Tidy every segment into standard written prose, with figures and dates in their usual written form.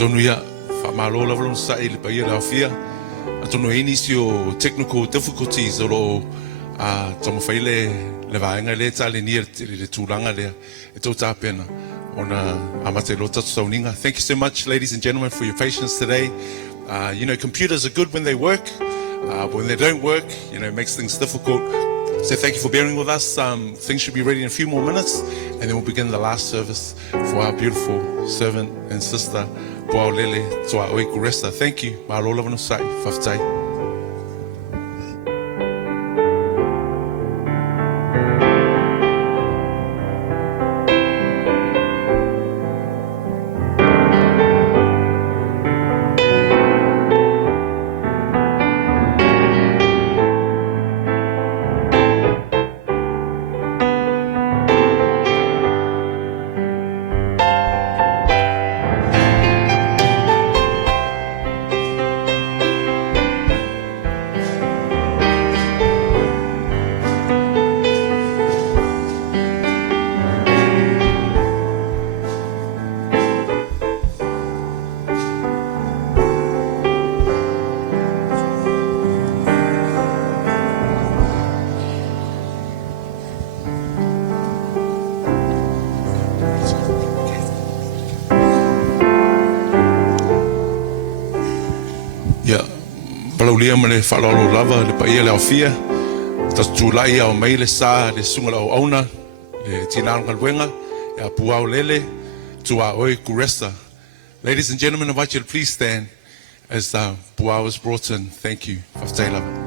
Tonu ia whamalo lavalon sa ili pa ia la fia. Tonu inis yo technical difficulties olo tomo faile le vaenga le tale ni le tulanga le to tapena ona amate lota sauninga. Thank you so much, ladies and gentlemen, for your patience today. You know, computers are good when they work. When they don't work, you know, it makes things difficult. So thank you for bearing with us. Things should be ready in a few more minutes, and then we'll begin the last service for our beautiful servant and sister, Puaolele Toa Oi Kuresa. Thank you. Ma'alola vanusai, whaftai. Lia mele falalo lava le paia le afia ta tulai au mai le sa le sunga au auna le tinang kalwenga ya Puaolele Toa Oi Kuresa. Ladies and gentlemen, I invite you to please stand as Puao is brought in. Thank you. Whaftai lava.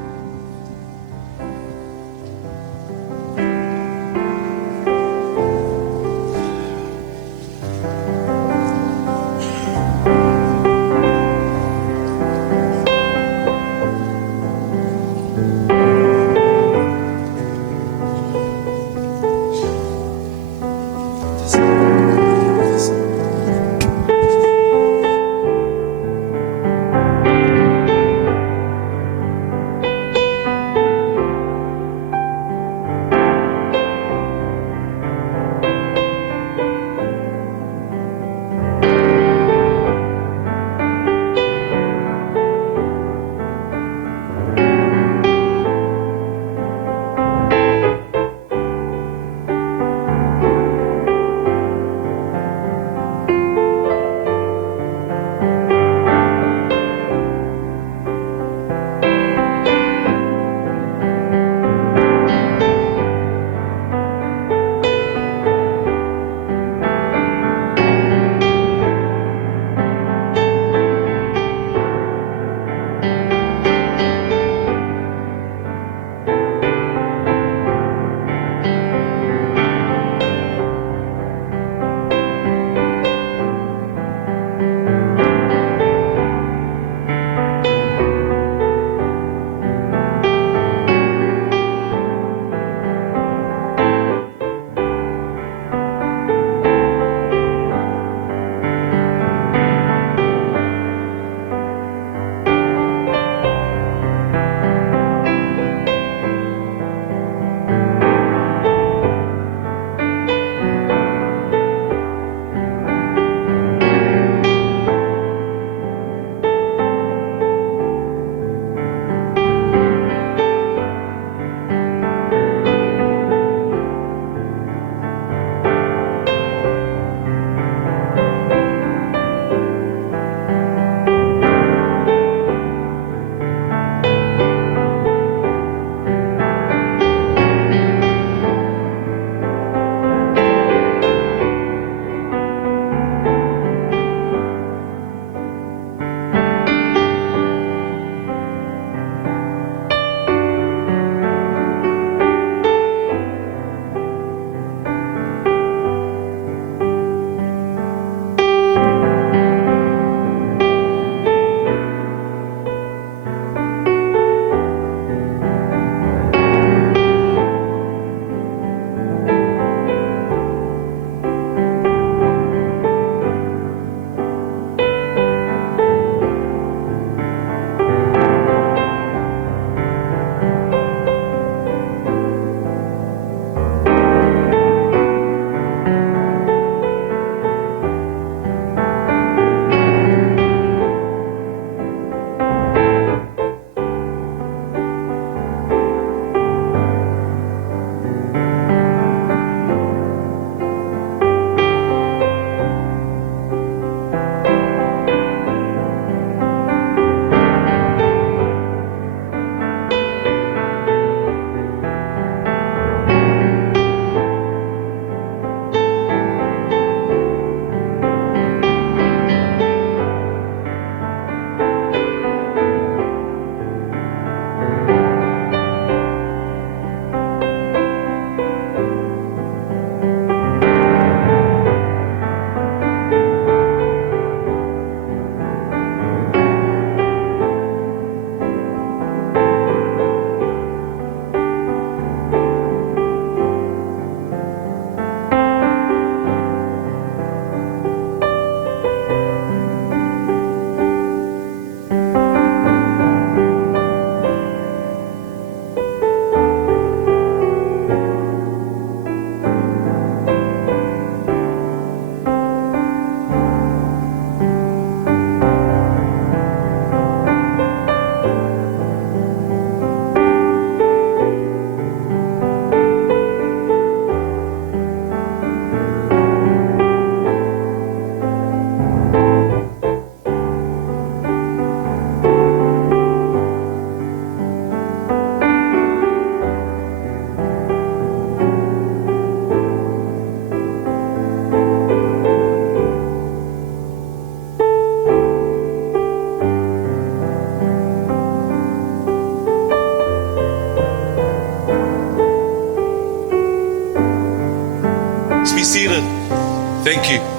Thank you.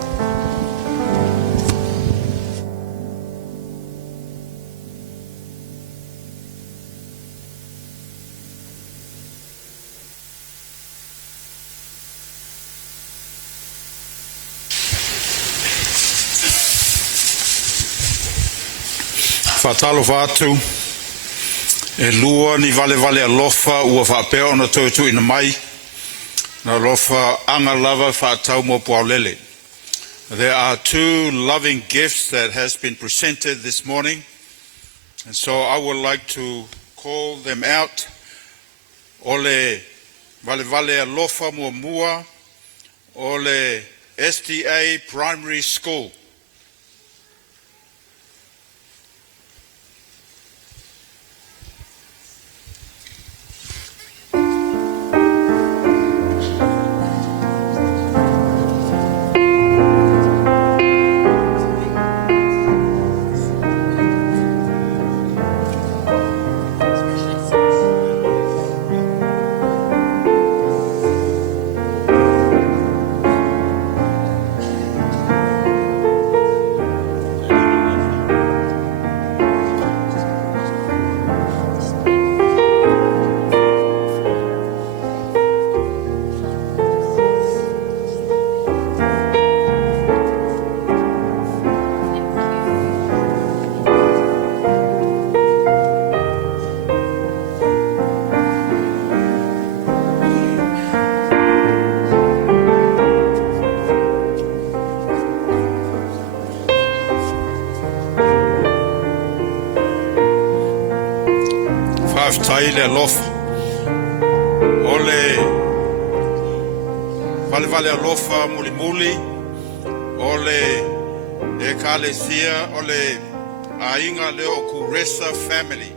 Fatalo vatu e lua ni vale vale alofa ua whapea ona toitu ina mai na lofa anga lava whatau mo Puaolele. There are two loving gifts that has been presented this morning, and so I would like to call them out. Ole vale vale alofa mua mua, ole SDA Primary School. Taile alofa ole vale vale alofa muli muli ole ekalesia ole ainga leo Kuresa family,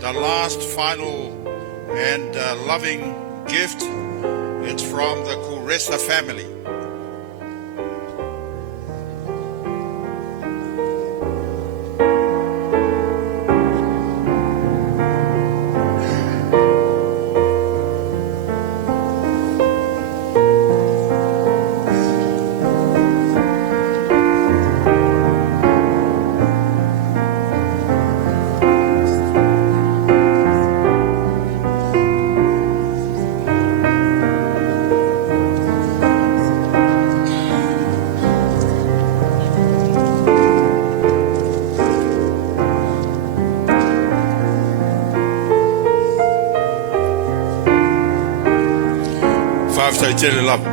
the last final and loving gift. It's from the Kuresa family. Tele love.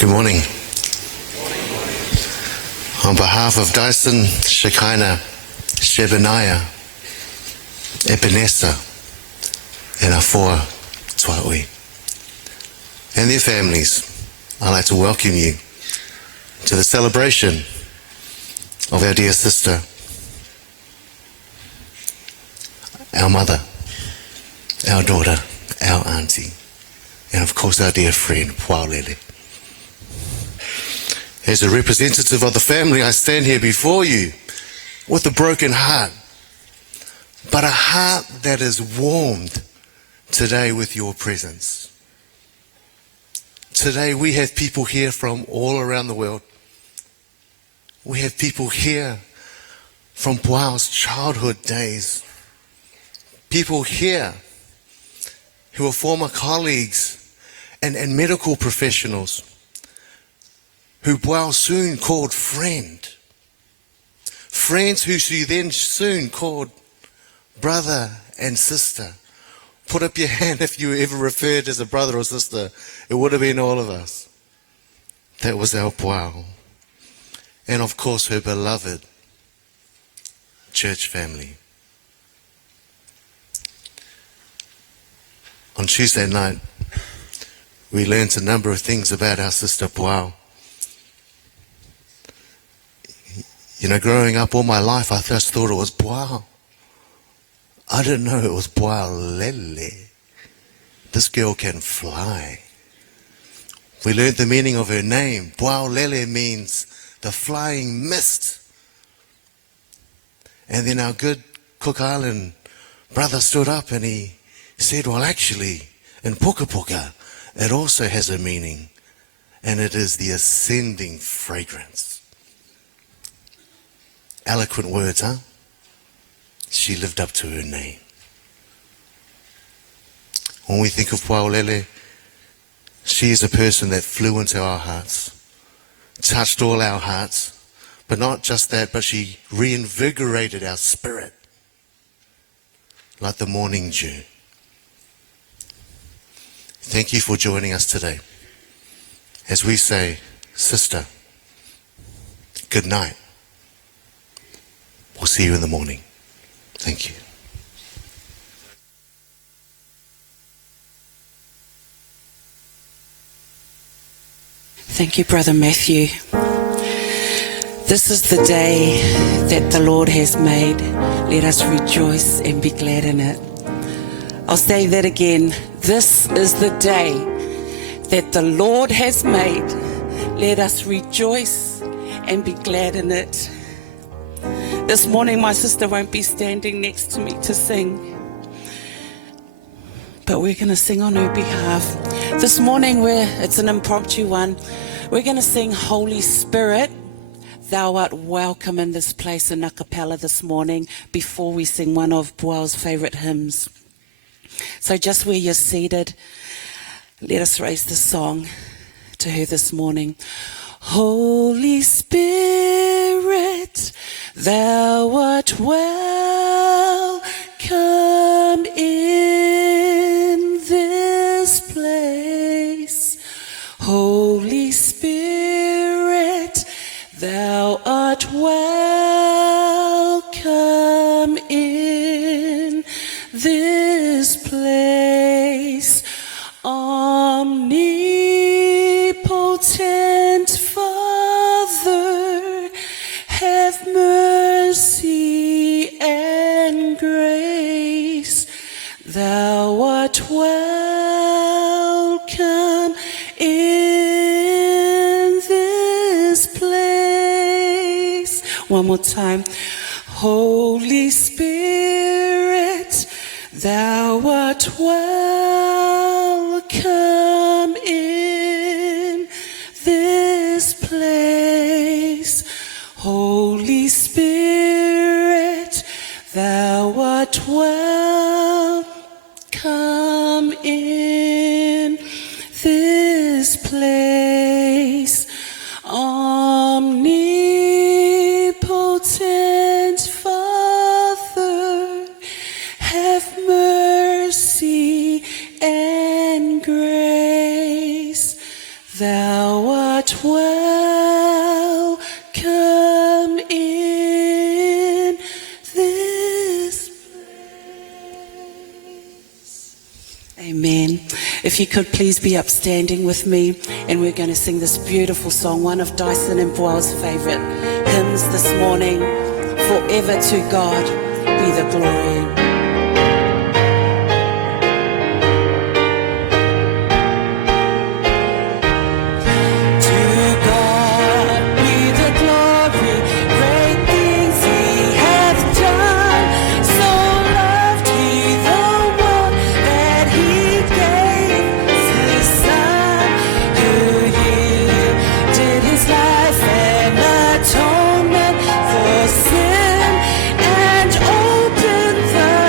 Good morning. On behalf of Dyson, Shekinah, Shebaniah, Ebenezer, and Afoa Tuaui, and their families, I'd like to welcome you to the celebration of our dear sister, our mother, our daughter, our auntie, and of course our dear friend, Puaolele. As a representative of the family, I stand here before you with a broken heart, but a heart that is warmed today with your presence. Today we have people here from all around the world. We have people here from Puao's childhood days. People here who are former colleagues and medical professionals, who Puao soon called friend. Friends who she then soon called brother and sister. Put up your hand if you were ever referred as a brother or sister. It would have been all of us. That was our Puao. And of course her beloved church family. On Tuesday night, we learned a number of things about our sister Puao. You know, growing up all my life, I just thought it was Puao. I didn't know it was Puao Lele. This girl can fly. We learned the meaning of her name. Puao Lele means the flying mist. And then our good Cook Island brother stood up and he said, well, actually, in Puka Puka, it also has a meaning, and it is the ascending fragrance. Eloquent words, huh? She lived up to her name. When we think of Puaolele, she is a person that flew into our hearts, touched all our hearts, but not just that, but she reinvigorated our spirit like the morning dew. Thank you for joining us today. As we say, sister, good night. We'll see you in the morning. Thank you. Thank you, Brother Matthew. This is the day that the Lord has made. Let us rejoice and be glad in it. I'll say that again. This is the day that the Lord has made. Let us rejoice and be glad in it. This morning, my sister won't be standing next to me to sing, but we're going to sing on her behalf. This morning, it's an impromptu one. We're going to sing Holy Spirit, Thou art welcome in this place in a cappella this morning before we sing one of Puao's favourite hymns. So just where you're seated, let us raise the song to her this morning. Holy Spirit, Thou art welcome in this place. Holy Spirit, Thou art welcome in this place. Omnipotent Father, have mercy and grace. Thou art welcome in this place. One more time. Holy Spirit, Thou art welcome in this place. Holy Spirit, Thou art welcome in this place. Omnipotent Father, have mercy and grace. Thou art welcome in this place. Amen. If you could please be upstanding with me, and we're going to sing this beautiful song, one of Dyson and Puao's favourite hymns this morning. Forever to God be the glory. Atonement for sin and open the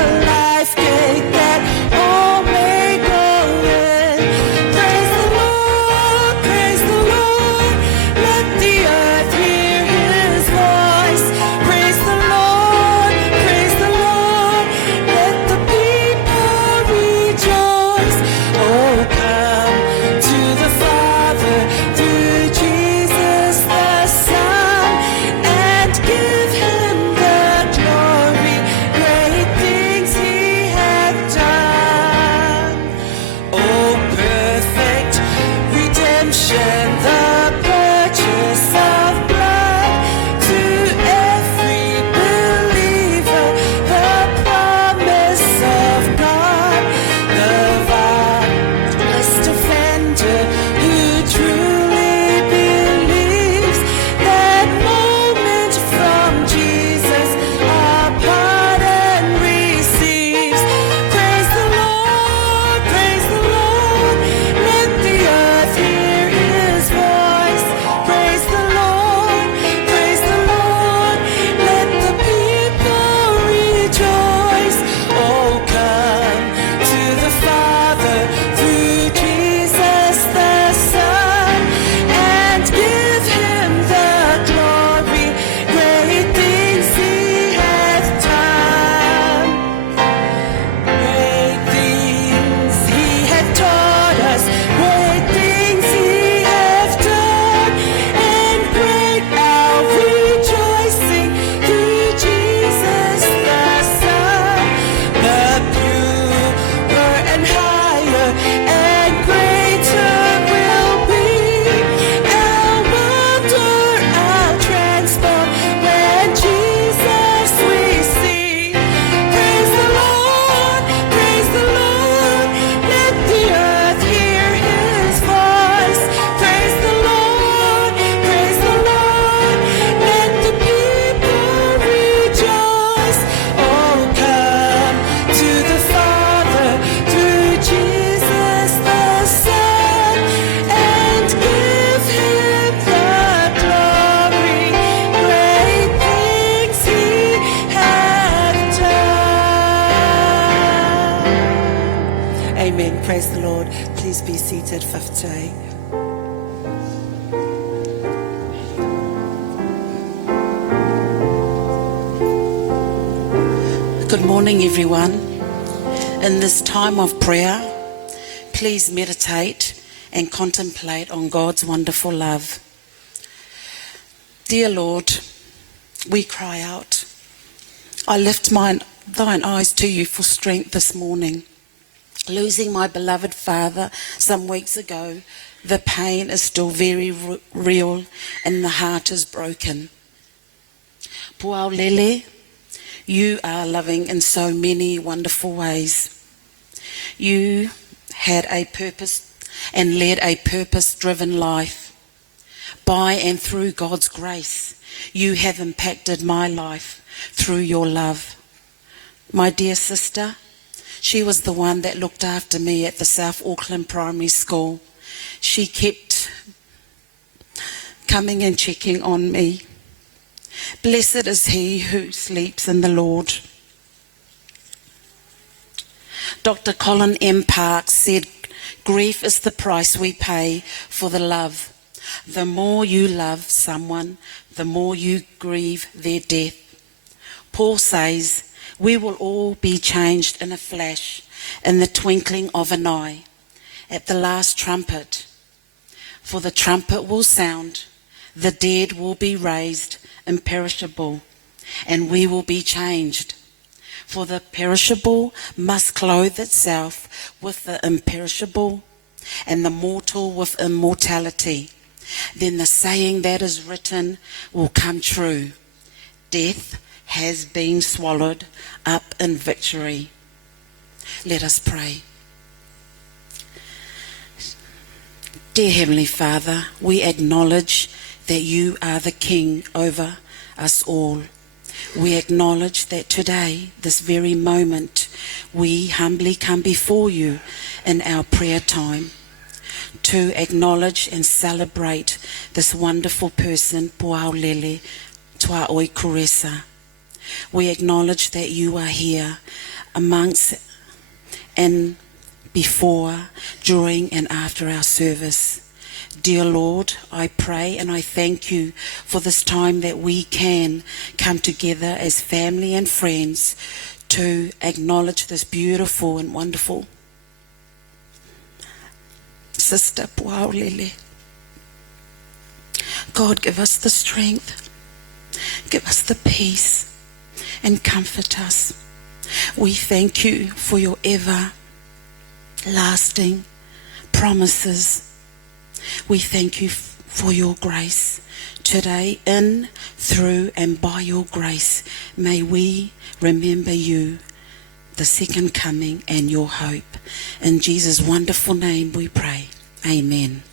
Praise the Lord. Please be seated, fifth day. Good morning, everyone. In this time of prayer, please meditate and contemplate on God's wonderful love. Dear Lord, we cry out. I lift thine eyes to you for strength this morning. Losing my beloved father some weeks ago, the pain is still very real and the heart is broken. Puaulele, you are loving in so many wonderful ways. You had a purpose and led a purpose-driven life. By and through God's grace, you have impacted my life through your love. My dear sister, she was the one that looked after me at the South Auckland Primary School. She kept coming and checking on me. Blessed is he who sleeps in the Lord. Dr. Colin M. Parks said, grief is the price we pay for the love. The more you love someone, the more you grieve their death. Paul says, we will all be changed in a flash, in the twinkling of an eye, at the last trumpet. For the trumpet will sound, the dead will be raised imperishable, and we will be changed. For the perishable must clothe itself with the imperishable, and the mortal with immortality. Then the saying that is written will come true. Death has been swallowed up in victory. Let us pray. Dear Heavenly Father, we acknowledge that you are the King over us all. We acknowledge that today, this very moment, we humbly come before you in our prayer time to acknowledge and celebrate this wonderful person, Puaulele Tua Oi Kuresa. We acknowledge that you are here amongst and before, during and after our service. Dear Lord, I pray and I thank you for this time that we can come together as family and friends to acknowledge this beautiful and wonderful sister Puaulele. God, give us the strength, give us the peace, and comfort us. We thank you for your everlasting promises. We thank you for your grace. Today, in, through, and by your grace, may we remember you, the second coming, and your hope. In Jesus' wonderful name we pray. Amen.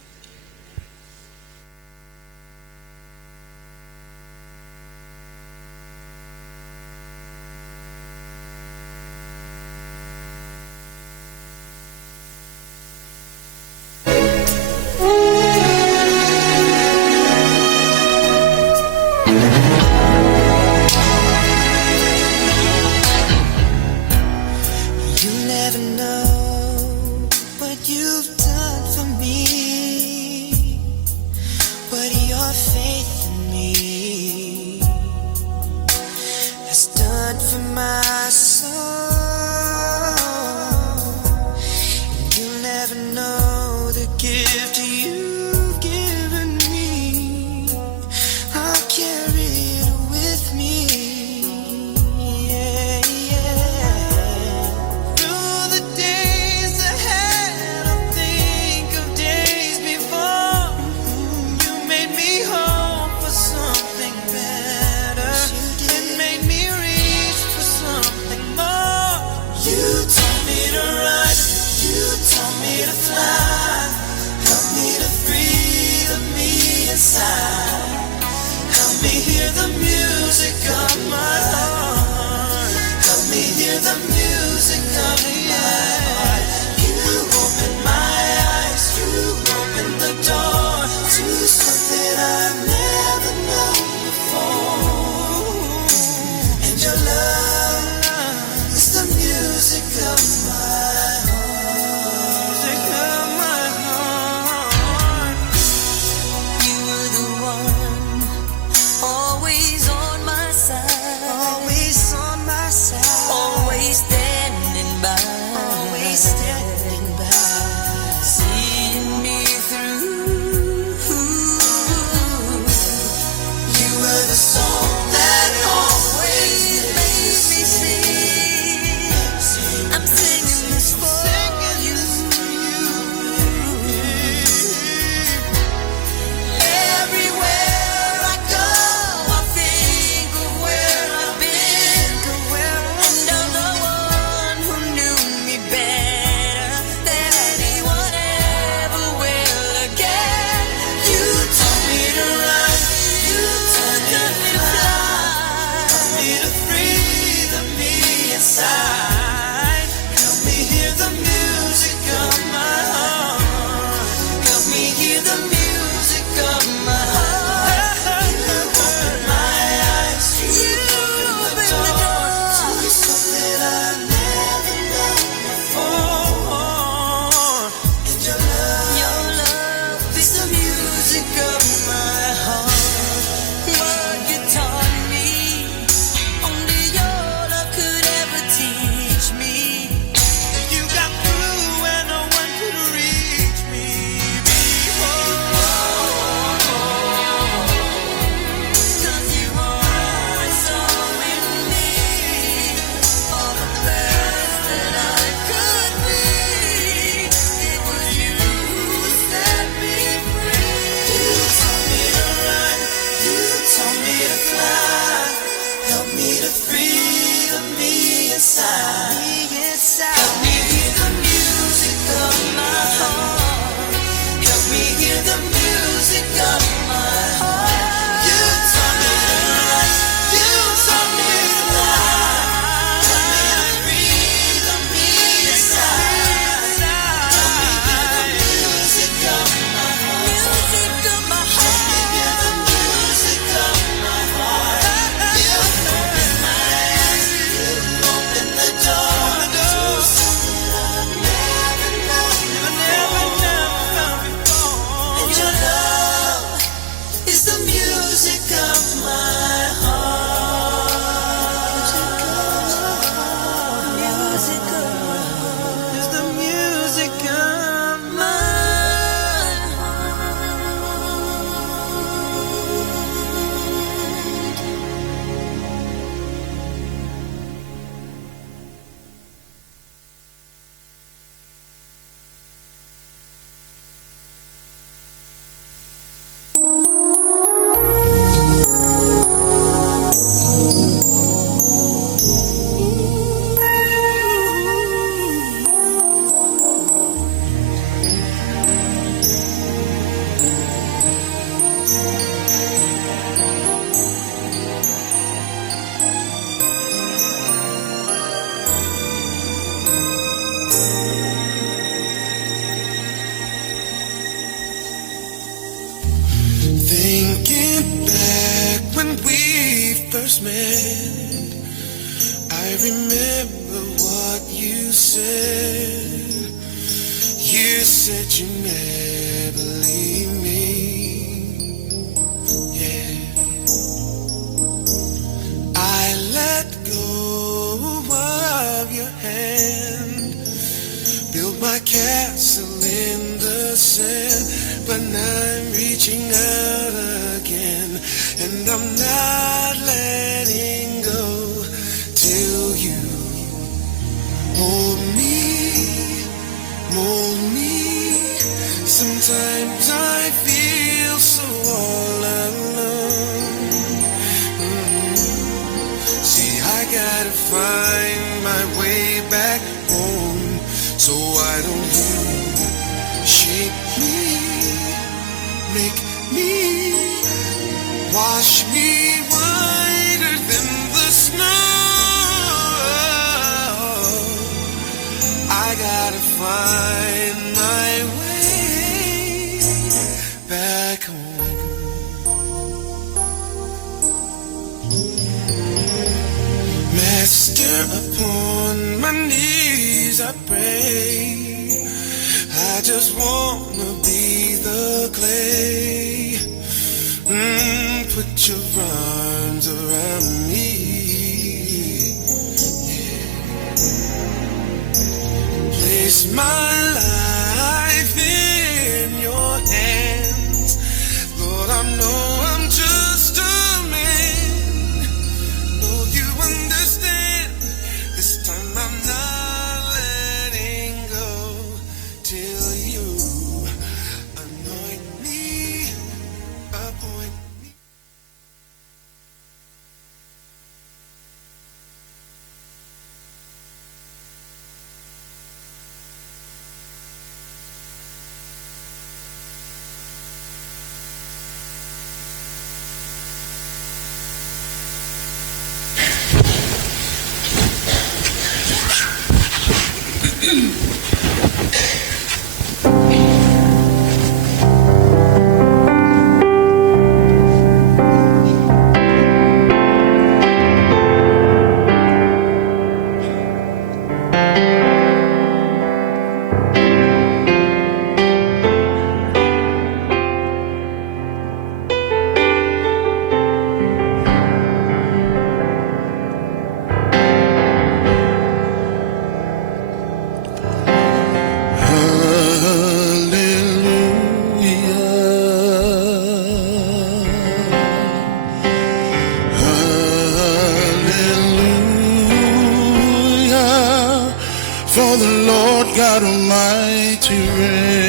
Your love is the music of my heart. first met, I remember what you said. You said you never leave me. Yeah. I let go of your hand, built my castle in the sand, but now I'm reaching out again, and I'm not letting go till you hold me, mold me. Sometimes I feel so all alone. See, I gotta find my way back home, so why don't you shape me, make me, wash me whiter than the snow. I gotta find my way back home. Master, upon my knees I pray. I just wanna be the clay. Put your arms around me. Place my life in your hands. Lord, I know I'm just a man. Know you understand. This time I'm not letting go till you anoint me, appoint me. Hallelujah, for the Lord God Almighty reigns.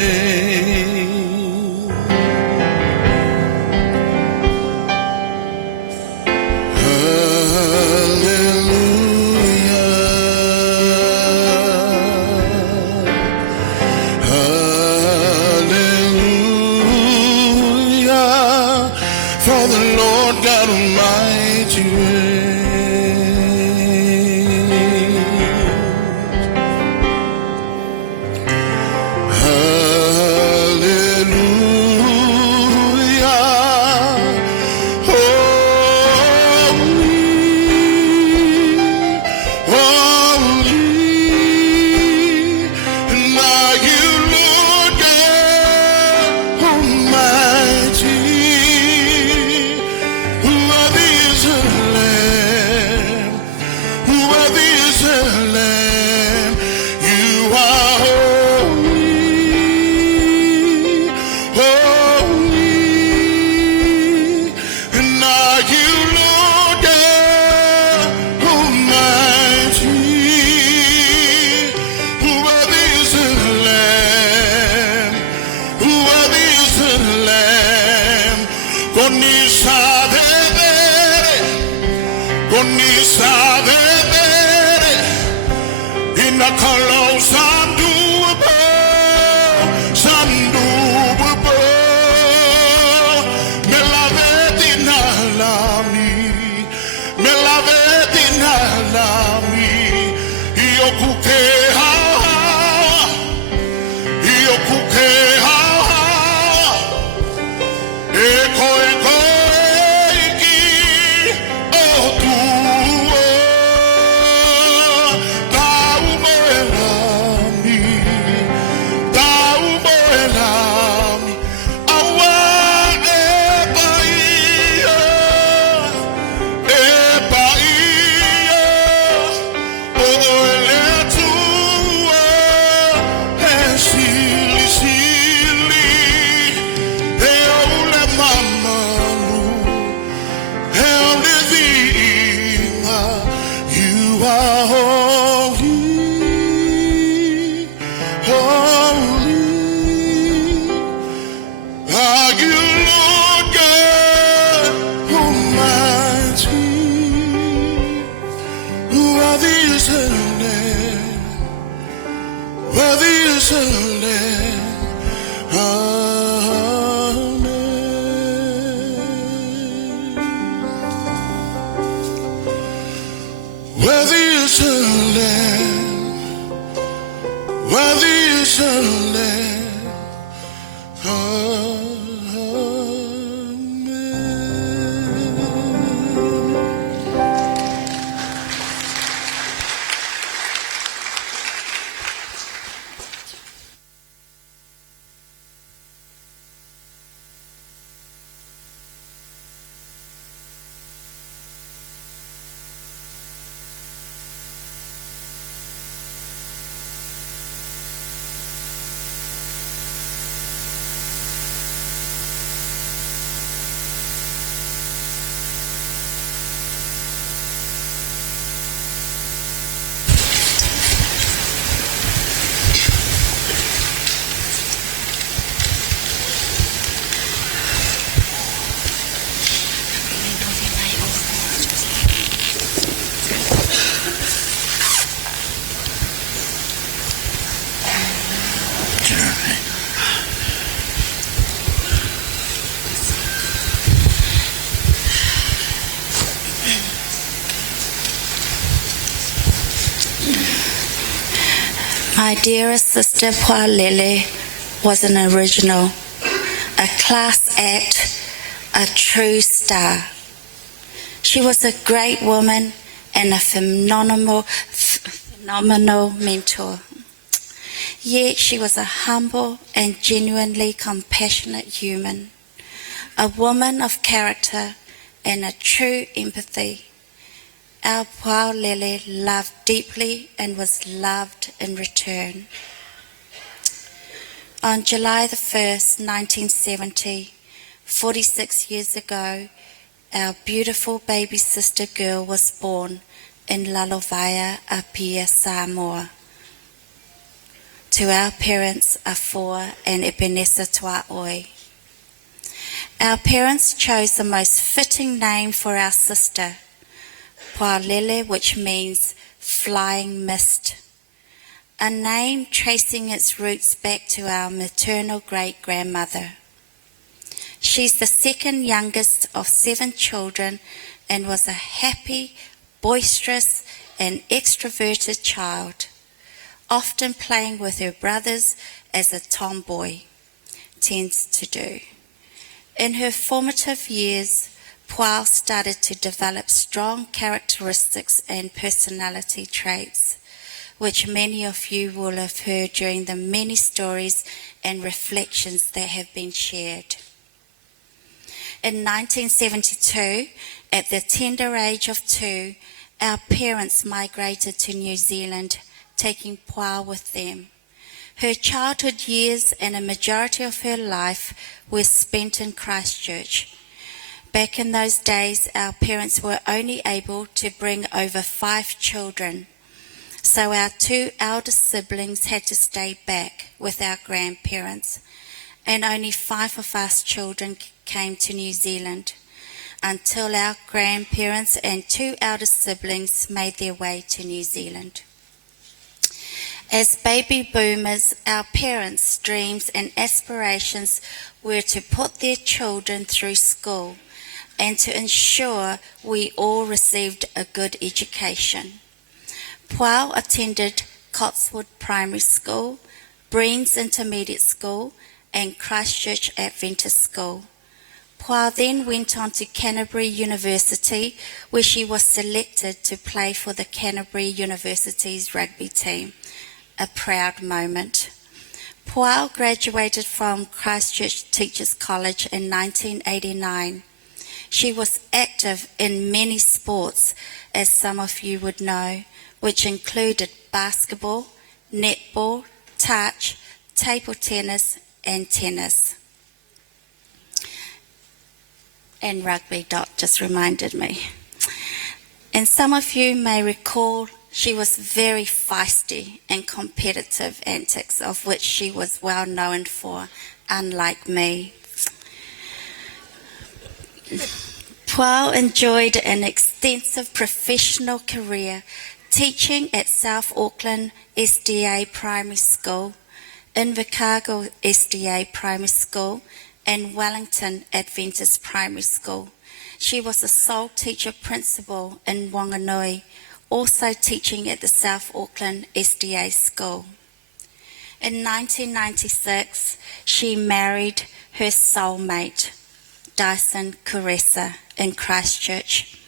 Hallelujah, for the Lord God Almighty reigns. Oh, Jerusalem. Amen. Worthy is the Lamb, worthy is the Lamb. Amen. My dearest sister Pualele was an original, a class act, a true star. She was a great woman and a phenomenal mentor. Yet she was a humble and genuinely compassionate human, a woman of character and a true empathy. Our Pualele loved deeply and was loved in return. On July the 1st, 1970, 46 years ago, our beautiful baby sister girl was born in Lalovaya, Apia, Samoa. To our parents, Afoa and Ebenezer Tuaoi. Our parents chose the most fitting name for our sister, Pualele, which means flying mist, a name tracing its roots back to our maternal great-grandmother. She's the second youngest of 7 children and was a happy, boisterous and extroverted child, often playing with her brothers as a tomboy tends to do. In her formative years, Pual started to develop strong characteristics and personality traits, which many of you will have heard during the many stories and reflections that have been shared. In 1972, at the tender age of 2, our parents migrated to New Zealand, taking Pual with them. Her childhood years and a majority of her life were spent in Christchurch. Back in those days, our parents were only able to bring over 5 children, so our 2 eldest siblings had to stay back with our grandparents, and only 5 of us children came to New Zealand until our grandparents and 2 eldest siblings made their way to New Zealand. As baby boomers, our parents' dreams and aspirations were to put their children through school and to ensure we all received a good education. Pual attended Cotswold Primary School, Breens Intermediate School, and Christchurch Adventist School. Pual then went on to Canterbury University, where she was selected to play for the Canterbury University's rugby team. A proud moment. Pual graduated from Christchurch Teachers College in 1989. She was active in many sports, as some of you would know, which included basketball, netball, touch, table tennis, and tennis. And rugby, Dot just reminded me. And some of you may recall she was very feisty and competitive antics, of which she was well known for, unlike me. Pual enjoyed an extensive professional career teaching at South Auckland SDA Primary School, Invercargill SDA Primary School, and Wellington Adventist Primary School. She was a sole teacher principal in Wanganui, also teaching at the South Auckland SDA School. In 1996, she married her soulmate, Dyson Kuresa, in Christchurch.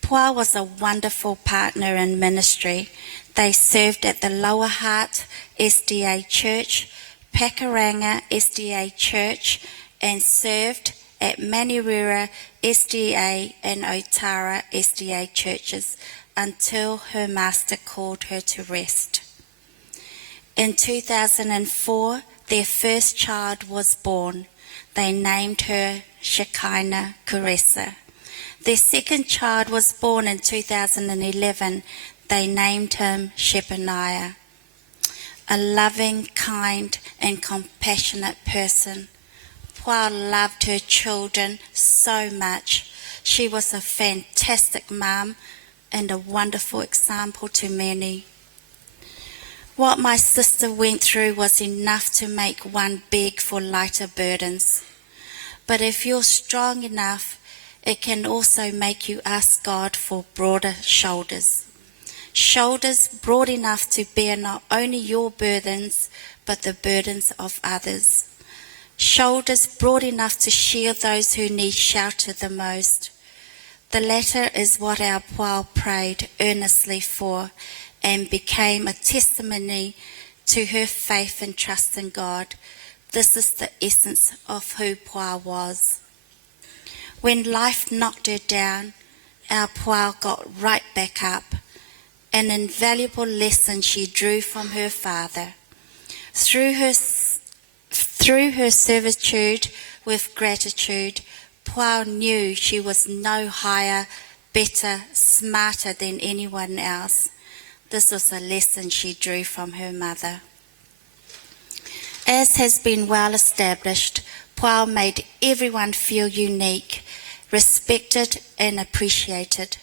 Pua was a wonderful partner in ministry. They served at the Lower Heart SDA Church, Pakuranga SDA Church, and served at Manurewa SDA and Otara SDA churches until her master called her to rest. In 2004, their first child was born. They named her Shekinah Kuresa. Their second child was born in 2011. They named him Shebaniah. A loving, kind, and compassionate person. Pua loved her children so much. She was a fantastic mum and a wonderful example to many. What my sister went through was enough to make one beg for lighter burdens. But if you're strong enough, it can also make you ask God for broader shoulders. Shoulders broad enough to bear not only your burdens, but the burdens of others. Shoulders broad enough to shield those who need shelter the most. The latter is what our Pua prayed earnestly for and became a testimony to her faith and trust in God. This is the essence of who Pua was. When life knocked her down, our Pua got right back up. An invaluable lesson she drew from her father. Through her servitude with gratitude, Pua knew she was no higher, better, smarter than anyone else. This was a lesson she drew from her mother. As has been well established, Pua made everyone feel unique, respected and appreciated.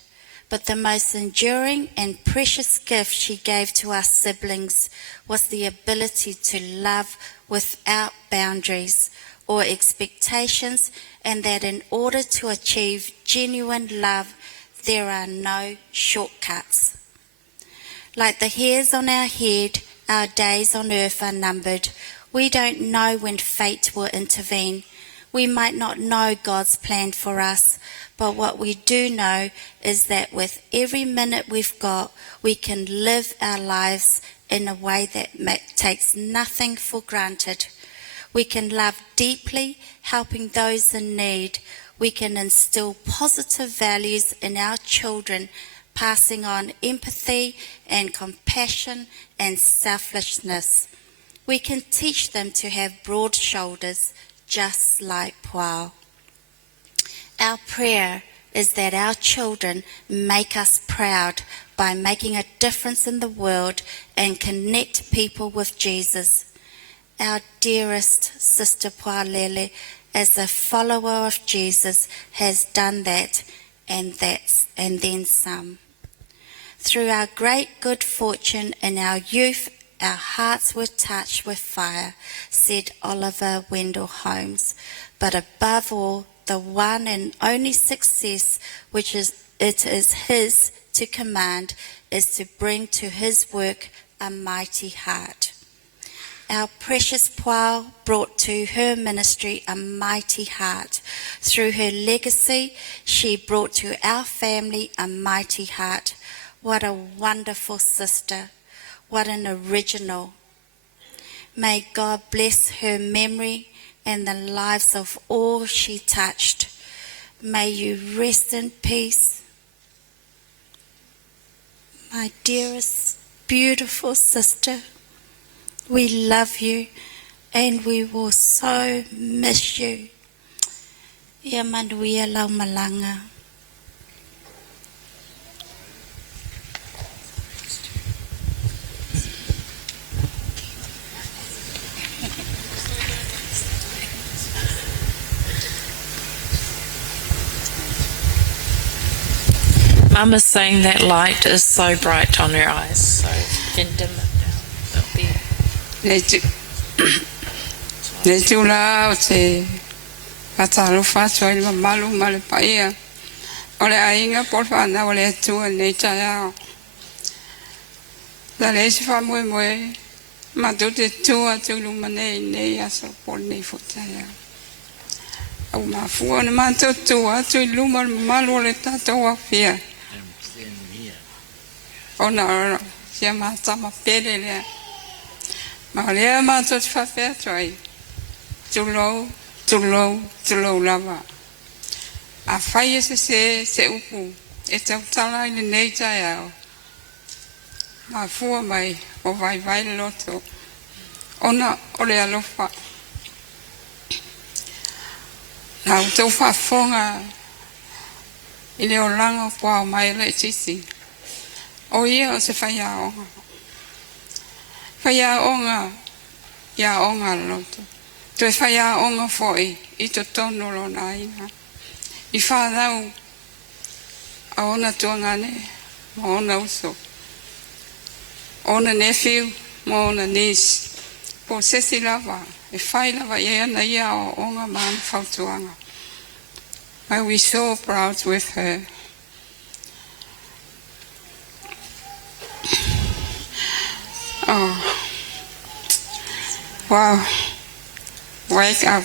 But the most enduring and precious gift she gave to us siblings was the ability to love without boundaries or expectations, and that in order to achieve genuine love, there are no shortcuts. Like the hairs on our head, our days on earth are numbered. We don't know when fate will intervene. We might not know God's plan for us, but what we do know is that with every minute we've got, we can live our lives in a way that takes nothing for granted. We can love deeply, helping those in need. We can instill positive values in our children, passing on empathy and compassion and selflessness. We can teach them to have broad shoulders, just like Pua. Our prayer is that our children make us proud by making a difference in the world and connect people with Jesus. Our dearest sister Pualele, as a follower of Jesus, has done that and then some. Through our great good fortune in our youth, our hearts were touched with fire, said Oliver Wendell Holmes. But above all, the one and only success which it is his to command is to bring to his work a mighty heart. Our precious Pua brought to her ministry a mighty heart. Through her legacy, she brought to our family a mighty heart. What a wonderful sister. What an original. May God bless her memory and the lives of all she touched. May you rest in peace. My dearest, beautiful sister, we love you and we will so miss you. Ia manuia lau malanga. Mama's saying that light is so bright on her eyes, so you can dim it down. It'll be... Ne tula o te patalo faso i malu male paia. Ole ainga por fana ole tu ne taya. La le si fa mo ma tu te tu a tu lu mane ne aso por ne fotaya. Au ma fu ona ma tu a tu lu malu ole tato wa fia. Ona sia ma sama pele le. Ma le ma tu fa fe trai. Tu lo lava. A fai se upu. E te utala i le nei tai au. Ma fua mai o vai loto. Ona ole alofa. Na o tau whafonga i le o langa o pua o mai le tisi. O ia o se whai a onga. Whai a onga, ia onga loto. Tue whai a onga foi i to tono lo na ina. I whanau a ona tuangane, ma ona uso. Ona nephew, ma ona niece. Po sesi lava, e whai lava ia na ia o onga man whautuanga. I was so proud with her. Oh, wow. Wake up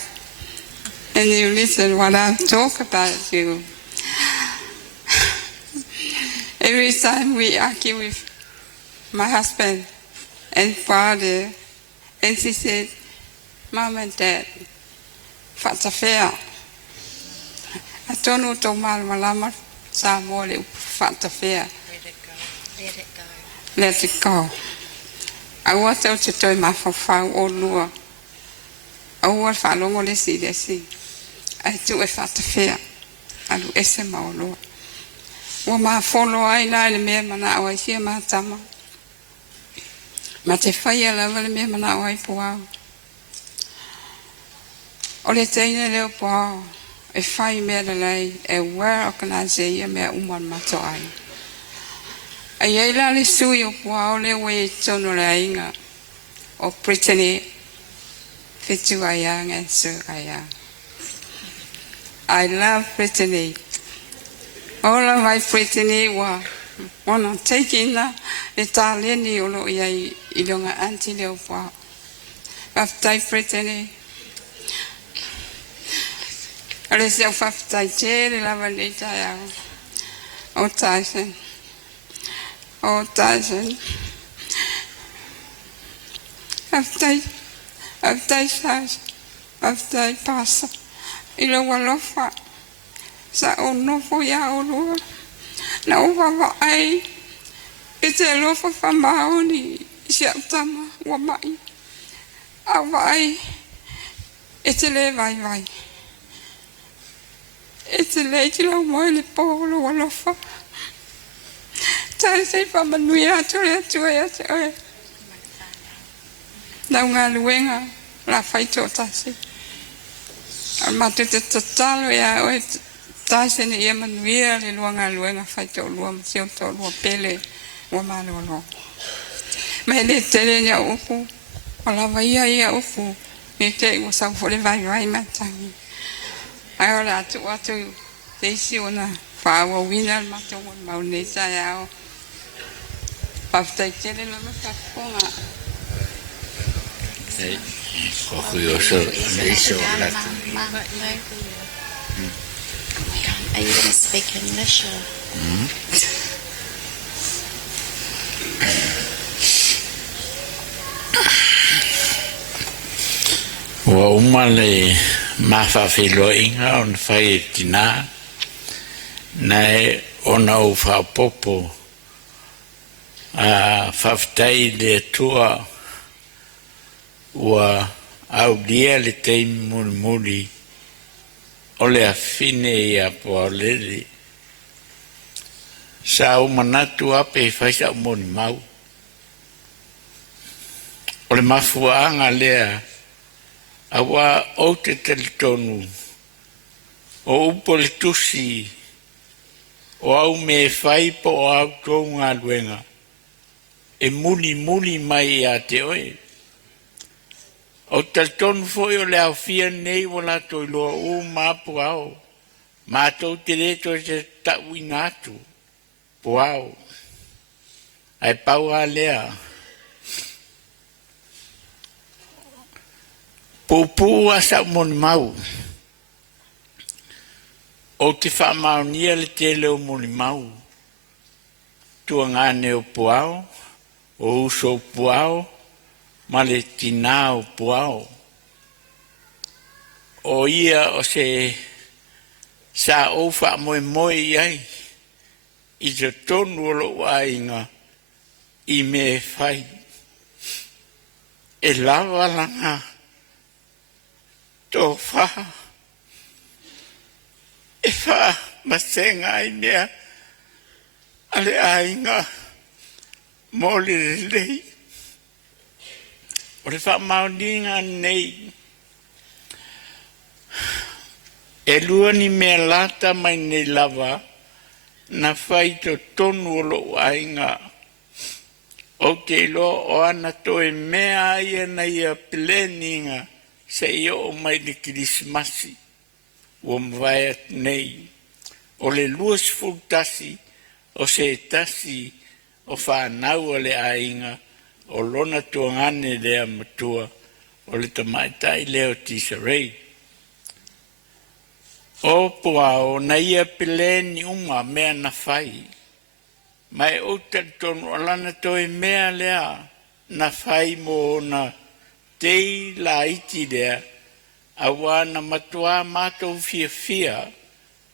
and you listen what I talk about you. Every time we argue with my husband and father, and she said, Mom and Dad, what's a fair? I don't know to malama sa mole what's a fair. Let it go. Let it go. I want out to tell my father or lure. I want to follow all the sea. I do a fat affair. I do SM or lure. Well, my follow I lie me, and I was here, my summer. But if I level me, and I wipe wow. All the thing a little power. If I made a lay, a where can I say, a mere woman, my toy. A yellow sue you wow, the way to no lying or pretty fit you a young and so I am. I love Brittany. All of my Brittany were one on taking the Italian Yolo Ilonga Auntie Leopold. After Brittany, I was a 11 later. Oh, Tyson. Oh, Tyson. After I pass, ilo walofa. Sa ono fo ya olo. Na uwa ai. Ite lofa famaoni. Siaptama wa mai. Awai. Ite le vai. Ite le kila mo le polo walofa. Tari sei pa manuia tua. Na unga luenga la faito tasi. Ma te totalo ya o tasi ni ia manuia le luenga faito luam sio to lua pele wa malo. Ma le tele nya upu. Ala vaia ia upu. Ni te o sa fo le vai matangi. Ai ora tu te si ona fa wa wina ma to ma ne sa ya. Pafta tele no ma fonga. Are you going to speak English or? Wa umale mafafilo inga on fai tina na ona o fa popo a faftai de tua wa au dia le te muli o le afine ia po leli sa o manatu ape fai sa moni mau o le mafuanga lea awa o te teletonu o upo le tusi o au me fai po o au tonga luenga e muli mai a te oe O taltonu foi o le au fia nei wala to i loa o mapu au. Mātou te reto te tau inatu. Puau. Ai pau a lea. Pupu a sa moni mau. O te whamaunia le te leo moni mau. Tua ngane o puau. O uso puau. Ma le tina o puau. O ia o se sa o wha moe moe iai. I te tonu o lo wainga. I me whai. E lawa langa. Tō wha. E wha masenga i mea. Ale ainga. Mōli lei. O le wha mauninga nei. E lua ni mea lata mai nei lava. Na whai to tonu o lo ainga. O te lo o ana to e mea ia na ia pleninga. Se ia o mai le kirismasi. O mwaya nei. O le luas fultasi. O se tasi. O whanau le ainga. O lona tuangane lea matua. O le tamaitai leo tisarei. O puao na ia peleni uma mea na whai. Mai o tonu alana toi mea lea na whai mo na tei la iti lea. Awa na matua mātou fia fia.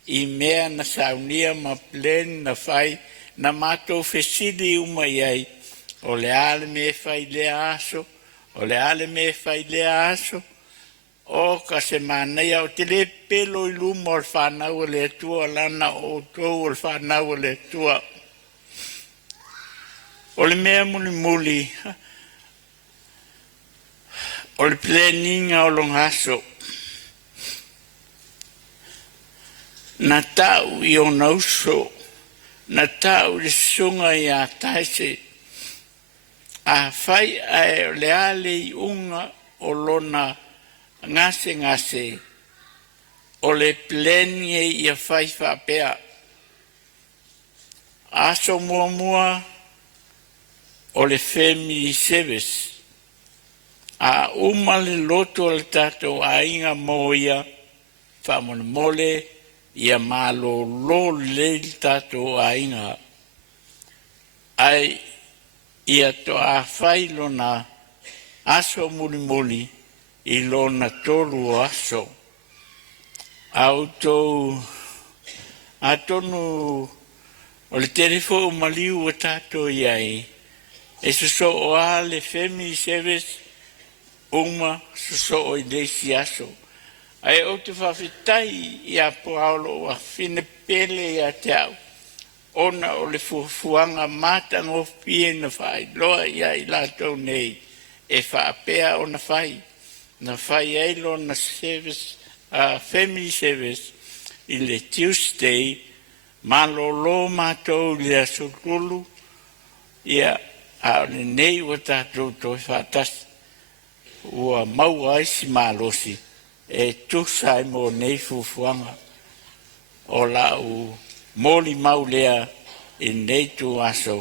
I mea na saunia ma peleni na whai. Na mātou fesili uma iai. O le ale me whai lea aso. O le ale me whai lea aso. O ka se manea o te le pelo i luma o le whanau le tua lana o tou o le whanau le tua. O le mea muli muli. O le pleninga o longaso. Na tau i o nauso. Na tau le sunga i a taise. A whai a le ale i unga o lona ngase ngase. O le plenie i a whai whapea. Aso mua mua o le family service. A le loto le tato a inga moia. Whamone mole i a malo lo le tato a inga. Ai ia to a whai lona aso muli muli. I lona tolu aso. Auto atonu o le telefo o maliu o tato iai. E so o a le family service uma so o i leisi aso. Ai o te whawhitai i a Paulo a fine pele i a te au. Ona o le fuanga matanga o pie na whai. Loa ia i lato nei. E whaapea o na whai. Na whai eilo na service, family service, i le Tuesday, malolo mātou le asokulu, ia a le nei wa tātou toi whātasi, ua maua aisi mālosi, e tūsai mō nei fufuanga, o lau mōli mau lea i nei tū aso,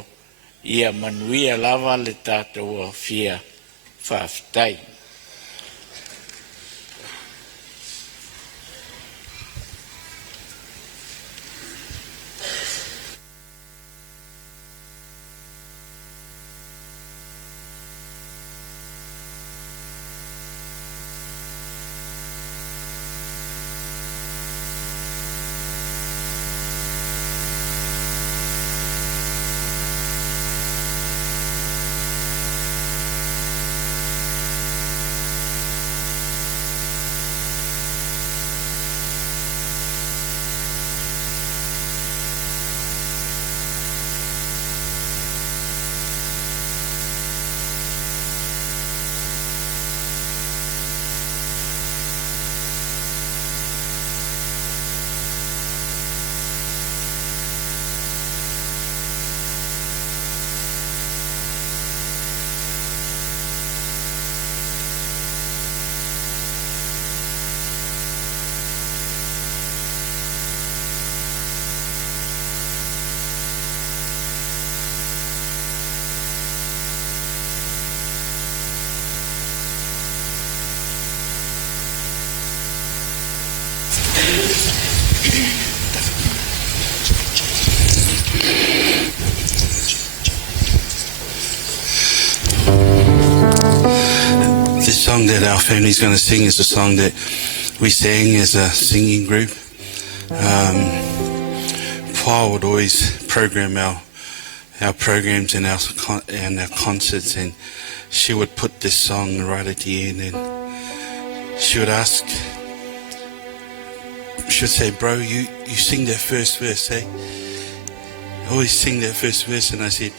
ia manuia lava le tātou a fia whāwhitai. This song that our family's going to sing is a song that we sang as a singing group. Paul would always program our programs and our concerts, and she would put this song right at the end, and she would ask, she would say, "Bro, you sing that first verse, eh? Always sing that first verse." And I said,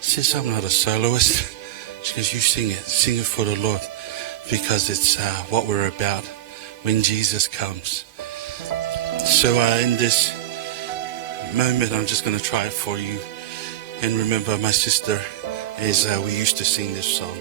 "Sis, I'm not a soloist." She goes, "You sing it for the Lord, because it's what we're about when Jesus comes." So in this moment, I'm just going to try it for you. And remember my sister, as we used to sing this song.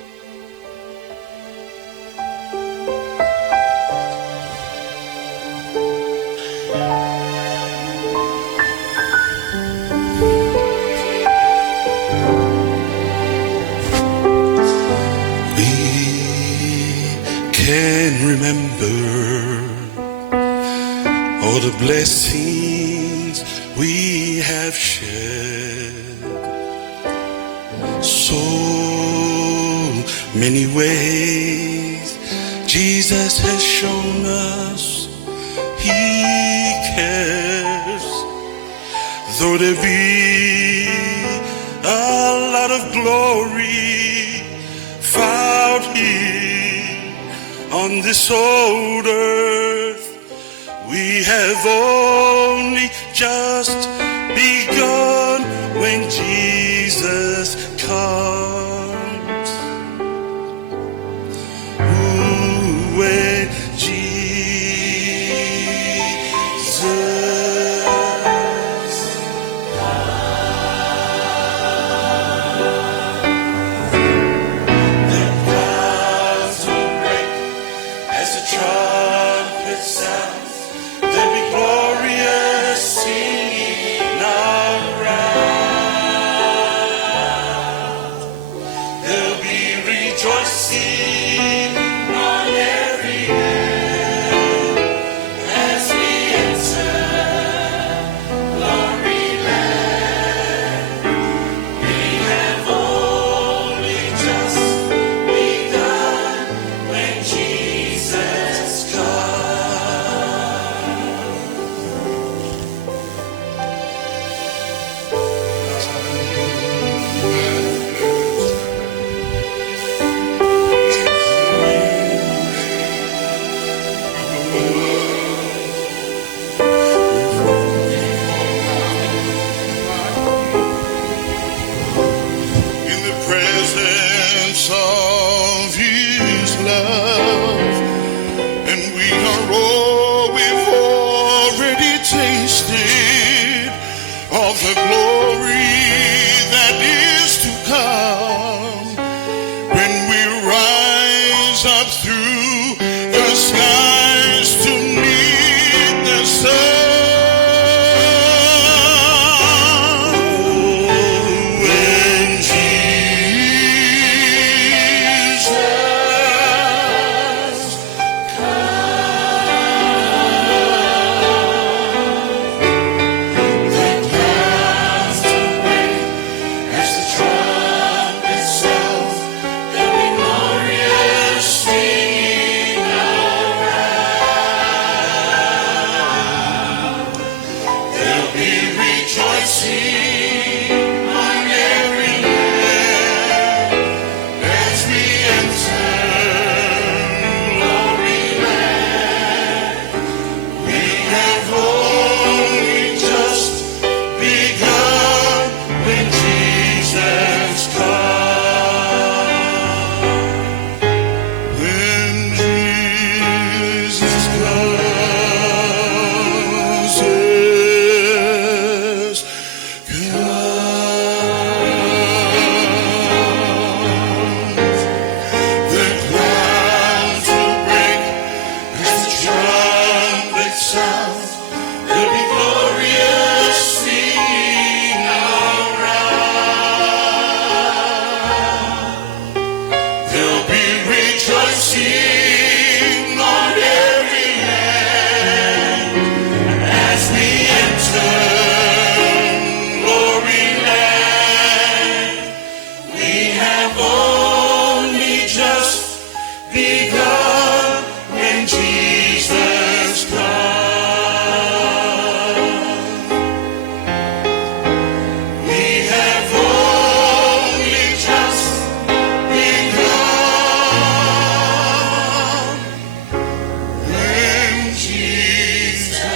Can remember all the blessings we have shared, so many ways Jesus has shown us He cares. Though there be a lot of glory found here on this old earth, we have only just begun when Jesus comes. Ooh, when Jesus comes, the clouds will break as the trumpet sounds. There'll be glorious singing around. There'll be rejoicing on every hand as we enter glory land. We have only just begun when Jesus In the presence of His love, and we've already tasted of the glory that is to come when we rise up through the skies to meet the sun. When Jesus comes, begun when Jesus comes. We have only just begun when Jesus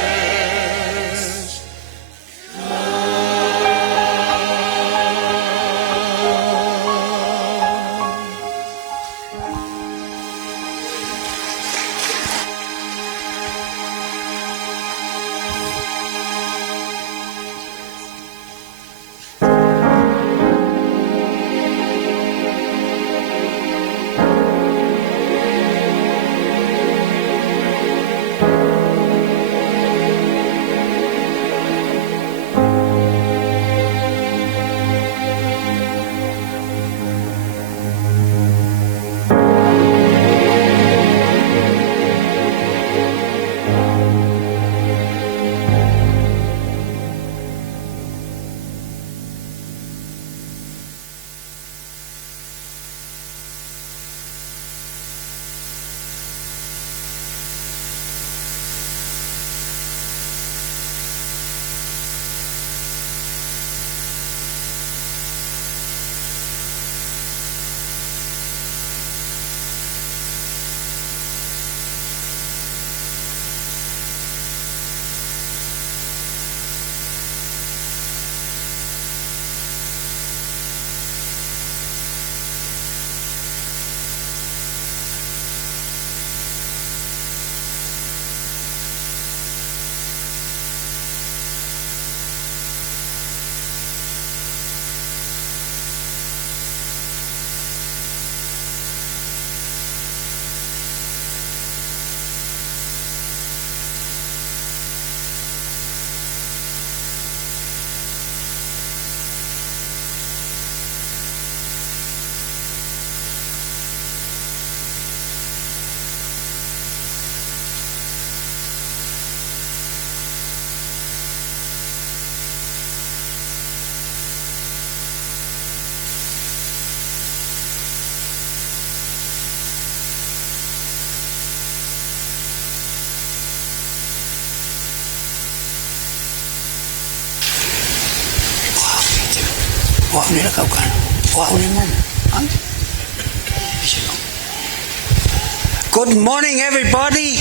Good morning, everybody.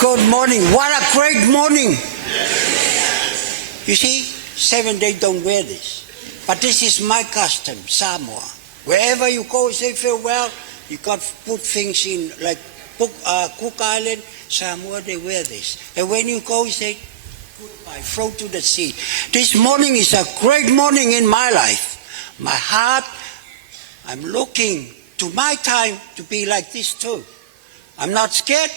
Good morning. What a great morning. You see, 7 days don't wear this. But this is my custom, Samoa. Wherever you go, say farewell, you got to put things in, like Cook Island, Samoa, they wear this. And when you go, you say goodbye, throw to the sea. This morning is a great morning in my life. My heart, I'm looking to my time to be like this too. I'm not scared.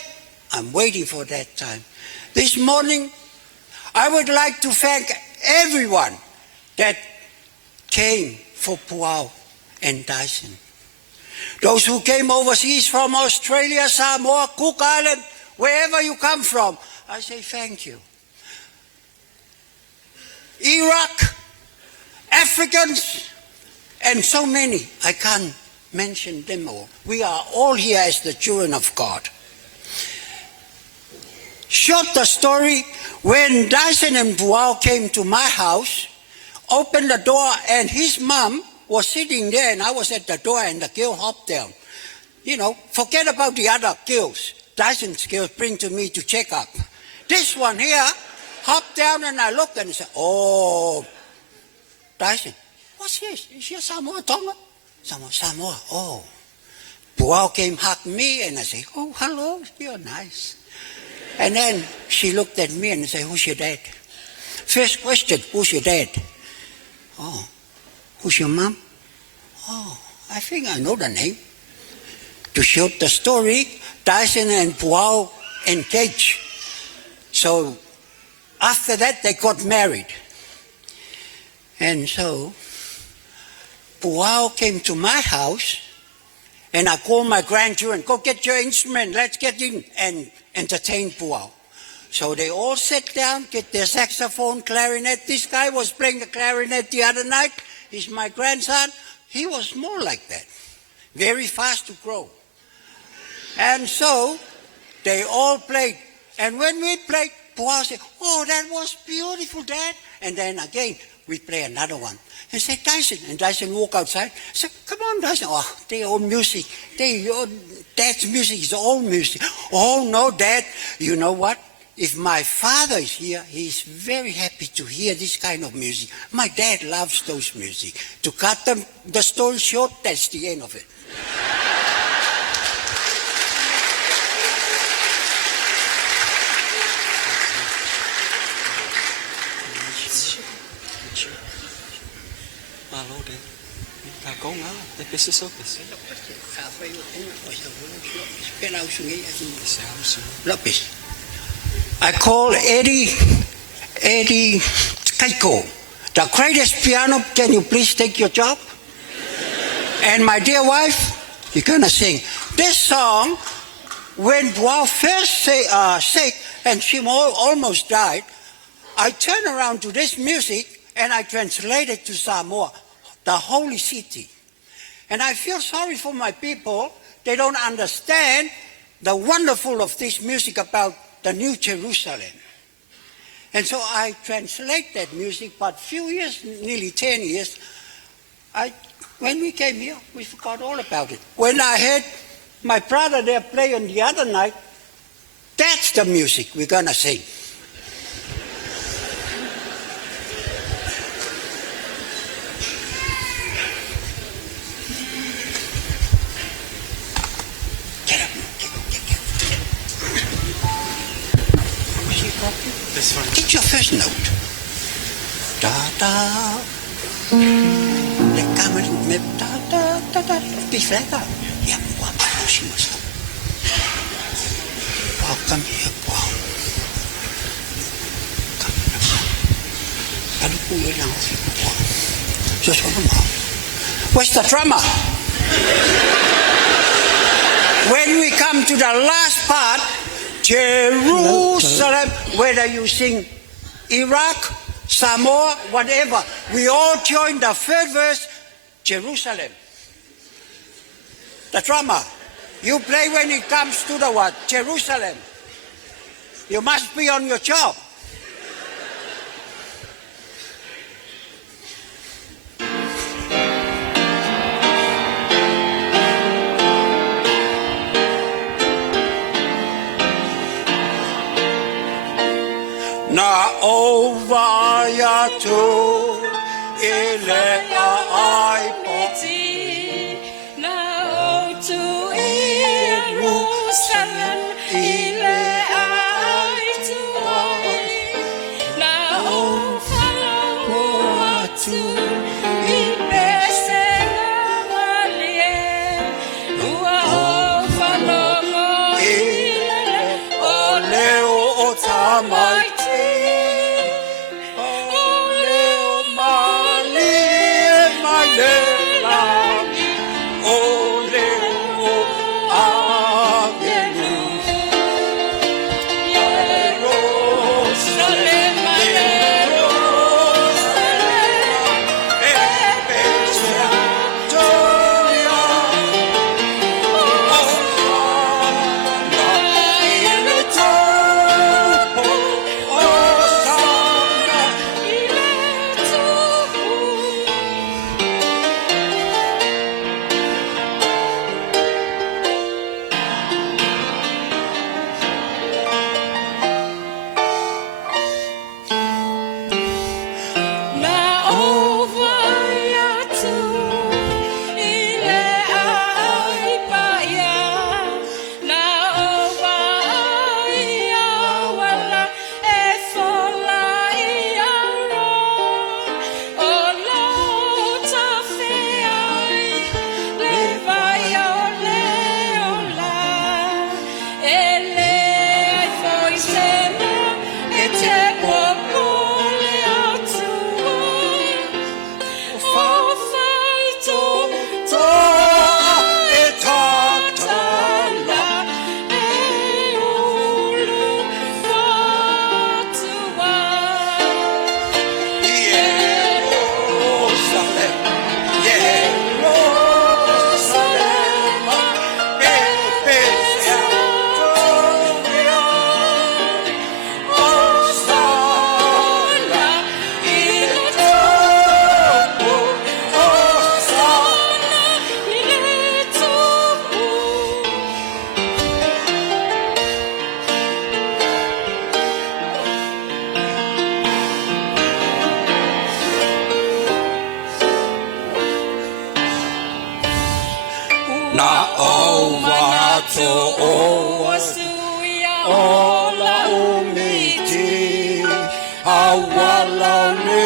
I'm waiting for that time. This morning, I would like to thank everyone that came for Puao and Dyson. Those who came overseas from Australia, Samoa, Cook Island, wherever you come from, I say thank you. Iraq, Africans, and so many, I can't mention them all. We are all here as the children of God. Short the story, when Dyson and Puao came to my house, opened the door, and his mom was sitting there, and I was at the door, and the girl hopped down. You know, forget about the other girls. Dyson's girls bring to me to check up. This one here hopped down, and I looked and said, oh, Dyson, what's this? Is here Samoa Tonga? Samoa, oh. Puao came, hugged me, and I said, oh, hello, you're nice. And then she looked at me and said, who's your dad? First question, who's your dad? Oh, who's your mom? Oh, I think I know the name. To short the story, Dyson and Puao engaged. So after that, they got married. And so Puao came to my house, and I called my grandchildren, go get your instrument, let's get in and entertain Puao. So they all sat down, get their saxophone, clarinet. This guy was playing the clarinet the other night. He's my grandson. He was more like that, very fast to grow. And so they all played. And when we played, Paul said, oh, that was beautiful, Dad. And then again, we play another one. And said, Dyson. And Dyson walked outside. Said, come on, Dyson. Oh, their own music. Dad's music is old music. Oh, no, Dad. You know what? If my father is here, he's very happy to hear this kind of music. My dad loves those music. To cut the story short, that's the end of it. I call Eddie Keiko, the greatest piano. Can you please take your job? And my dear wife, you're gonna sing this song. When Boao first sick and she almost died, I turned around to this music and I translated to Samoa, the holy city. And I feel sorry for my people. They don't understand the wonderful of this music about the New Jerusalem. And so I translate that music, but few years, nearly 10 years, when we came here, we forgot all about it. When I heard my brother there play on the other night, that's the music we're gonna sing. Get your first note. Da da. Le kamer met da da da da. Bifrega. Ja, wat was je maar. Wow, come here, wow. Kan ik hoe lang of ik wow. Zo zo normaal. Where's the drummer? When we come to the last part, Jerusalem, whether you sing Iraq, Samoa, whatever, we all join the third verse, Jerusalem. The drummer, you play when it comes to the word, Jerusalem. You must be on your job. Na ovaya tu ile ai poti na o tu Jerusalem ile ai tu na o falo tu ile senamalie ua o falo ile o leo o tamai to o ola umiti awala ne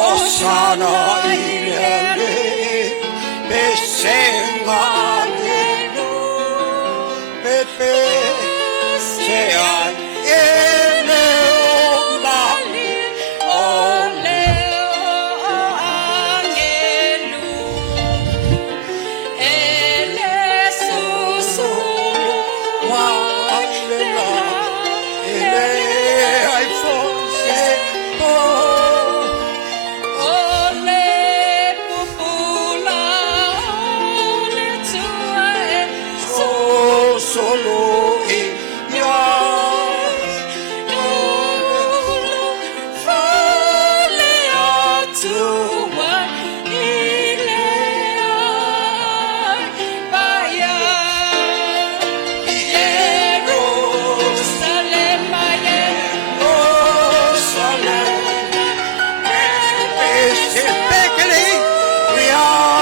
Osana ilele besenga nenu pepe sean ele omali ole angelu ele susu wa ele ai fonse solo in your folea to one Baya Jerusalem Jerusalem we are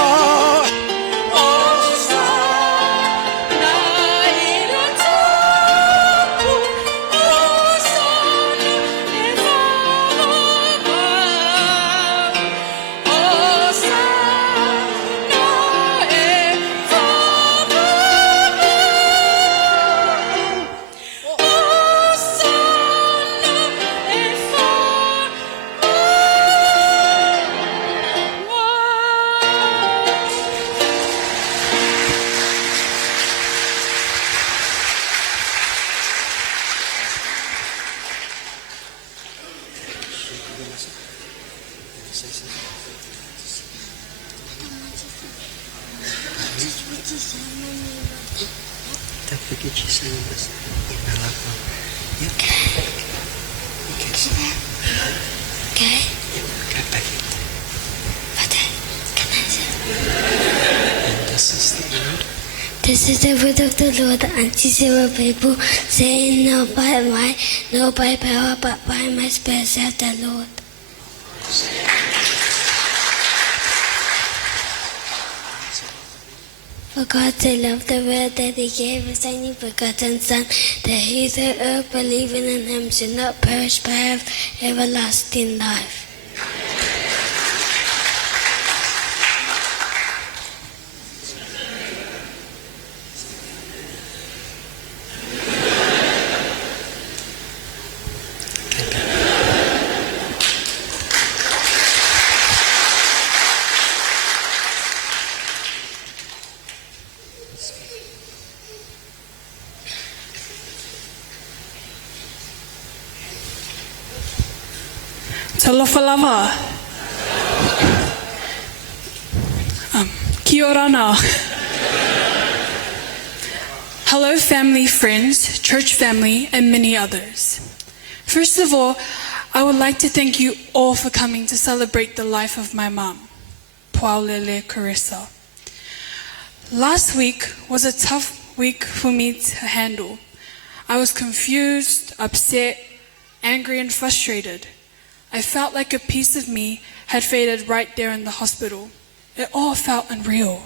This is the word of the Lord, unto our people, saying, not by might, nor by power, but by my spirit, saith the Lord. For God so loved the world that he gave his only begotten Son, that whosoever believing in him should not perish but have everlasting life. Talofa lava. Kia ora na. Hello family, friends, church family, and many others. First of all, I would like to thank you all for coming to celebrate the life of my mom, Puaulele Carissa. Last week was a tough week for me to handle. I was confused, upset, angry, and frustrated. I felt like a piece of me had faded right there in the hospital. It all felt unreal.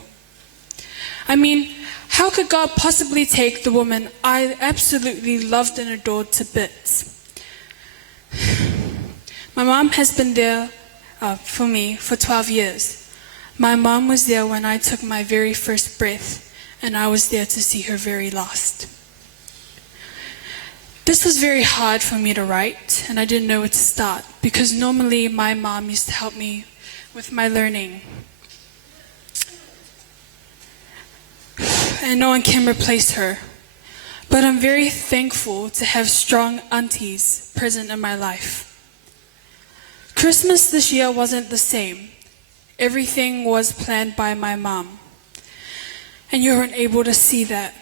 I mean, how could God possibly take the woman I absolutely loved and adored to bits? My mom has been there for me for 12 years. My mom was there when I took my very first breath, and I was there to see her very last. This was very hard for me to write, and I didn't know where to start, because normally my mom used to help me with my learning. And no one can replace her. But I'm very thankful to have strong aunties present in my life. Christmas this year wasn't the same. Everything was planned by my mom. And you weren't able to see that.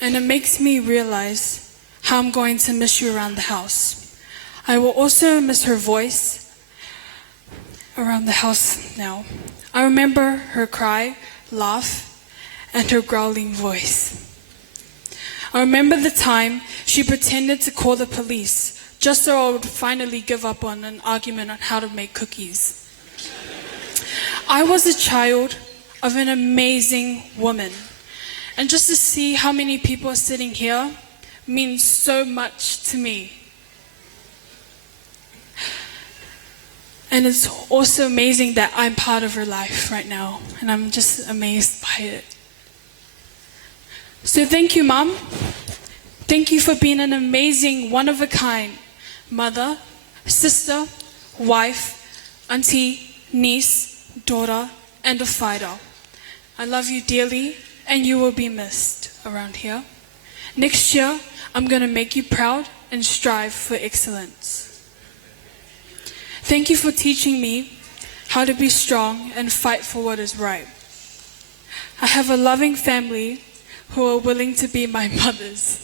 And it makes me realize how I'm going to miss you around the house. I will also miss her voice around the house now. I remember her cry, laugh, and her growling voice. I remember the time she pretended to call the police just so I would finally give up on an argument on how to make cookies. I was a child of an amazing woman. And just to see how many people are sitting here means so much to me. And it's also amazing that I'm part of her life right now. And I'm just amazed by it. So thank you, Mom. Thank you for being an amazing, one-of-a-kind mother, sister, wife, auntie, niece, daughter, and a fighter. I love you dearly, and you will be missed around here. Next year, I'm going to make you proud and strive for excellence. Thank you for teaching me how to be strong and fight for what is right. I have a loving family who are willing to be my mothers.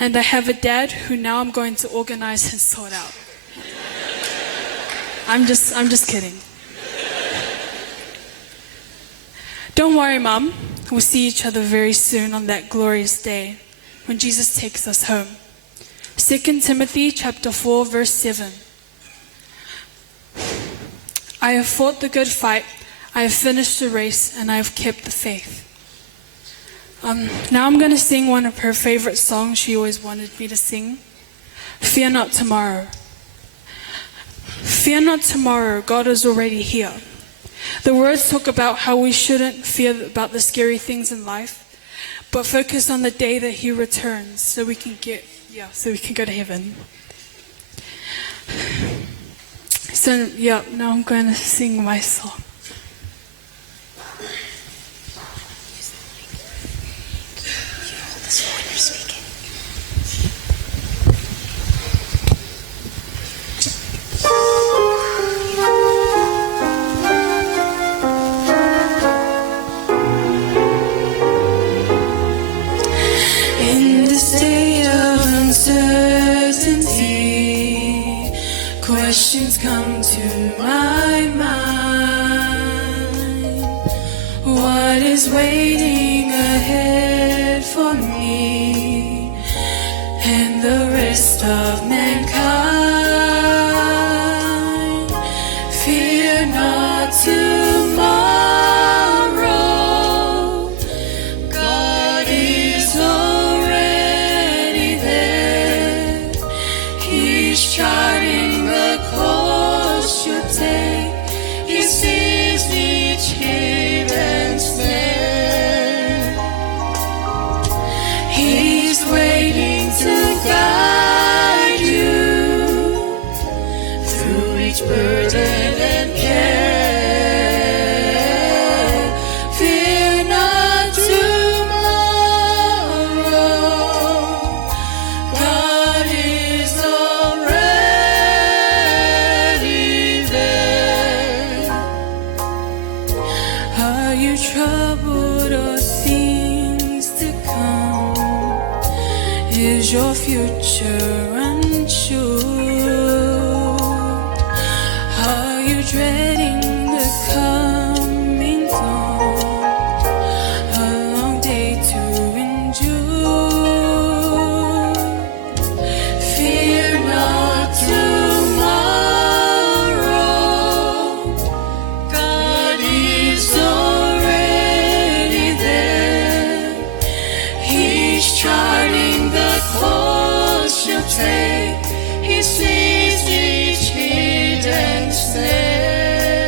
And I have a dad who now I'm going to organize and sort out. I'm just kidding. Don't worry, Mom. We'll see each other very soon on that glorious day when Jesus takes us home. 2 Timothy chapter 4, verse 7. I have fought the good fight, I have finished the race, and I have kept the faith. Now I'm going to sing one of her favorite songs she always wanted me to sing. Fear not tomorrow. Fear not tomorrow, God is already here. The words talk about how we shouldn't fear about the scary things in life, but focus on the day that He returns so we can go to heaven. So, now I'm going to sing my song. In this day of uncertainty, questions come to my mind. What is waiting ahead for me and the rest of mankind? Fear not tomorrow, God is already there. He's charting the course you'll take. He sees each hidden snare. He's waiting to guide you through each burden and care. Fear not tomorrow, God is already there. Are you troubled or things to come? Is your future unsure? Are you dreading the coming dawn? A long day to endure. Fear not tomorrow, God is already there. He's charting the course you'll take. He sees each hidden snare.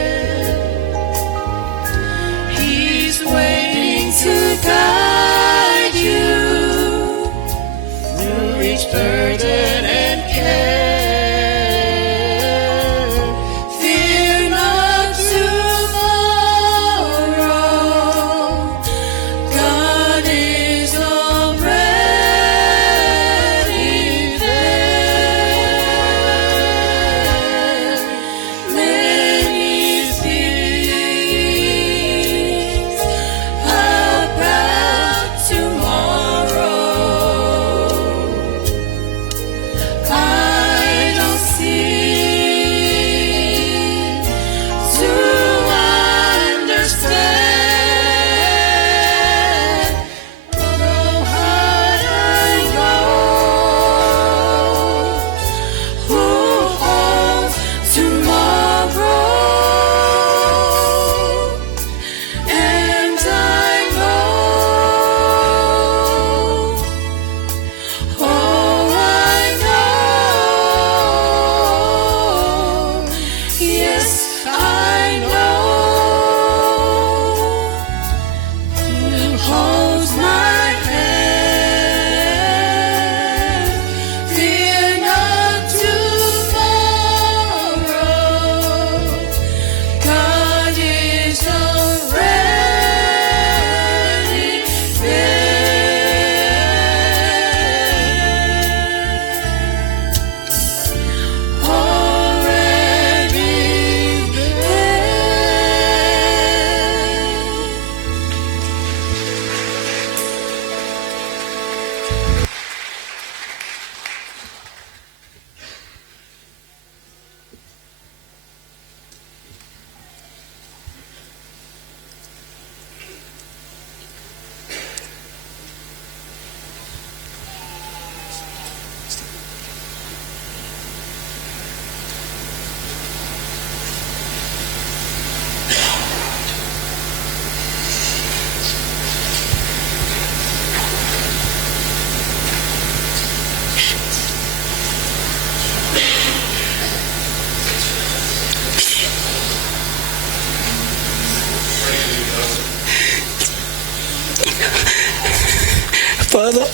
Father.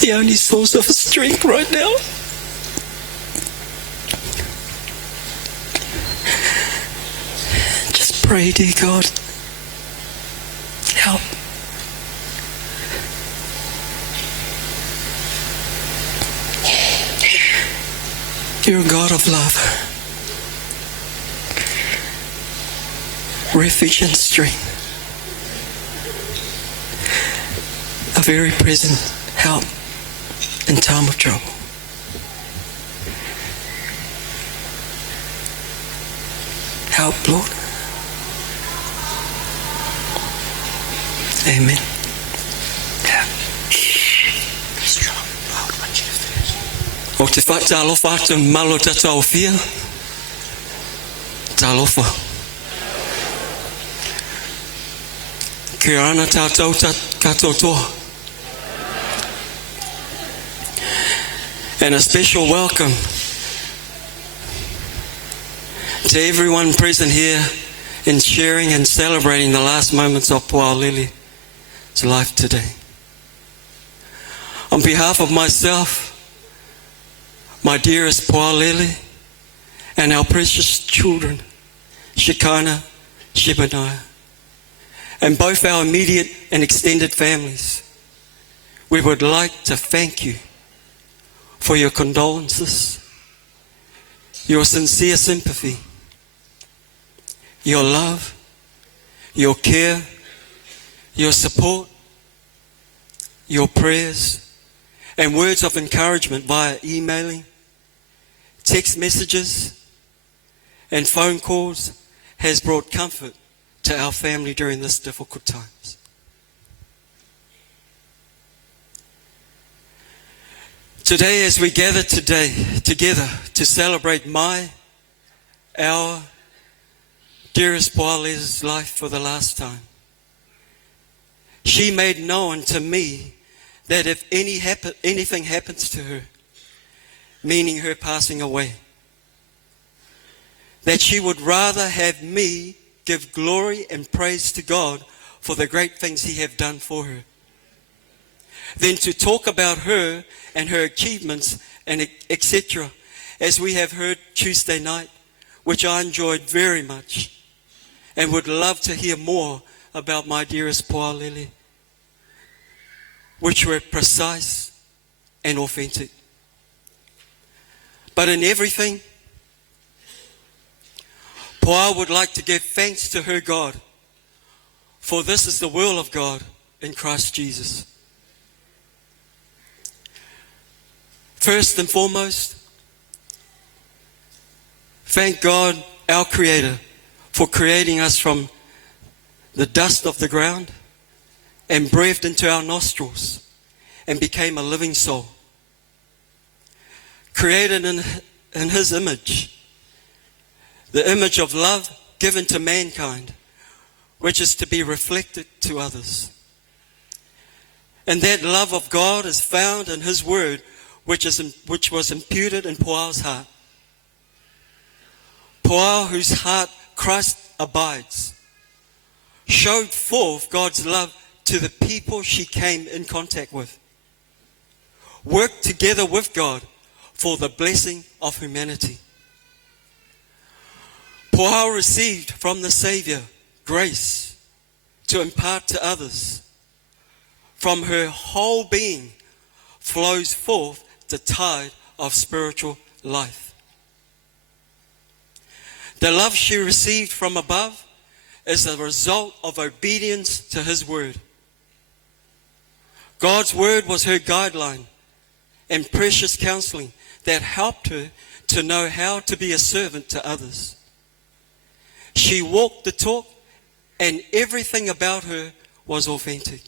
The only source of strength right now. Just pray, dear God. Help. You're a God of love, refuge and strength, a very present help in time of trouble. Help, Lord. Amen. O te whaatalofa atu malo tata o fia. Talofa. Kia ana tātou katotoa. And a special welcome to everyone present here in sharing and celebrating the last moments of Pualili's life today. On behalf of myself, my dearest Pualili, and our precious children, Shekinah, Shebaniah, and both our immediate and extended families, we would like to thank you for your condolences, your sincere sympathy, your love, your care, your support, your prayers, and words of encouragement via emailing, text messages, and phone calls has brought comfort to our family during this difficult times. Today, as we gather together to celebrate our dearest Pualili's life for the last time, she made known to me that if anything happens to her, meaning her passing away, that she would rather have me give glory and praise to God for the great things He have done for her, than to talk about her and her achievements and etc., as we have heard Tuesday night, which I enjoyed very much and would love to hear more about my dearest Pualili, which were precise and authentic. But in everything, Pua would like to give thanks to her God, for this is the will of God in Christ Jesus. First and foremost, thank God, our Creator, for creating us from the dust of the ground and breathed into our nostrils and became a living soul. Created in His image, the image of love given to mankind, which is to be reflected to others. And that love of God is found in His Word, which was imputed in Pua's heart. Pua, whose heart Christ abides, showed forth God's love to the people she came in contact with, worked together with God for the blessing of humanity. Pua received from the Saviour grace to impart to others. From her whole being flows forth the tide of spiritual life. The love she received from above is a result of obedience to His Word. God's Word was her guideline and precious counseling that helped her to know how to be a servant to others. She walked the talk, and everything about her was authentic.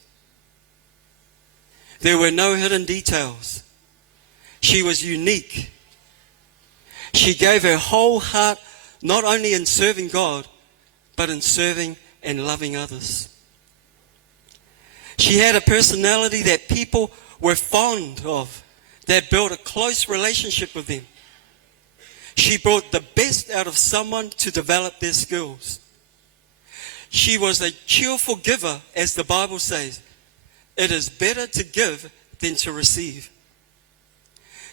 There were no hidden details. She was unique. She gave her whole heart not only in serving God, but in serving and loving others. She had a personality that people were fond of, that built a close relationship with them. She brought the best out of someone to develop their skills. She was a cheerful giver, as the Bible says. It is better to give than to receive.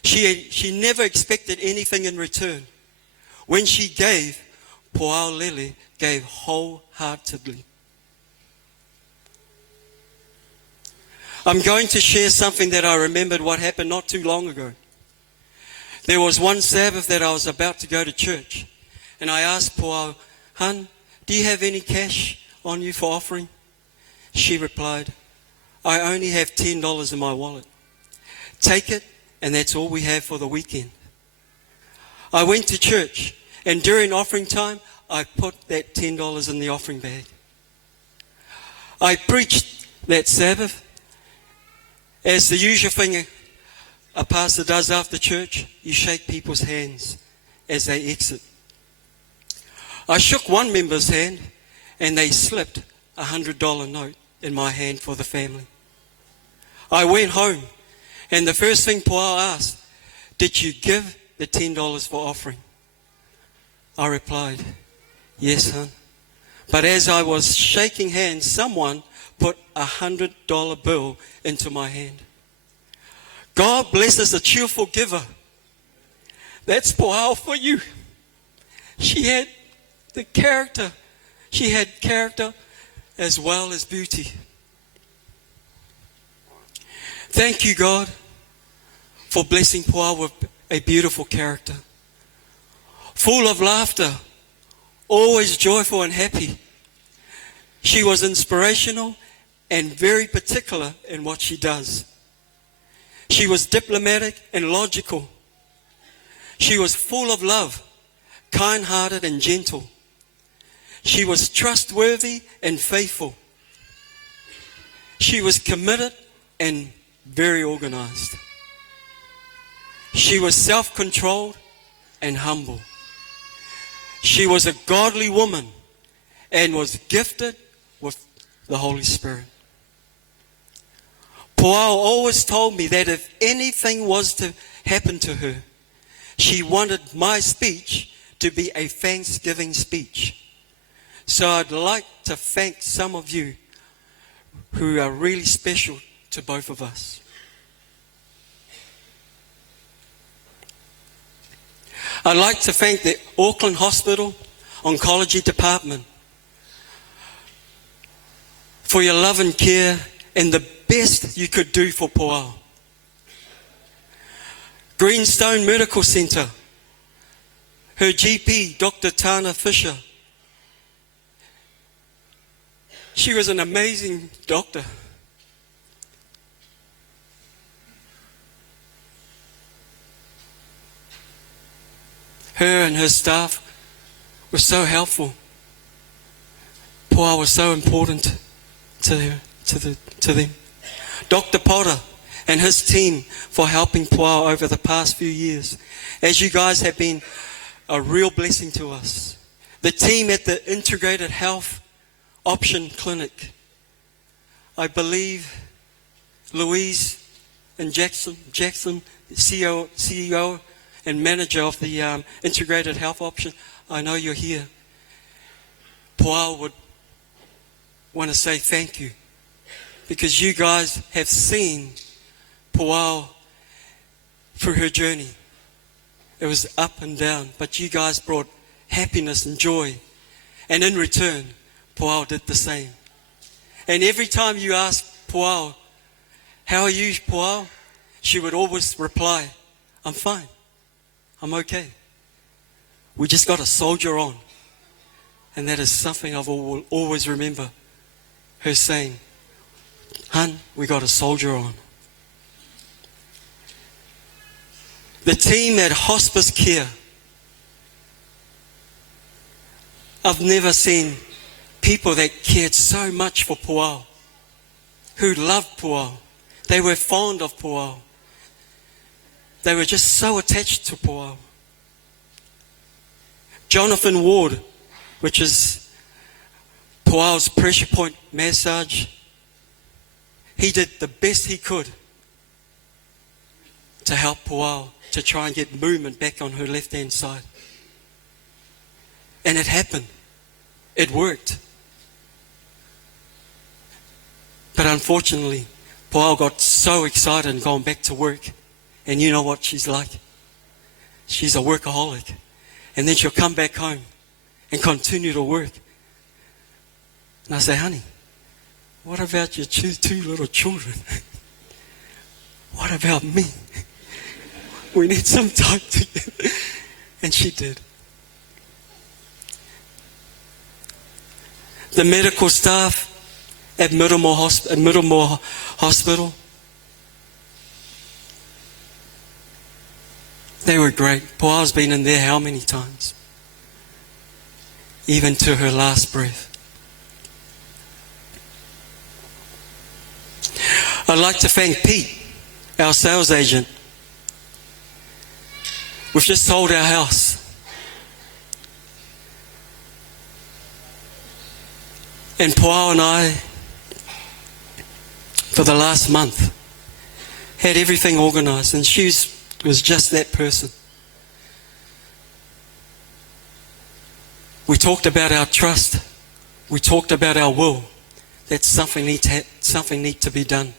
She never expected anything in return. When she gave, Po'ao Lele gave wholeheartedly. I'm going to share something that I remembered what happened not too long ago. There was one Sabbath that I was about to go to church, and I asked Po'ao, "Hun, do you have any cash on you for offering?" She replied, "I only have $10 in my wallet. Take it, and that's all we have for the weekend." I went to church, and during offering time, I put that $10 in the offering bag. I preached that Sabbath. As the usual thing a pastor does after church, you shake people's hands as they exit. I shook one member's hand, and they slipped a $100 note in my hand for the family. I went home, and the first thing Po'ao asked, "Did you give the $10 for offering?" I replied, "Yes, hon." But as I was shaking hands, someone put a $100 bill into my hand. God blesses a cheerful giver. That's Po'ao for you. She had the character. She had character as well as beauty. Thank you, God, for blessing Po'ao with a beautiful character. Full of laughter, always joyful and happy. She was inspirational and very particular in what she does. She was diplomatic and logical. She was full of love, kind-hearted and gentle. She was trustworthy and faithful. She was committed and very organized. She was self-controlled and humble. She was a godly woman and was gifted with the Holy Spirit. Po'ao always told me that if anything was to happen to her, she wanted my speech to be a thanksgiving speech. So I'd like to thank some of you who are really special to both of us. I'd like to thank the Auckland Hospital Oncology Department for your love and care and the best you could do for Po'ao. Greenstone Medical Centre, her GP, Dr. Tana Fisher. She was an amazing doctor. Her and her staff were so helpful. Po'ao was so important to them. Dr. Potter and his team for helping Po'ao over the past few years. As you guys have been a real blessing to us. The team at the Integrated Health Option Clinic. I believe Louise and Jackson, CEO and manager of the Integrated Health Option, I know you're here. Po'ao would want to say thank you, because you guys have seen Po'ao through her journey. It was up and down, but you guys brought happiness and joy. And in return, Po'ao did the same. And every time you asked Po'ao, "How are you, Po'ao?" she would always reply, "I'm fine. I'm okay. We just got to soldier on." And that is something I will always remember her saying, "Hun, we got to soldier on." The team at Hospice Care. I've never seen people that cared so much for Po'ao, who loved Po'ao. They were fond of Po'ao. They were just so attached to Po'ao. Jonathan Ward, which is Po'ao's pressure point massage, he did the best he could to help Puao to try and get movement back on her left-hand side. And it happened. It worked. But unfortunately, Puao got so excited and gone back to work. And you know what she's like. She's a workaholic. And then she'll come back home and continue to work. And I say, honey, what about your two little children? What about me? We need some time together. And she did. The medical staff at Middlemore Hospital, they were great. Puao's been in there how many times? Even to her last breath. I'd like to thank Pete, our sales agent. We've just sold our house. And Puao and I, for the last month, had everything organised, and she was just that person. We talked about our trust. We talked about our will. That something need to be done,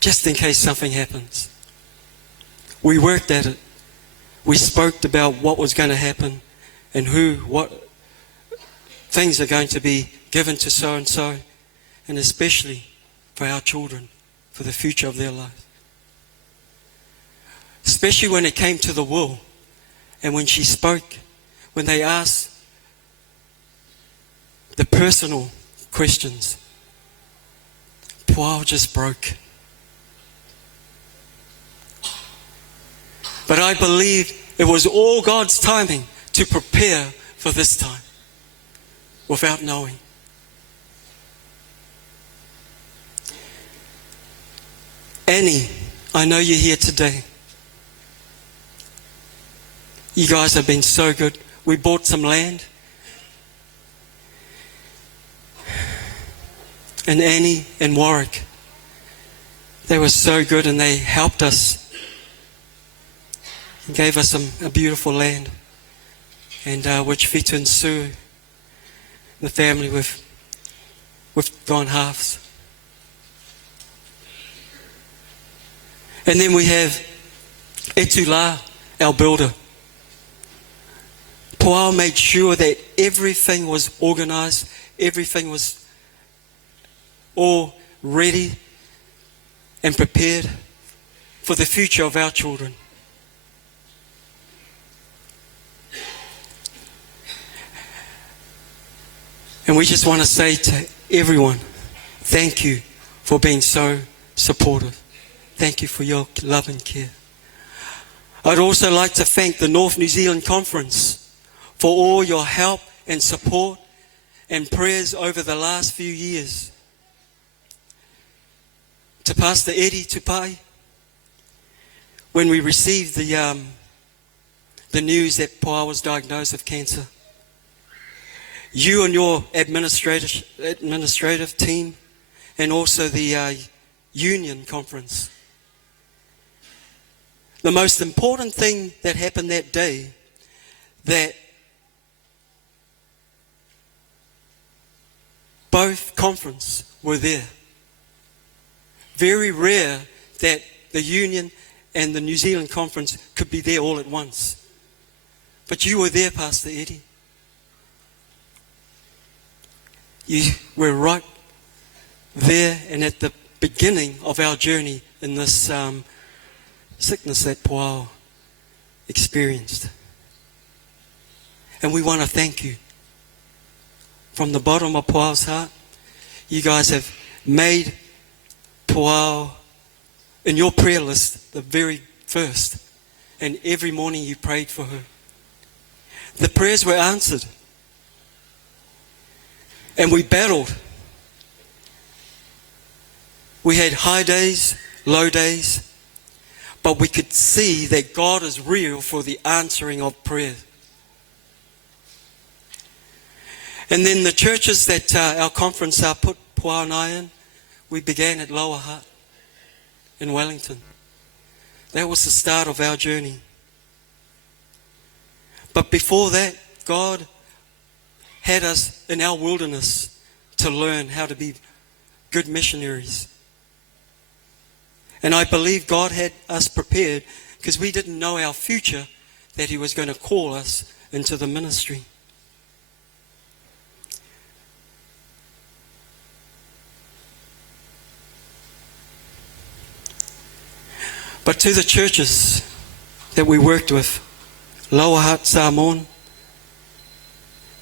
just in case something happens. We worked at it. We spoke about what was going to happen and what things are going to be given to so-and-so, and especially for our children, for the future of their life. Especially when it came to the will, and when she spoke, when they asked the personal questions, Puao just broke. But I believe it was all God's timing to prepare for this time, without knowing. Annie, I know you're here today. You guys have been so good. We bought some land. And Annie and Warwick, they were so good, and they helped us and gave us a beautiful land, and which Fitu and Sue, the family, we've gone halves. And then we have Etula, our builder. Puao made sure that everything was organised, everything was all ready and prepared for the future of our children. And we just want to say to everyone, thank you for being so supportive. Thank you for your love and care. I'd also like to thank the North New Zealand Conference for all your help and support and prayers over the last few years. To Pastor Eddie Tupai, when we received the news that Puao was diagnosed with cancer, you and your administrative team, and also the union conference. The most important thing that happened that day, that both conferences were there. Very rare that the union and the New Zealand conference could be there all at once. But you were there, Pastor Eddie. You were right there and at the beginning of our journey in this sickness that Puao experienced. And we want to thank you. From the bottom of Puao's heart, you guys have made Puao in your prayer list the very first. And every morning you prayed for her. The prayers were answered. And we battled. We had high days, low days, but we could see that God is real for the answering of prayer. And then the churches that our conference put Puao and I in, we began at Lower Hutt in Wellington That was the start of our journey. But before that, God had us in our wilderness to learn how to be good missionaries. And I believe God had us prepared because we didn't know our future, that He was going to call us into the ministry. But to the churches that we worked with, Lower Hutt, Samoan,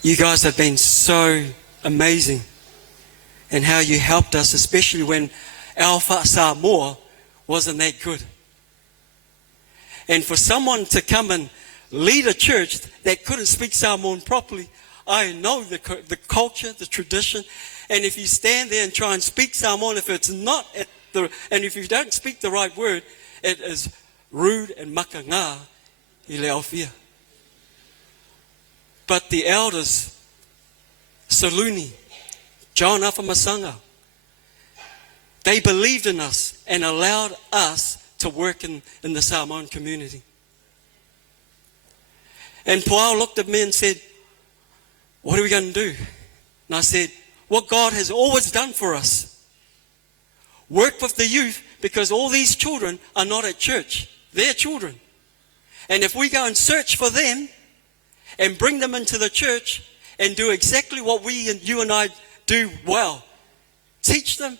you guys have been so amazing in how you helped us, especially when Alpha Samoa wasn't that good. And for someone to come and lead a church that couldn't speak Samoan properly, I know the culture, the tradition, and if you stand there and try and speak Samoan, if it's not at the, and if you don't speak the right word, it is rude and makanga I Leofia. But the elders, Saluni, John Afamasanga, they believed in us and allowed us to work in the Samoan community. And Poau looked at me and said, what are we going to do? And I said, what God has always done for us. Work with the youth, because all these children are not at church. They're children. And if we go and search for them and bring them into the church and do exactly what you and I do well, teach them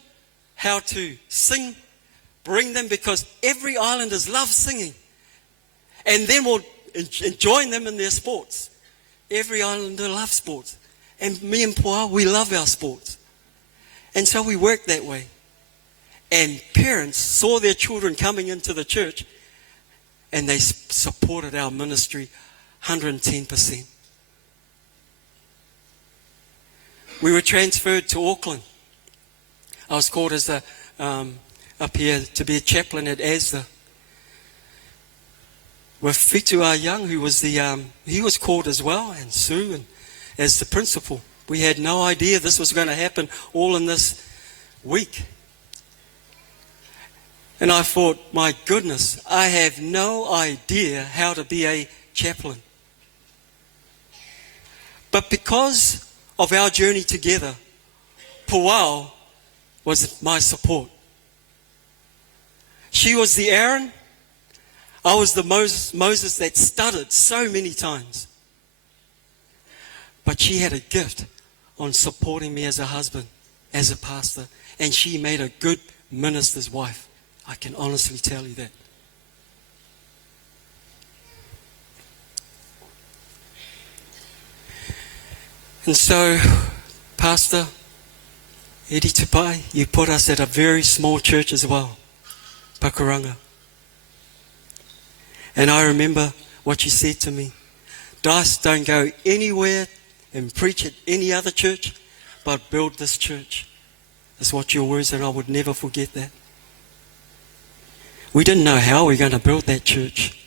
how to sing, bring them, because every islanders love singing. And then we'll join them in their sports. Every islander loves sports. And me and Poau, we love our sports. And so we work that way. And parents saw their children coming into the church and they supported our ministry 110%. We were transferred to Auckland. I was called as up here to be a chaplain at ASDA. With Fitua Young, who was he was called as well, and Sue, and as the principal. We had no idea this was going to happen all in this week. And I thought, my goodness, I have no idea how to be a chaplain. But because of our journey together, Poau was my support. She was the Aaron. I was the Moses that stuttered so many times. But she had a gift on supporting me as a husband, as a pastor, and she made a good minister's wife. I can honestly tell you that. And so, Pastor Eddie Tupai, you put us at a very small church as well, Pakuranga. And I remember what you said to me. Dice, don't go anywhere and preach at any other church, but build this church. That's what your words, and I would never forget that. We didn't know how we were going to build that church.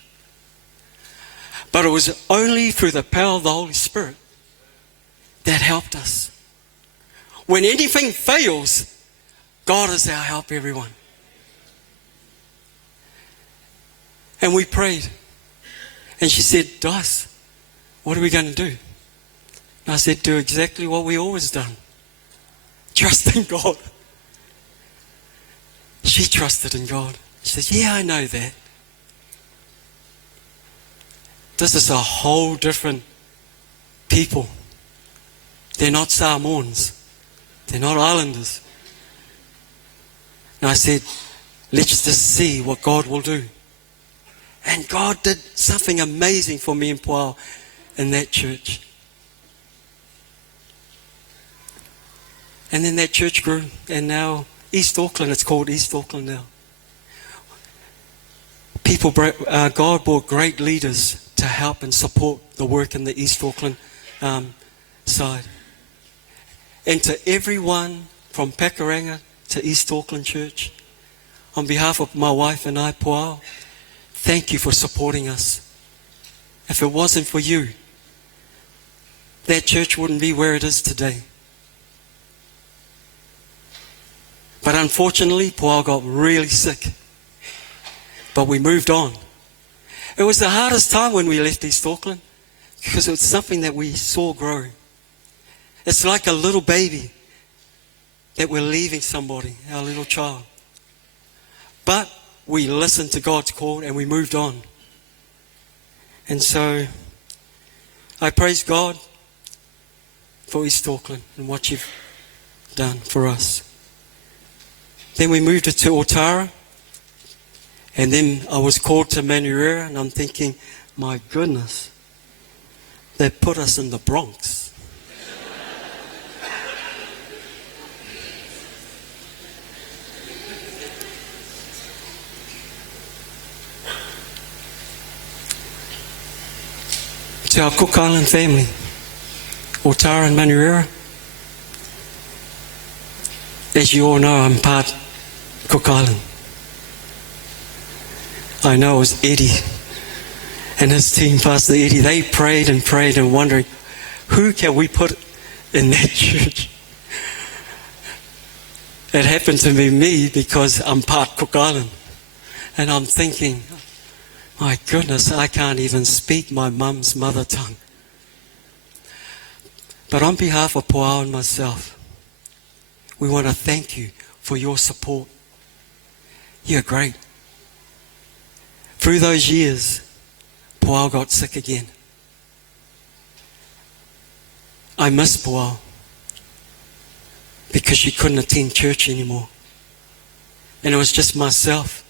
But it was only through the power of the Holy Spirit that helped us. When anything fails, God is our help, everyone. And we prayed. And she said, Dice, what are we going to do? And I said, do exactly what we always done. Trust in God. She trusted in God. She said, yeah, I know that. This is a whole different people. They're not Samoans. They're not islanders. And I said, let's just see what God will do. And God did something amazing for me and Poau in that church. And then that church grew, and now East Auckland, it's called East Auckland now. God brought great leaders to help and support the work in the East Auckland side. And to everyone from Pakuranga to East Auckland Church, on behalf of my wife and I, Poau, thank you for supporting us. If it wasn't for you, that church wouldn't be where it is today. But unfortunately, Poau got really sick. but we moved on. It was the hardest time when we left East Auckland because it was something that we saw grow. It's like a little baby that we're leaving somebody, our little child. But we listened to God's call and we moved on. And so I praise God for East Auckland and what you've done for us. Then we moved to Otara. And then I was called to Manureira, and I'm thinking, my goodness, they put us in the Bronx. To our Cook Island family, Otara and Manureira. As you all know, I'm part Cook Island. I know it was Eddie and his team, Pastor Eddie. They prayed and prayed and wondering, who can we put in that church? It happened to be me because I'm part Cook Island. And I'm thinking, my goodness, I can't even speak my mum's mother tongue. But on behalf of Poau and myself, we want to thank you for your support. You're great. Through those years, Poau got sick again. I miss Poau because she couldn't attend church anymore. And it was just myself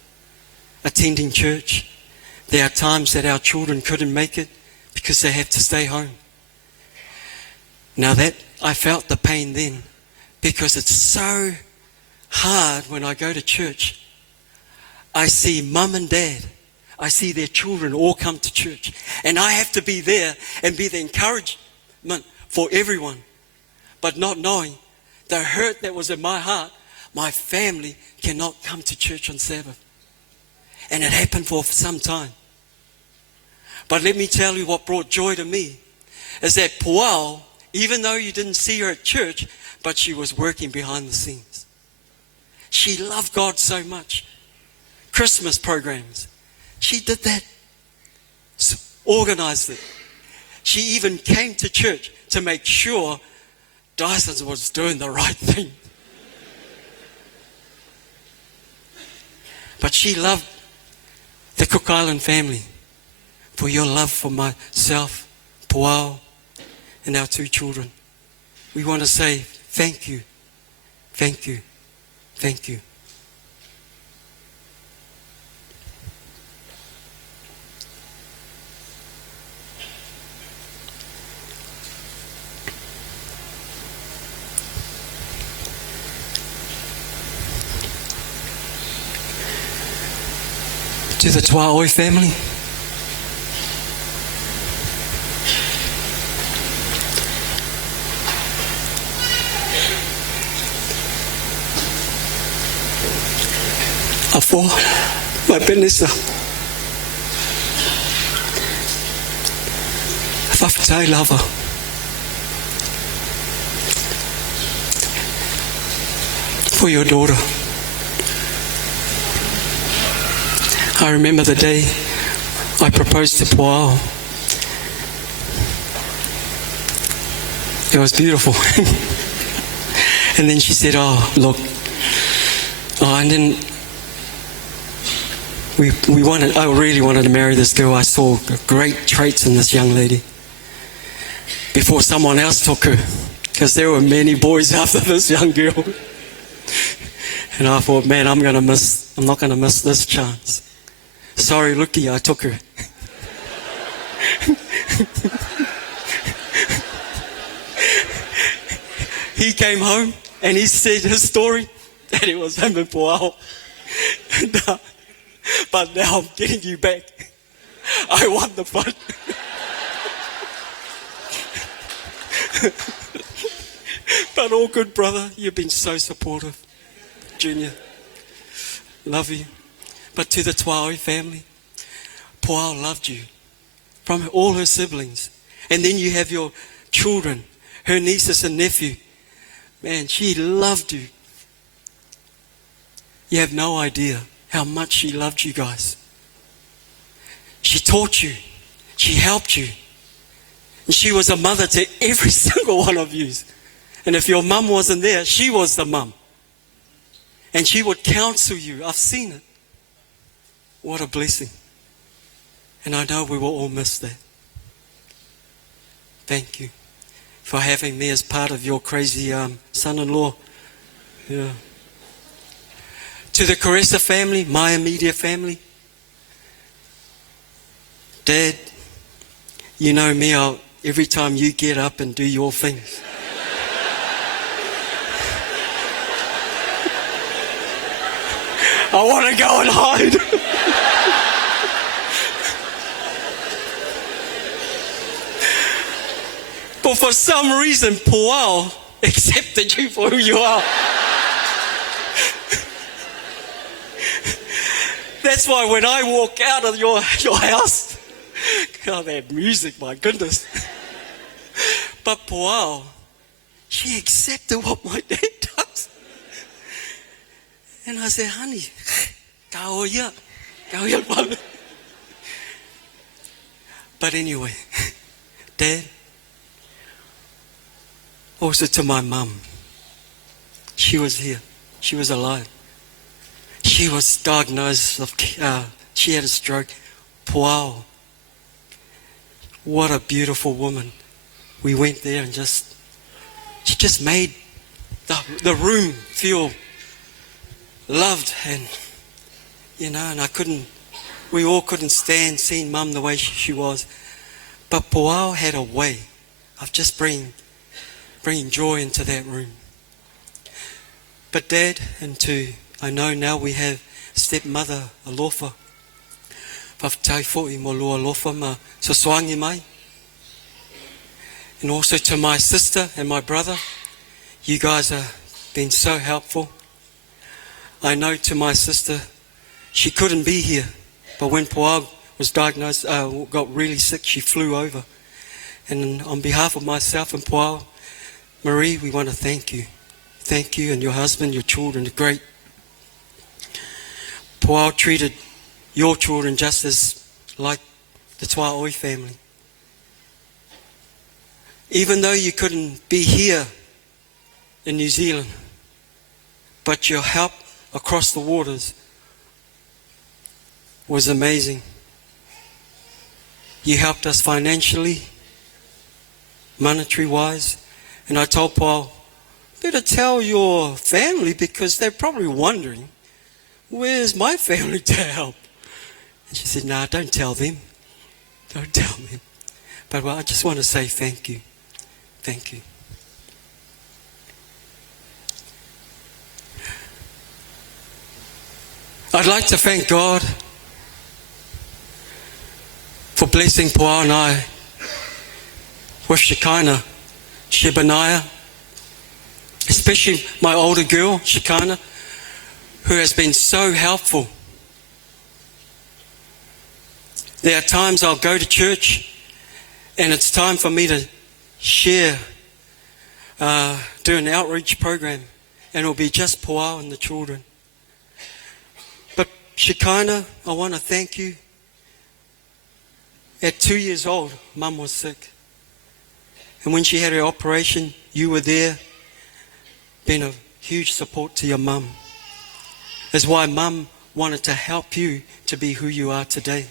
attending church. There are times that our children couldn't make it because they have to stay home. Now that I felt the pain then because it's so hard when I go to church. I see mum and dad. I see their children all come to church. And I have to be there and be the encouragement for everyone. But not knowing the hurt that was in my heart, my family cannot come to church on Sabbath. And it happened for some time. But let me tell you what brought joy to me is that Poau, even though you didn't see her at church, but she was working behind the scenes. She loved God so much. Christmas programs. She did that. Organized it. She even came to church to make sure Dyson was doing the right thing. But she loved the Cook Island family for your love for myself, Poau, and our two children. We want to say thank you, thank you, thank you. To the Tuaoi family, Afo, my penisa, Fafitai lava, for your daughter. I remember the day I proposed to Poau. It was beautiful. And then she said, oh, look. Oh, and then I really wanted to marry this girl. I saw great traits in this young lady before someone else took her, because there were many boys after this young girl. And I thought, man, I'm not going to miss this chance. Sorry, Luki, I took her. He came home and he said his story that it was him and Poau. But now I'm getting you back. I want the fun. But all good, brother. You've been so supportive. Junior, love you. But to the Tuaoi family, Poau loved you from all her siblings. And then you have your children, her nieces and nephew. Man, she loved you. You have no idea how much she loved you guys. She taught you. She helped you. And she was a mother to every single one of you. And if your mum wasn't there, she was the mum. And she would counsel you. I've seen it. What a blessing. And I know we will all miss that. Thank you for having me as part of your crazy son-in-law. Yeah. To the Caressa family, my immediate family. Dad, you know me, every time you get up and do your things. I want to go and hide. But for some reason, Puao accepted you for who you are. That's why when I walk out of your house, God, that music, my goodness. But Puao, she accepted what my dad does. And I said, honey, go here. But anyway, Dad, also to my mum, she was here. She was alive. She was diagnosed she had a stroke. Wow. What a beautiful woman. We went there and she just made the room feel loved, and and we all couldn't stand seeing Mum the way she was. But Puao had a way of just bringing joy into that room. But Dad, I know now we have stepmother Alofa. Whawhatai fo'i mo lua alofa ma saswangi mai. And also to my sister and my brother, you guys have been so helpful. I know to my sister, she couldn't be here, but when Puao was diagnosed, got really sick, she flew over. And on behalf of myself and Puao, Marie, we want to thank you. Thank you and your husband, your children are great. Puao treated your children just as like the Tuaoi family. Even though you couldn't be here in New Zealand, but your help across the waters was amazing. You helped us financially, monetary-wise, and I told Paul, better tell your family because they're probably wondering, where's my family to help? And she said, nah, don't tell them. Don't tell them. But I just want to say thank you. Thank you. I'd like to thank God for blessing Puao and I with Shekinah, Shebaniah, especially my older girl, Shekinah, who has been so helpful. There are times I'll go to church and it's time for me to share, do an outreach program, and it'll be just Puao and the children. But Shekinah, I want to thank you. At 2 years old, Mum was sick. And when she had her operation, you were there, being a huge support to your mum. That's why Mum wanted to help you to be who you are today.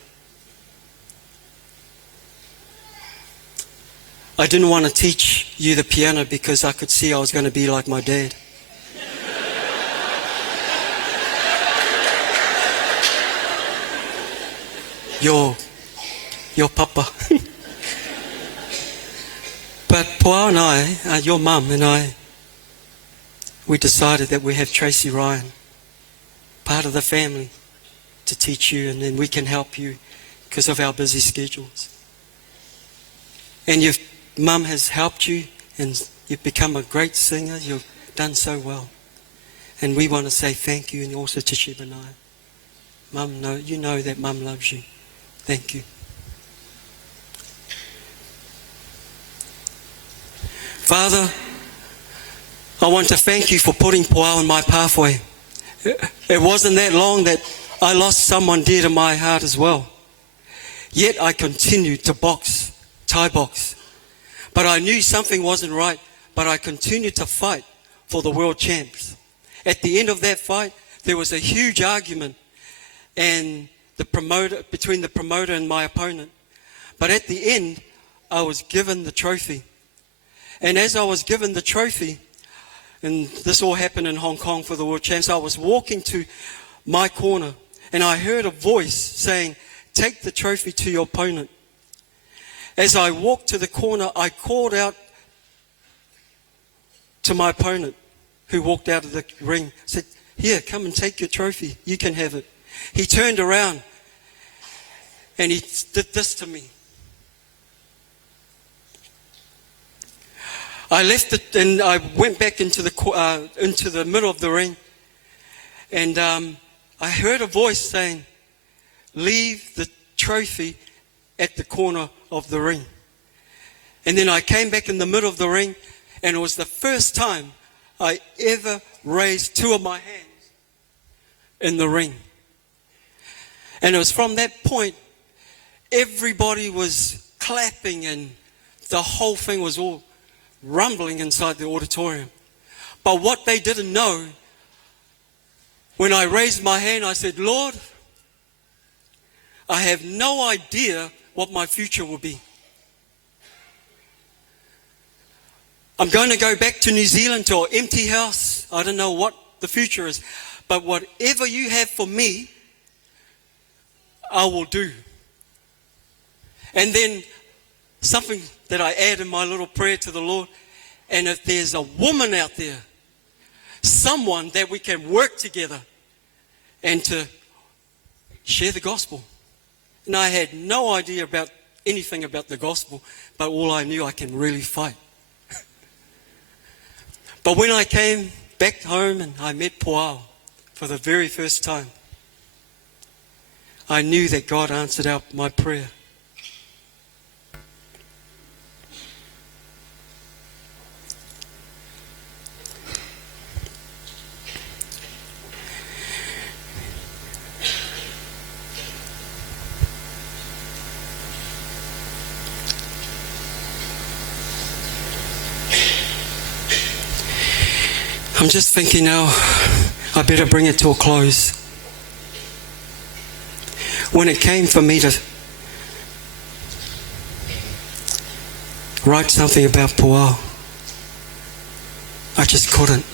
I didn't want to teach you the piano because I could see I was going to be like my dad. Your papa. But Puao and I, your mum and I, we decided that we have Tracy Ryan, part of the family, to teach you, and then we can help you because of our busy schedules. And your mum has helped you, and you've become a great singer. You've done so well. And we want to say thank you, and also to Shebaniah. Mum, you know that Mum loves you. Thank you. Father, I want to thank you for putting Puao in my pathway. It wasn't that long that I lost someone dear to my heart as well. Yet I continued to box, Thai box. But I knew something wasn't right, but I continued to fight for the world champs. At the end of that fight, there was a huge argument and between the promoter and my opponent. But at the end, I was given the trophy. And as I was given the trophy, and this all happened in Hong Kong for the world champs, I was walking to my corner and I heard a voice saying, "Take the trophy to your opponent." As I walked to the corner, I called out to my opponent who walked out of the ring. I said, "Here, come and take your trophy. You can have it." He turned around and he did this to me. I left it and I went back into the middle of the ring, and I heard a voice saying, "Leave the trophy at the corner of the ring." And then I came back in the middle of the ring, and it was the first time I ever raised two of my hands in the ring. And it was from that point, everybody was clapping and the whole thing was all rumbling inside the auditorium. But what they didn't know, when I raised my hand, I said, "Lord, I have no idea what my future will be. I'm going to go back to New Zealand to an empty house. I don't know what the future is. But whatever you have for me, I will do." And then something that I add in my little prayer to the Lord, and if there's a woman out there, someone that we can work together and to share the gospel. And I had no idea about anything about the gospel, but all I knew, I can really fight. But when I came back home and I met Poao for the very first time, I knew that God answered out my prayer. I'm just thinking now, I better bring it to a close. When it came for me to write something about Poao, I just couldn't.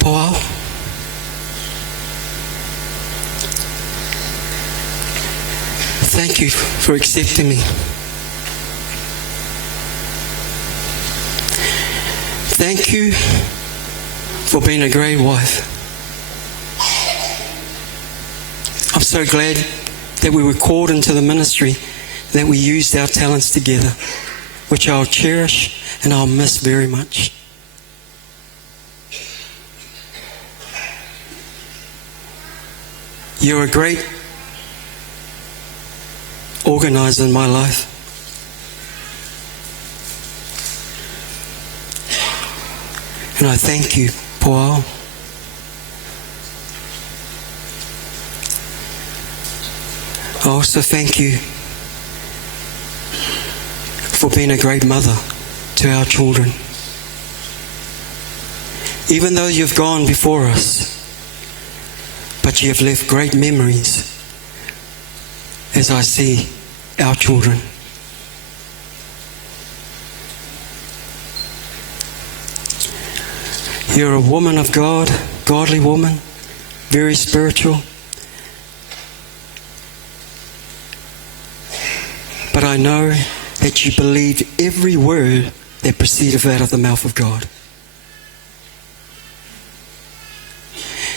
Poao, thank you for accepting me. Thank you for being a great wife. I'm so glad that we were called into the ministry, that we used our talents together, which I'll cherish and I'll miss very much. You're a great organizer in my life. And I thank you, Poao. I also thank you for being a great mother to our children. Even though you've gone before us, but you have left great memories as I see our children. You're a woman of God, godly woman, very spiritual. But I know that you believe every word that proceedeth out of the mouth of God.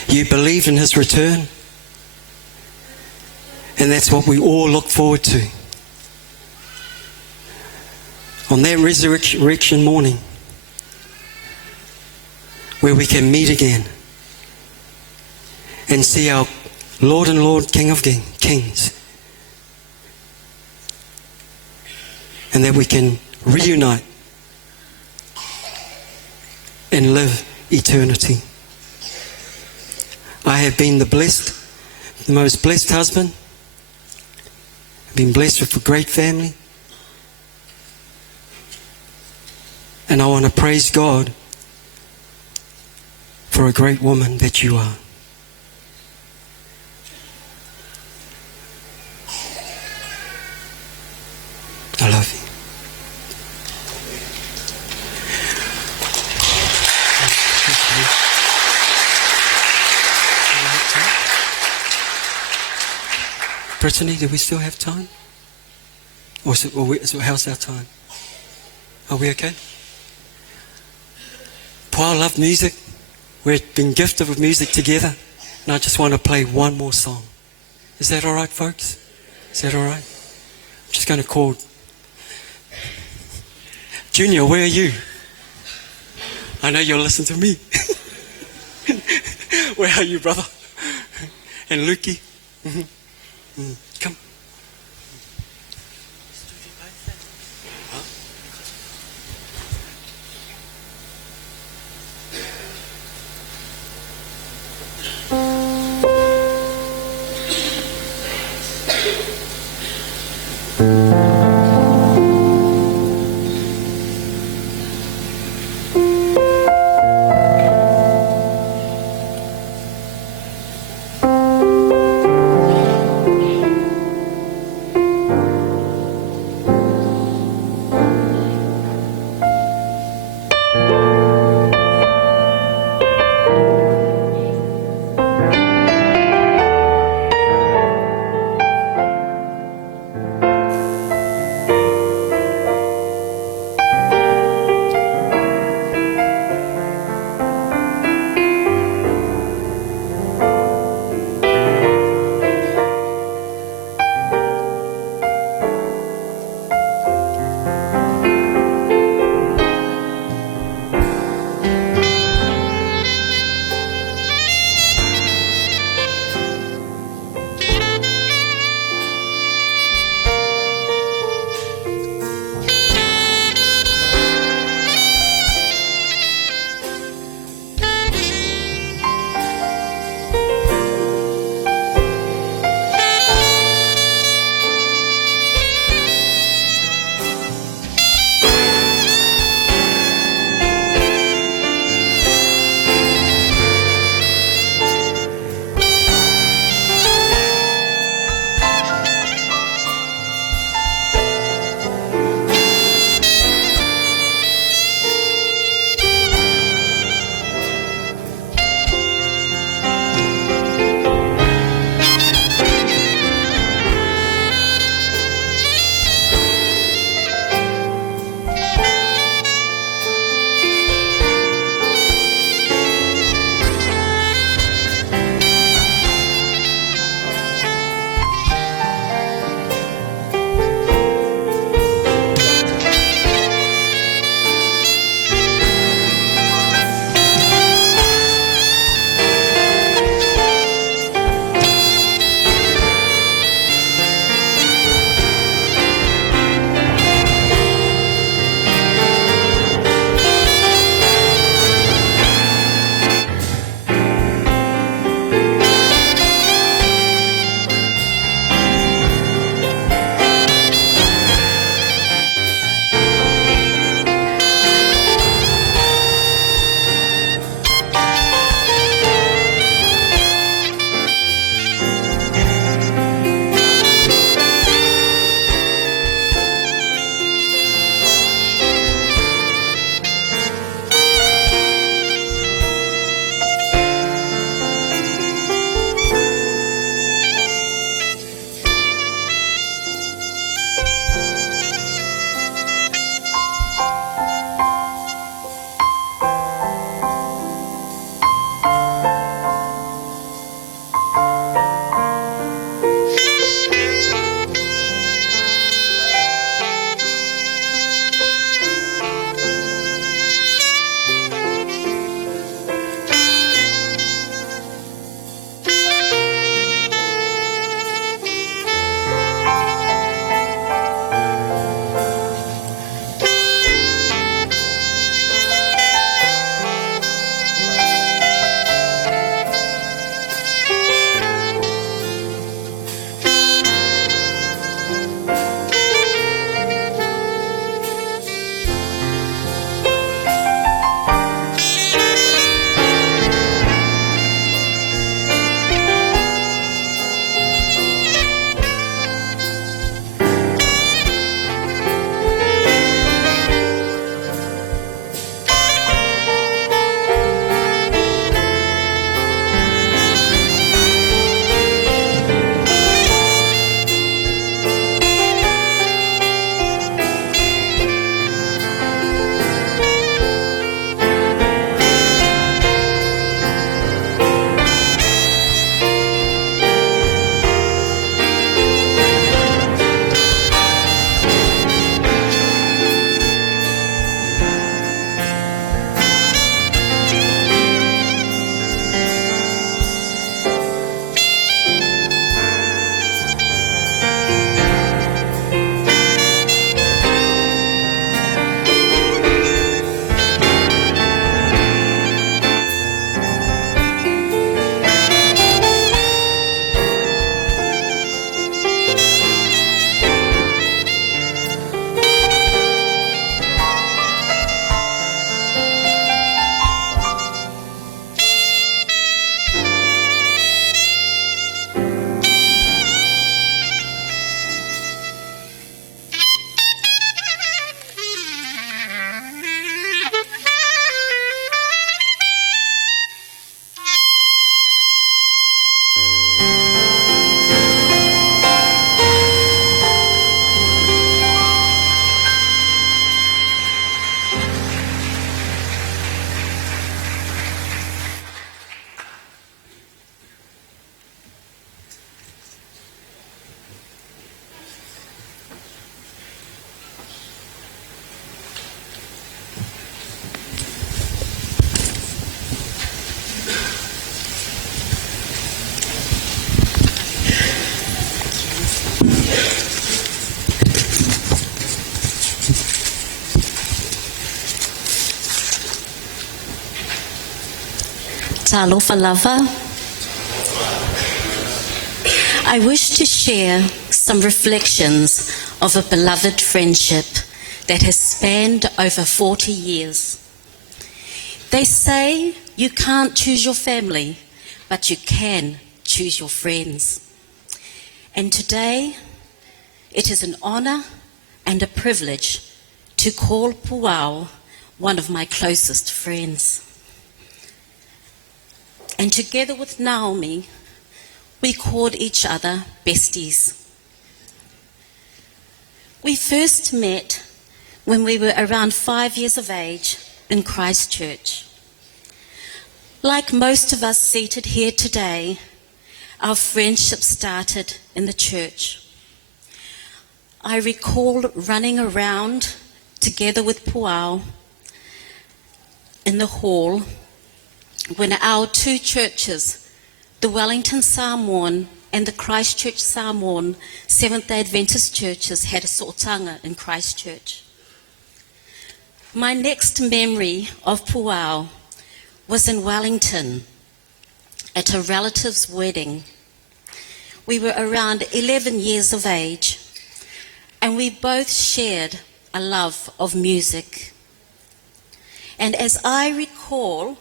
You believe in His return, and that's what we all look forward to. On that resurrection morning, where we can meet again and see our Lord and Lord, King of Kings, and that we can reunite, and live eternity. I have been the most blessed husband. I've been blessed with a great family. And I want to praise God for a great woman that you are. I love you. Brittany, do we still have time? Or how's our time? Are we okay? Paul, I love music. We've been gifted with music together. And I just want to play one more song. Is that all right, folks? Is that all right? I'm just going to call. Junior, where are you? I know you'll listen to me. Where are you, brother? And Lukey? Come. Talofa lava. I wish to share some reflections of a beloved friendship that has spanned over 40 years. They say you can't choose your family, but you can choose your friends. And today, it is an honour and a privilege to call Puao one of my closest friends. And together with Naomi, we called each other besties. We first met when we were around 5 years of age in Christchurch. Like most of us seated here today, our friendship started in the church. I recall running around together with Puao in the hall when our two churches, the Wellington Samoan and the Christchurch Samoan Seventh-day Adventist churches, had a sotanga in Christchurch. My next memory of Puao was in Wellington at a relative's wedding. We were around 11 years of age, and we both shared a love of music. And as I recall,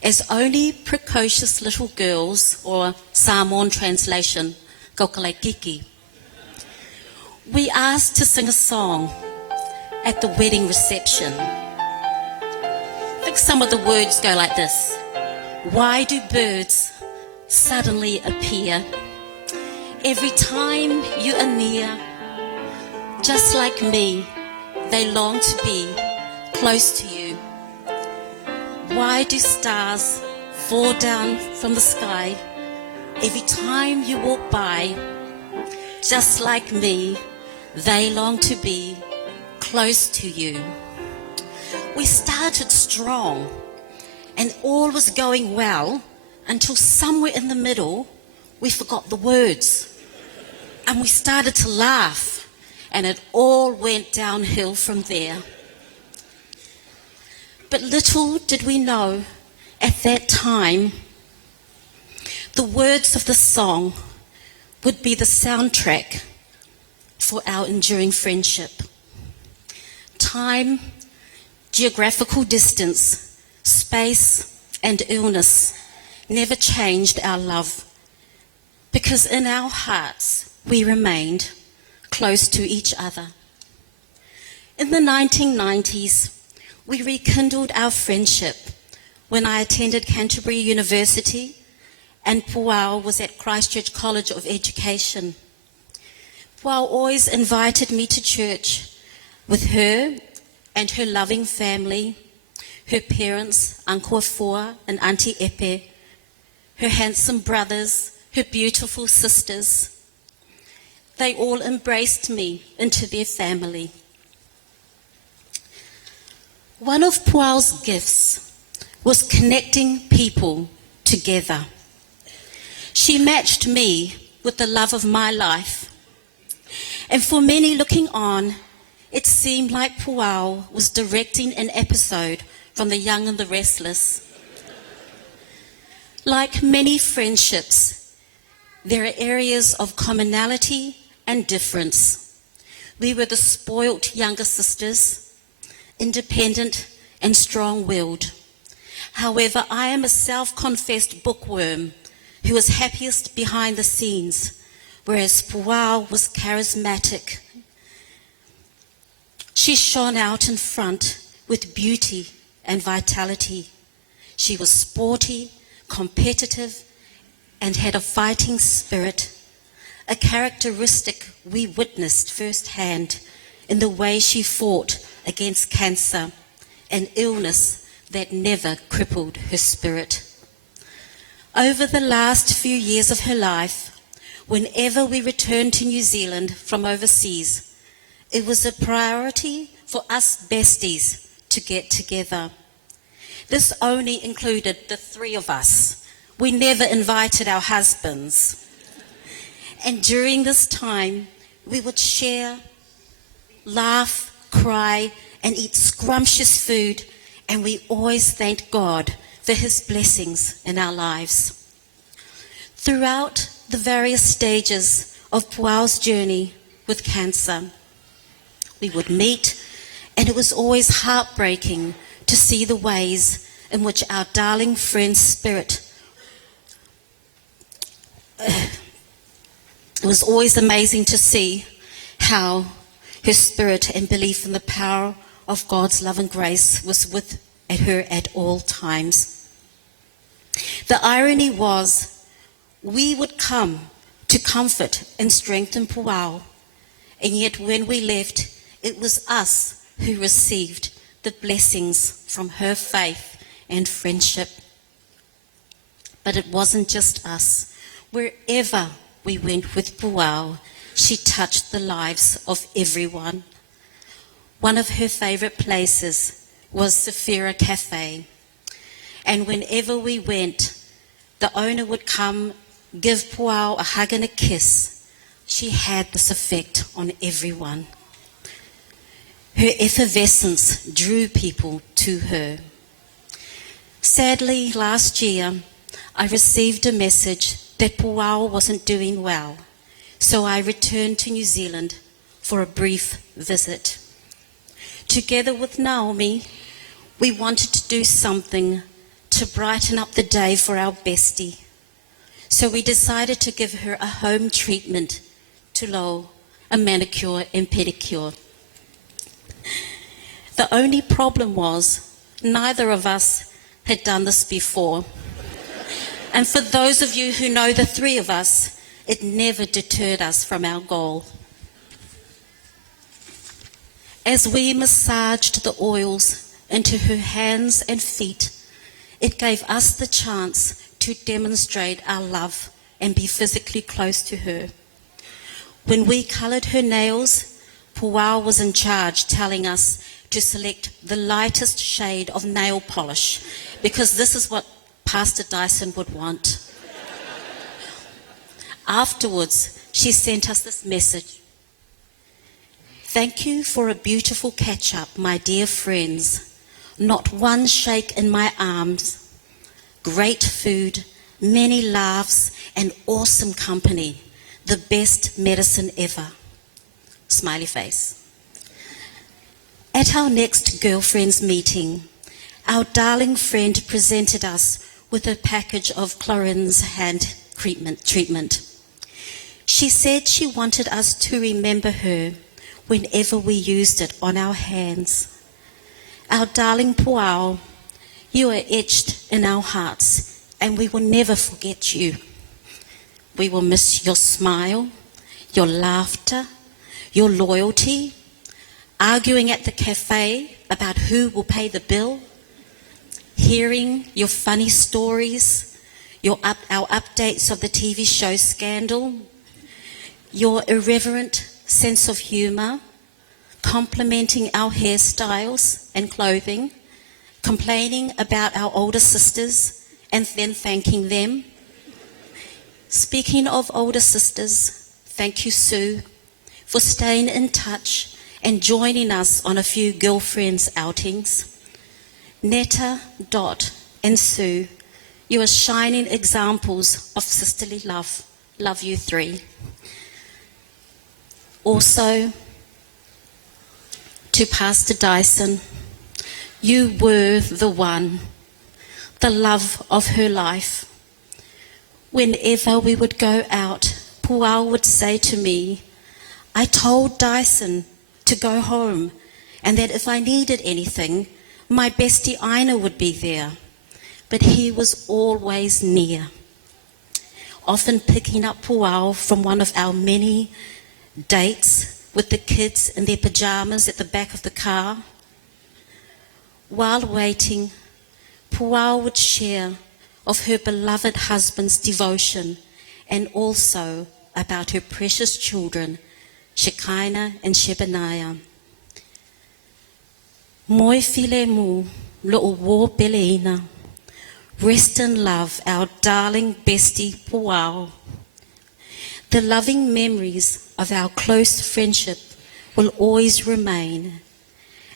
as only precocious little girls, or Samoan translation, kokalaikiki, we asked to sing a song at the wedding reception. I think some of the words go like this. Why do birds suddenly appear every time you are near? Just like me, they long to be close to you. Why do stars fall down from the sky every time you walk by? Just like me, they long to be close to you. We started strong and all was going well until somewhere in the middle we forgot the words and we started to laugh, and it all went downhill from there. But little did we know at that time the words of the song would be the soundtrack for our enduring friendship. Time, geographical distance, space, and illness never changed our love, because in our hearts we remained close to each other. In the 1990s, we rekindled our friendship when I attended Canterbury University and Puao was at Christchurch College of Education. Puao always invited me to church with her and her loving family, her parents, Uncle Afua and Auntie Epe, her handsome brothers, her beautiful sisters. They all embraced me into their family. One of Puao's gifts was connecting people together. She matched me with the love of my life. And for many looking on, it seemed like Puao was directing an episode from The Young and the Restless. Like many friendships, there are areas of commonality and difference. We were the spoilt younger sisters, independent and strong-willed. However, I am a self-confessed bookworm who was happiest behind the scenes, whereas Puao was charismatic. She shone out in front with beauty and vitality. She was sporty, competitive, and had a fighting spirit, a characteristic we witnessed firsthand in the way she fought against cancer, an illness that never crippled her spirit. Over the last few years of her life, whenever we returned to New Zealand from overseas, it was a priority for us besties to get together. This only included the three of us. We never invited our husbands. And during this time, we would share, laugh, cry, and eat scrumptious food, and we always thanked God for his blessings in our lives. Throughout the various stages of Puao's journey with cancer, we would meet, and it was always heartbreaking to see the ways in which our darling friend's spirit, it was always amazing to see how her spirit and belief in the power of God's love and grace was with her at all times. The irony was, we would come to comfort and strengthen Puao, and yet when we left, it was us who received the blessings from her faith and friendship. But it wasn't just us. Wherever we went with Puao, she touched the lives of everyone. One of her favorite places was Sephira Cafe. And whenever we went, the owner would come, give Puao a hug and a kiss. She had this effect on everyone. Her effervescence drew people to her. Sadly, last year, I received a message that Puao wasn't doing well, so I returned to New Zealand for a brief visit. Together with Naomi, we wanted to do something to brighten up the day for our bestie. So we decided to give her a home treatment to Lo, a manicure and pedicure. The only problem was neither of us had done this before. And for those of you who know the three of us, it never deterred us from our goal. As we massaged the oils into her hands and feet, it gave us the chance to demonstrate our love and be physically close to her. When we coloured her nails, Puao was in charge, telling us to select the lightest shade of nail polish, because this is what Pastor Dyson would want. Afterwards, she sent us this message. Thank you for a beautiful catch-up, my dear friends. Not one shake in my arms. Great food, many laughs, and awesome company. The best medicine ever. Smiley face. At our next girlfriends meeting, our darling friend presented us with a package of Chlorine's hand treatment. She said she wanted us to remember her whenever we used it on our hands. Our darling Puao, you are etched in our hearts, and we will never forget you. We will miss your smile, your laughter, your loyalty, arguing at the cafe about who will pay the bill, hearing your funny stories, our updates of the TV show Scandal, your irreverent sense of humour, complimenting our hairstyles and clothing, complaining about our older sisters and then thanking them. Speaking of older sisters, thank you, Sue, for staying in touch and joining us on a few girlfriends outings. Netta, Dot, and Sue, you are shining examples of sisterly love. Love you three. Also, to Pastor Dyson, you were the one, the love of her life. Whenever we would go out, Puao would say to me, I told Dyson to go home, and that if I needed anything, my bestie Ina would be there. But he was always near, often picking up Puao from one of our many dates with the kids in their pajamas at the back of the car. While waiting, Puao would share of her beloved husband's devotion and also about her precious children, Shekinah and Shebaniah. Moi file mu lo wo peleina. Rest in love, our darling bestie Puao. The loving memories of our close friendship will always remain.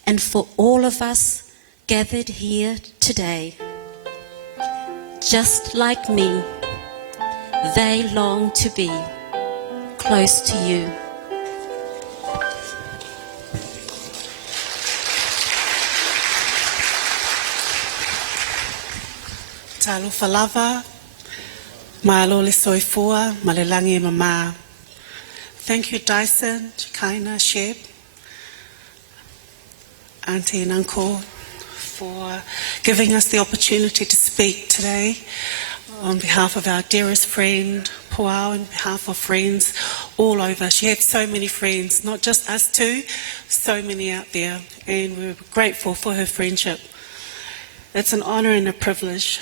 And for all of us gathered here today, just like me, they long to be close to you. Talofa lava, malo le soifua, malelangi mama. Thank you, Dyson, Chikaina, Sheb, Auntie and Uncle, for giving us the opportunity to speak today on behalf of our dearest friend, Puao, on behalf of friends all over. She had so many friends, not just us two, so many out there, and we're grateful for her friendship. It's an honour and a privilege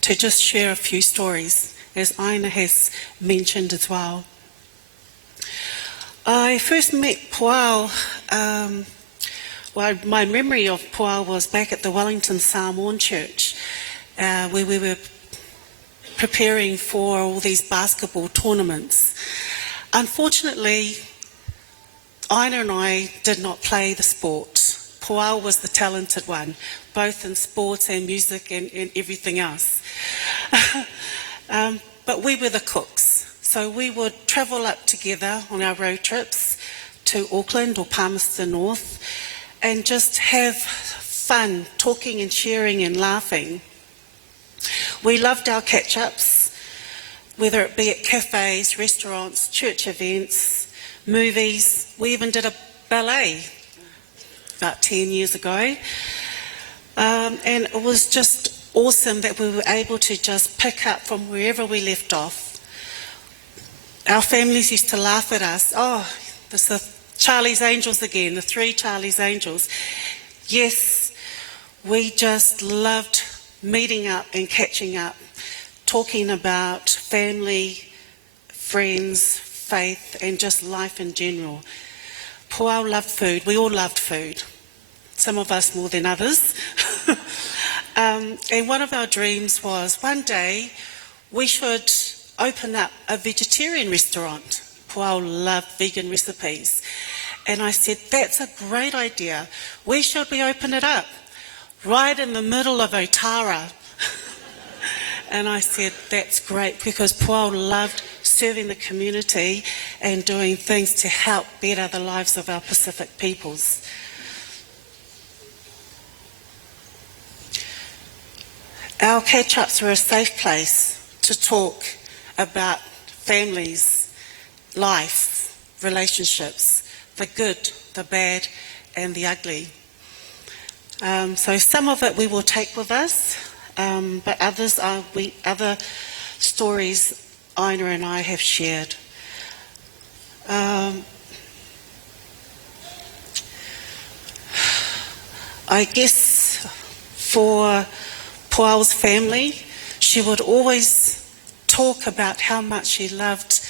to just share a few stories, as Aina has mentioned as well. I first met Puao, my memory of Puao was back at the Wellington Samoan Church, where we were preparing for all these basketball tournaments. Unfortunately, Aina and I did not play the sport. Puao was the talented one, both in sports and music and everything else. But we were the cooks, so we would travel up together on our road trips to Auckland or Palmerston North and just have fun talking and sharing and laughing. We loved our catch-ups, whether it be at cafes, restaurants, church events, movies. We even did a ballet about 10 years ago. And it was just awesome that we were able to just pick up from wherever we left off. Our families used to laugh at us. Oh, there's the Charlie's Angels again, the 3 Charlie's Angels. Yes, we just loved meeting up and catching up, talking about family, friends, faith, and just life in general. Puao loved food. We all loved food. Some of us more than others. And one of our dreams was one day we should open up a vegetarian restaurant. Puao loved vegan recipes. And I said, that's a great idea. Where should we open it up? Right in the middle of Otara. And I said, that's great, because Puao loved serving the community and doing things to help better the lives of our Pacific peoples. Our catch-ups were a safe place to talk about families, life, relationships, the good, the bad, and the ugly. So some of it we will take with us, but others are other stories Aina and I have shared. I guess for Puao's family, she would always talk about how much she loved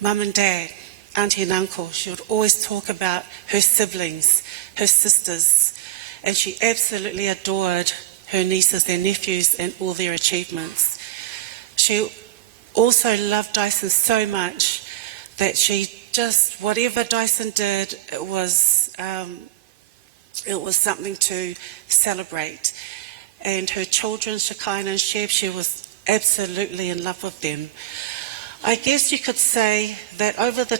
Mum and Dad, Auntie and Uncle. She would always talk about her siblings, her sisters, and she absolutely adored her nieces and nephews and all their achievements. She also loved Dyson so much that she just, whatever Dyson did, it was something to celebrate. And her children, Shekinah and Sheb, she was absolutely in love with them. I guess you could say that over the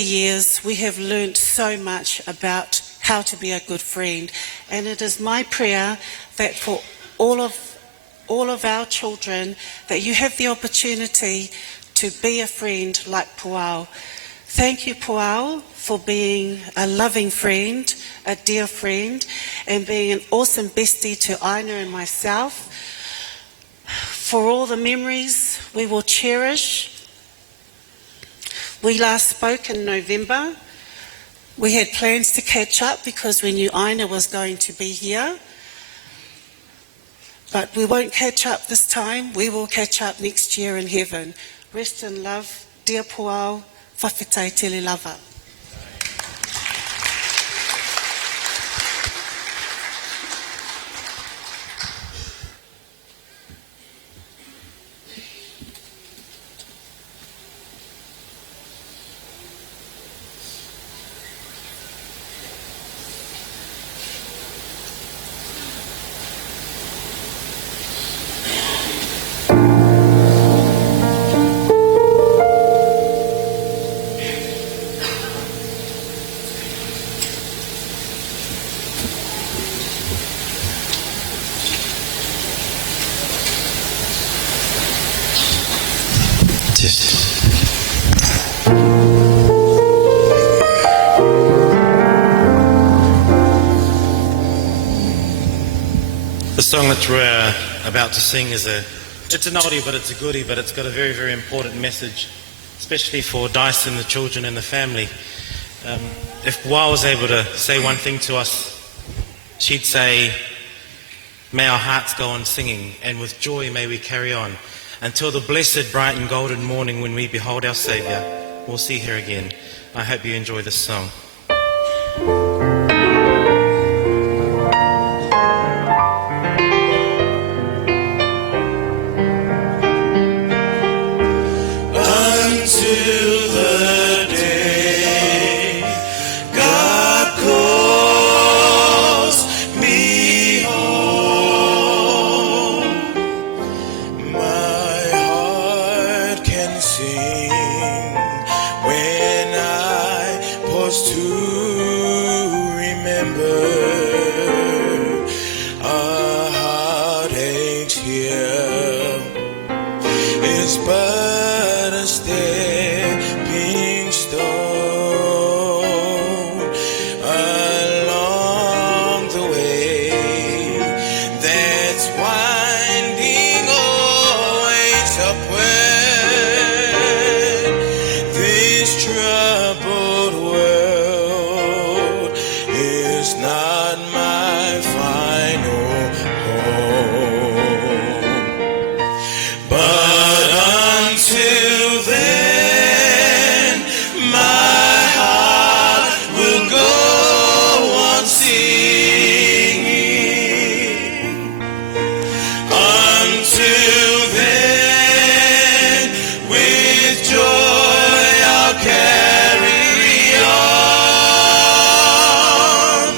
years, we have learnt so much about how to be a good friend. And it is my prayer that for all of our children, that you have the opportunity to be a friend like Puao. Thank you, Puao, for being a loving friend, a dear friend, and being an awesome bestie to Aina and myself. For all the memories we will cherish. We last spoke in November. We had plans to catch up because we knew Aina was going to be here. But we won't catch up this time. We will catch up next year in heaven. Rest in love, dear Puao, whawhitai tele lava. The song that we're about to sing is it's an oldie, but it's a goodie, but it's got a very, very important message, especially for Dyson, the children and the family. If Wa was able to say one thing to us, she'd say, may our hearts go on singing, and with joy may we carry on, until the blessed, bright and golden morning when we behold our Saviour. We'll see her again. I hope you enjoy this song. Until the day God calls me home, my heart can sing when I pause to remember. Our heartaches here is but a stepping stone along the way that's winding always upward. This troubled world is not my final home, but until then, my heart will go on singing. Until then, with joy I'll carry on.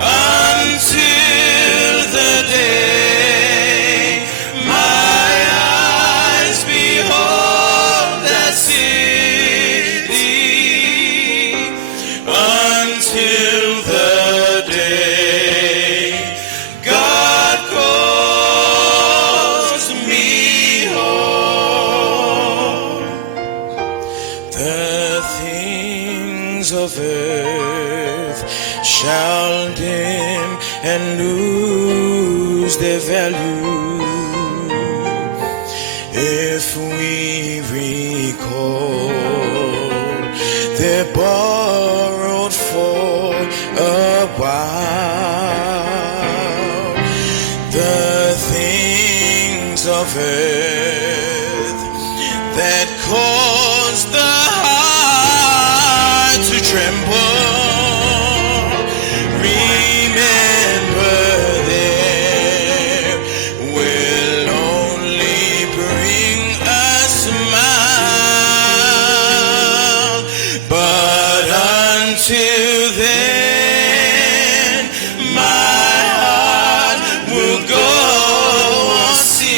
Until the day my eyes behold that city. Until the day God calls me home. The things of earth shall dim and lose their value if we recall they're borrowed for a while. The things of earth that cause the heart to tremble, remember there will only bring a smile. But until then, my heart will go on singing.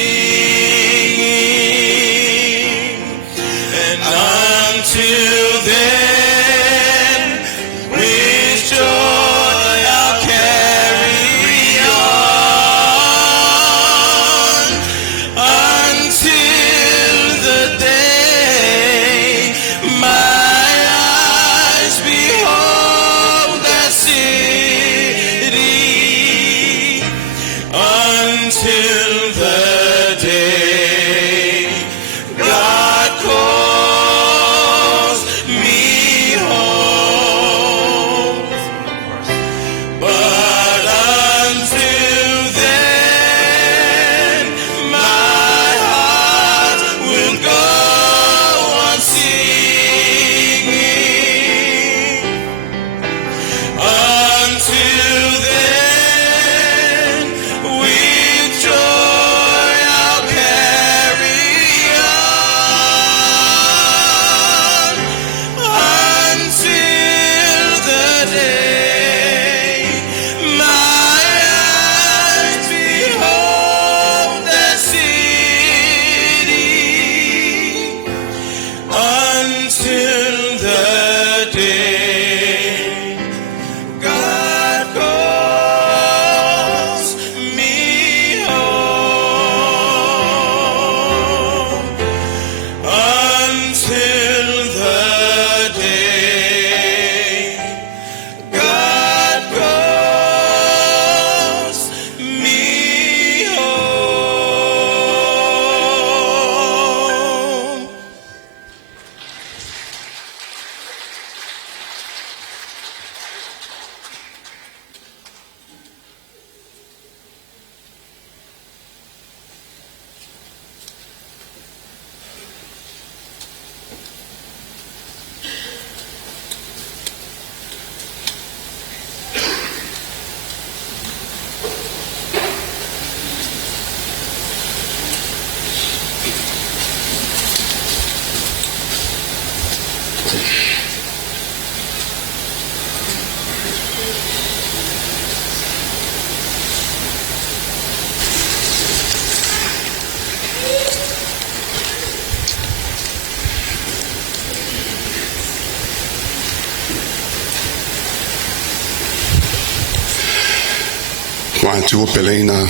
Why tu pelena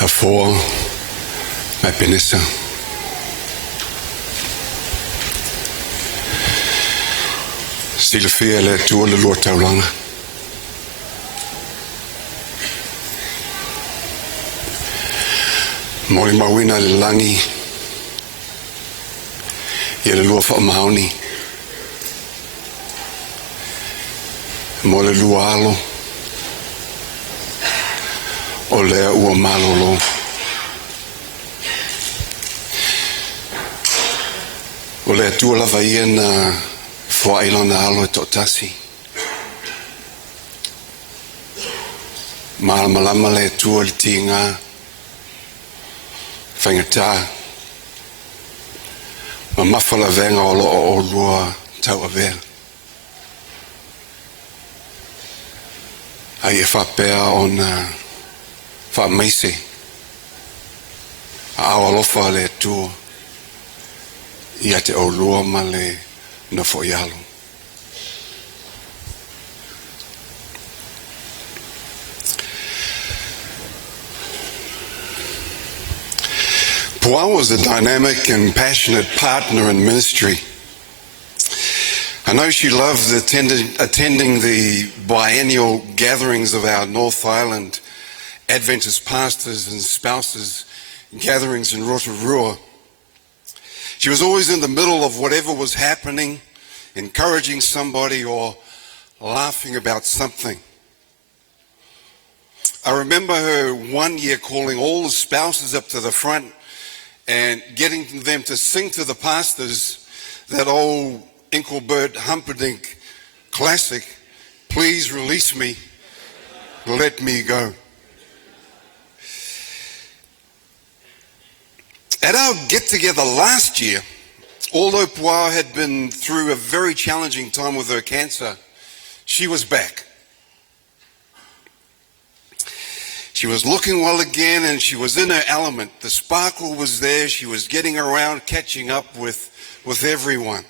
a four my penisa. Stille fele tu le Lord taulanga. Mori mawina le langi. Ia le lua whaamaoni. Mo le lua alo. O lea ua malolo. O lea tua lava ia na whailona alo e totasi. Malamalama le tua le tinga. Whaingata. Ma mawhala venga o loo o lua tau avea. Ai e whapea o na whameise. A awa lofa le tua. Ia te o lua ma le na whoialo. Puao was a dynamic and passionate partner in ministry. I know she loved attending the biennial gatherings of our North Island Adventist pastors and spouses gatherings in Rotorua. She was always in the middle of whatever was happening, encouraging somebody or laughing about something. I remember her one year calling all the spouses up to the front and getting them to sing to the pastors that old Engelbert Humperdinck classic, "Please release me, let me go." At our get-together last year, although Puao had been through a very challenging time with her cancer, she was back. She was looking well again and she was in her element. The sparkle was there. She was getting around, catching up with everyone.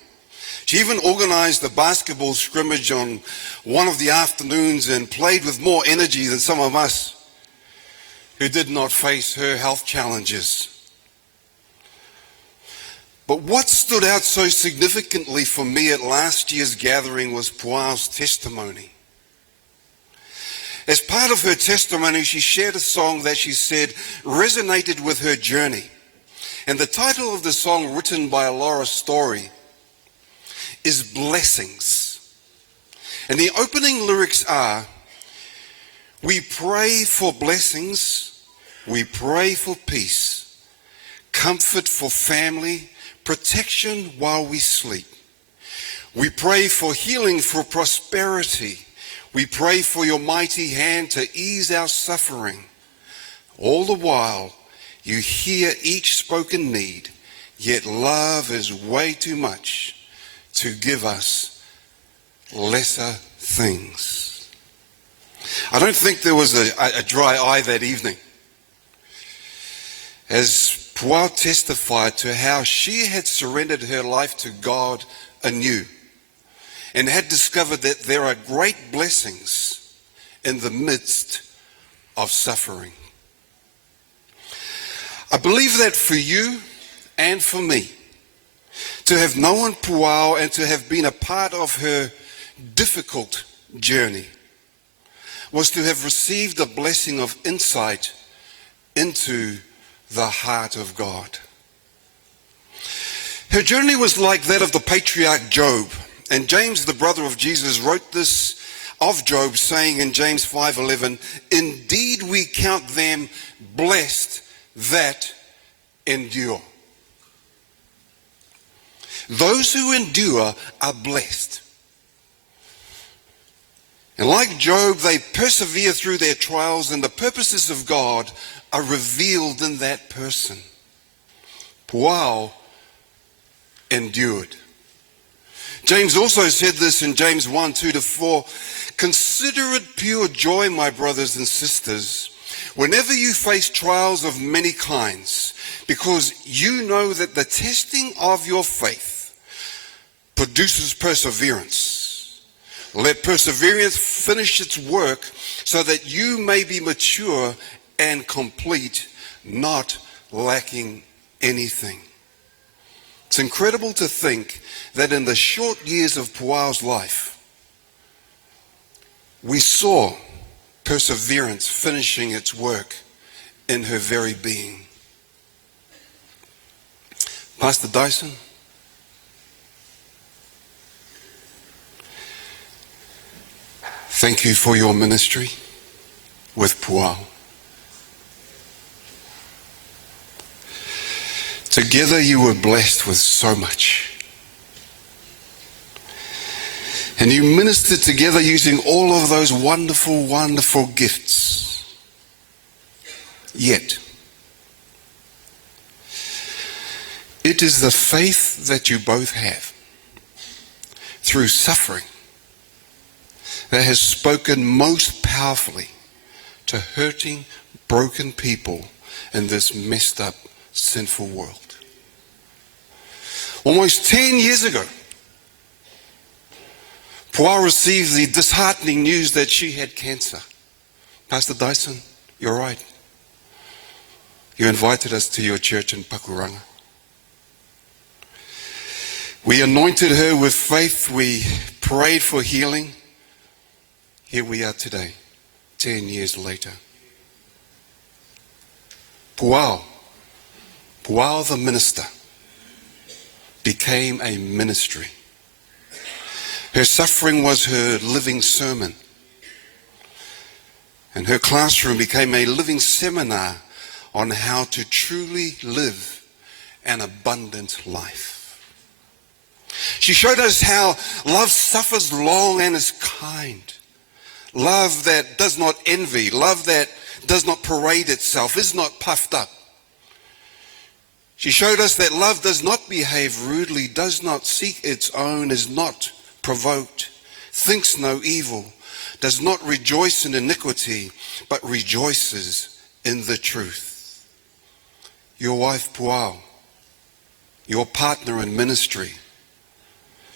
She even organized a basketball scrimmage on one of the afternoons and played with more energy than some of us who did not face her health challenges. But what stood out so significantly for me at last year's gathering was Puao's testimony. As part of her testimony, she shared a song that she said resonated with her journey. And the title of the song, written by Laura Story, is Blessings. And the opening lyrics are, "We pray for blessings, we pray for peace, comfort for family, protection while we sleep. We pray for healing, for prosperity. We pray for your mighty hand to ease our suffering. All the while, you hear each spoken need, yet love is way too much to give us lesser things." I don't think there was a dry eye that evening as Puao testified to how she had surrendered her life to God anew and had discovered that there are great blessings in the midst of suffering. I believe that for you and for me, to have known Puao and to have been a part of her difficult journey was to have received a blessing of insight into the heart of God. Her journey was like that of the patriarch Job. And James, the brother of Jesus, wrote this of Job, saying in James 5:11, "Indeed we count them blessed that endure." Those who endure are blessed. And like Job, they persevere through their trials, and the purposes of God are revealed in that person. Puao endured. James also said this in James 1:2-4, "Consider it pure joy, my brothers and sisters, whenever you face trials of many kinds, because you know that the testing of your faith produces perseverance. Let perseverance finish its work so that you may be mature and complete, not lacking anything. It's incredible to think that in the short years of Puao's life, we saw perseverance finishing its work in her very being. Pastor Dyson, thank you for your ministry with Puao. Together you were blessed with so much. And you ministered together using all of those wonderful, wonderful gifts. Yet, it is the faith that you both have through suffering that has spoken most powerfully to hurting, broken people in this messed up, sinful world. Almost 10 years ago, Puao received the disheartening news that she had cancer. Pastor Dyson, you're right. You invited us to your church in Pakuranga. We anointed her with faith. We prayed for healing. Here we are today, 10 years later. Puao the minister became a ministry. Her suffering was her living sermon. And her classroom became a living seminar on how to truly live an abundant life. She showed us how love suffers long and is kind. Love that does not envy. Love that does not parade itself, is not puffed up. She showed us that love does not behave rudely, does not seek its own, is not provoked, thinks no evil, does not rejoice in iniquity, but rejoices in the truth. Your wife, Puao, your partner in ministry,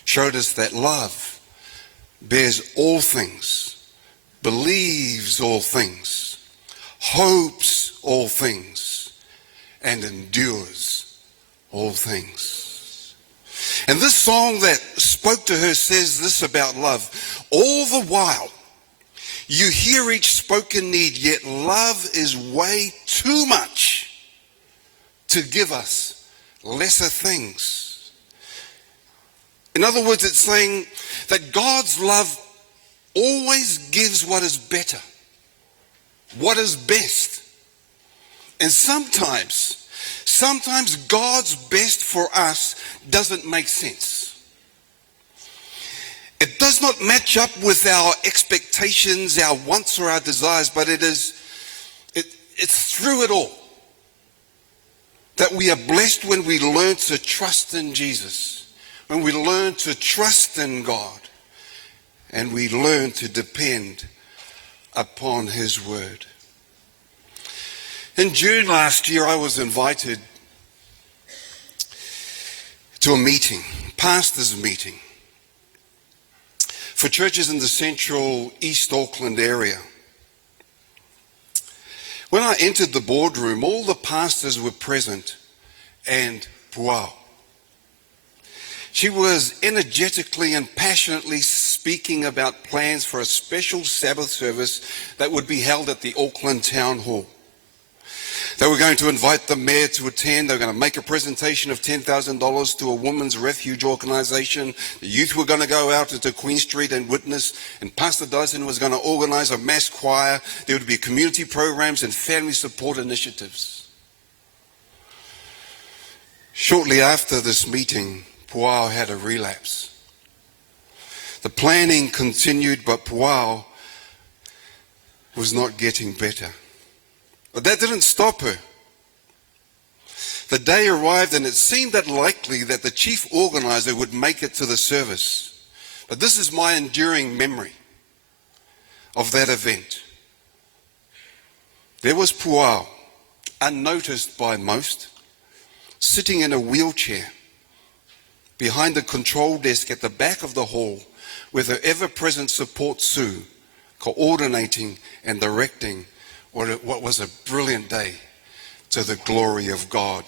showed us that love bears all things, believes all things, hopes all things, and endures all things. And this song that spoke to her says this about love. All the while, you hear each spoken need, yet love is way too much to give us lesser things. In other words, it's saying that God's love always gives what is better, what is best. And sometimes God's best for us doesn't make sense. It does not match up with our expectations, our wants or our desires, but it's through it all that we are blessed when we learn to trust in Jesus, when we learn to trust in God, and we learn to depend upon His word. In June last year, I was invited to a meeting, pastor's meeting, for churches in the central East Auckland area. When I entered the boardroom, all the pastors were present, and Puao. She was energetically and passionately speaking about plans for a special Sabbath service that would be held at the Auckland Town Hall. They were going to invite the mayor to attend. They were going to make a presentation of $10,000 to a women's refuge organisation. The youth were going to go out into Queen Street and witness. And Pastor Dyson was going to organise a mass choir. There would be community programs and family support initiatives. Shortly after this meeting, Puao had a relapse. The planning continued, but Puao was not getting better. But that didn't stop her. The day arrived and it seemed that likely that the chief organizer would make it to the service. But this is my enduring memory of that event. There was Puao, unnoticed by most, sitting in a wheelchair behind the control desk at the back of the hall with her ever-present support Sue, coordinating and directing what was a brilliant day to the glory of God.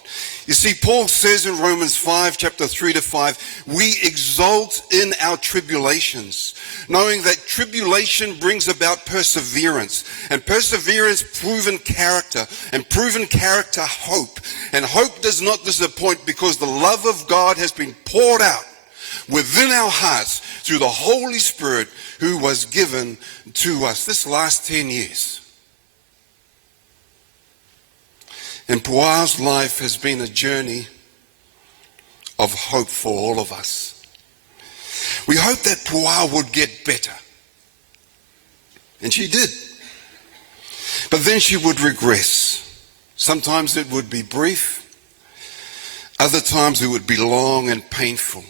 You see, Paul says in Romans 5, chapter 3 to 5, we exult in our tribulations, knowing that tribulation brings about perseverance, and perseverance proven character, and proven character hope. And hope does not disappoint, because the love of God has been poured out within our hearts through the Holy Spirit who was given to us this last 10 years. And Pua's life has been a journey of hope for all of us. We hope that Pua would get better. And she did. But then she would regress. Sometimes it would be brief. Other times it would be long and painful.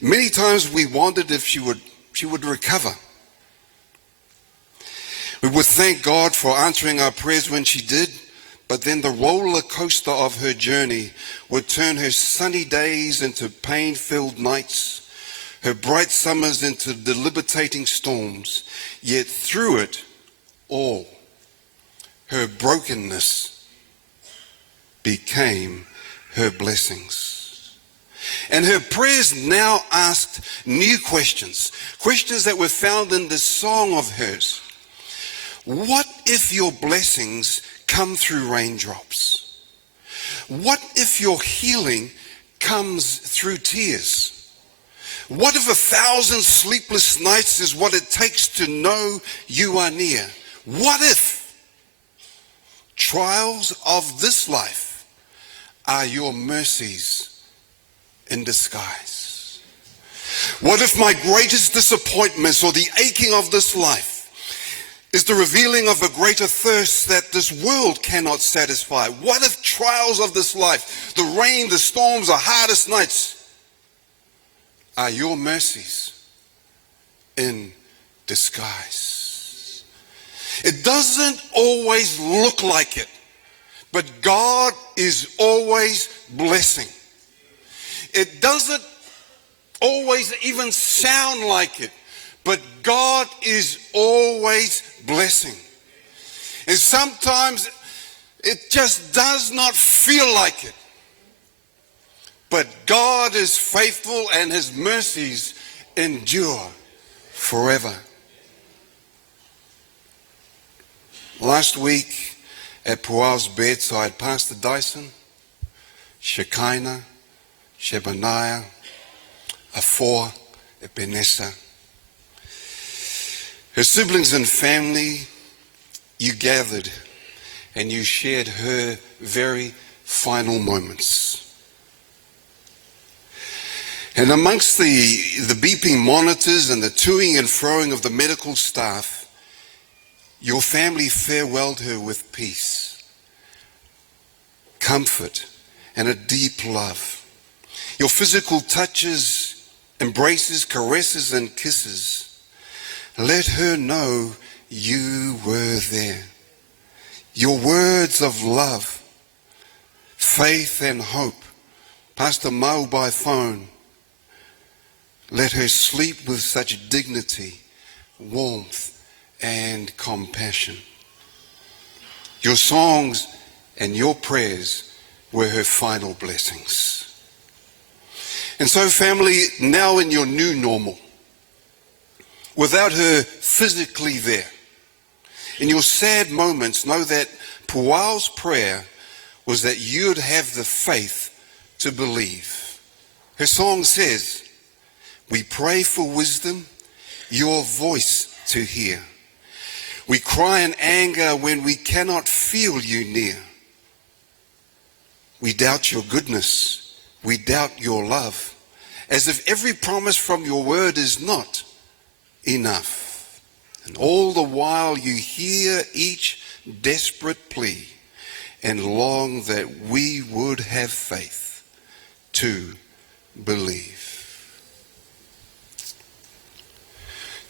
Many times we wondered if she would recover. We would thank God for answering our prayers when she did. But then the roller coaster of her journey would turn her sunny days into pain-filled nights, her bright summers into debilitating storms. Yet through it all, her brokenness became her blessings. And her prayers now asked new questions, questions that were found in this song of hers. What if your blessings come through raindrops? What if your healing comes through tears? What if 1,000 sleepless nights is what it takes to know you are near? What if trials of this life are your mercies in disguise? What if my greatest disappointments or the aching of this life is the revealing of a greater thirst that this world cannot satisfy? What if trials of this life, the rain, the storms, the hardest nights, are your mercies in disguise? It doesn't always look like it, but God is always blessing. It doesn't always even sound like it, but God is always blessing. And sometimes it just does not feel like it. But God is faithful and his mercies endure forever. Last week at Pua's bedside, Pastor Dyson, Shekinah, Shebaniah, Afor, Ebenezer, her siblings and family, you gathered and you shared her very final moments. And amongst the beeping monitors and the toing and froing of the medical staff, your family farewelled her with peace, comfort, and a deep love. Your physical touches, embraces, caresses, and kisses let her know you were there. Your words of love, faith, and hope, Pastor Mau by phone, let her sleep with such dignity, warmth, and compassion. Your songs and your prayers were her final blessings. And so, family, now in your new normal, without her physically there, in your sad moments, know that Pua's prayer was that you'd have the faith to believe. Her song says, we pray for wisdom, your voice to hear. We cry in anger when we cannot feel you near. We doubt your goodness, we doubt your love, as if every promise from your word is not enough. And all the while you hear each desperate plea and long that we would have faith to believe.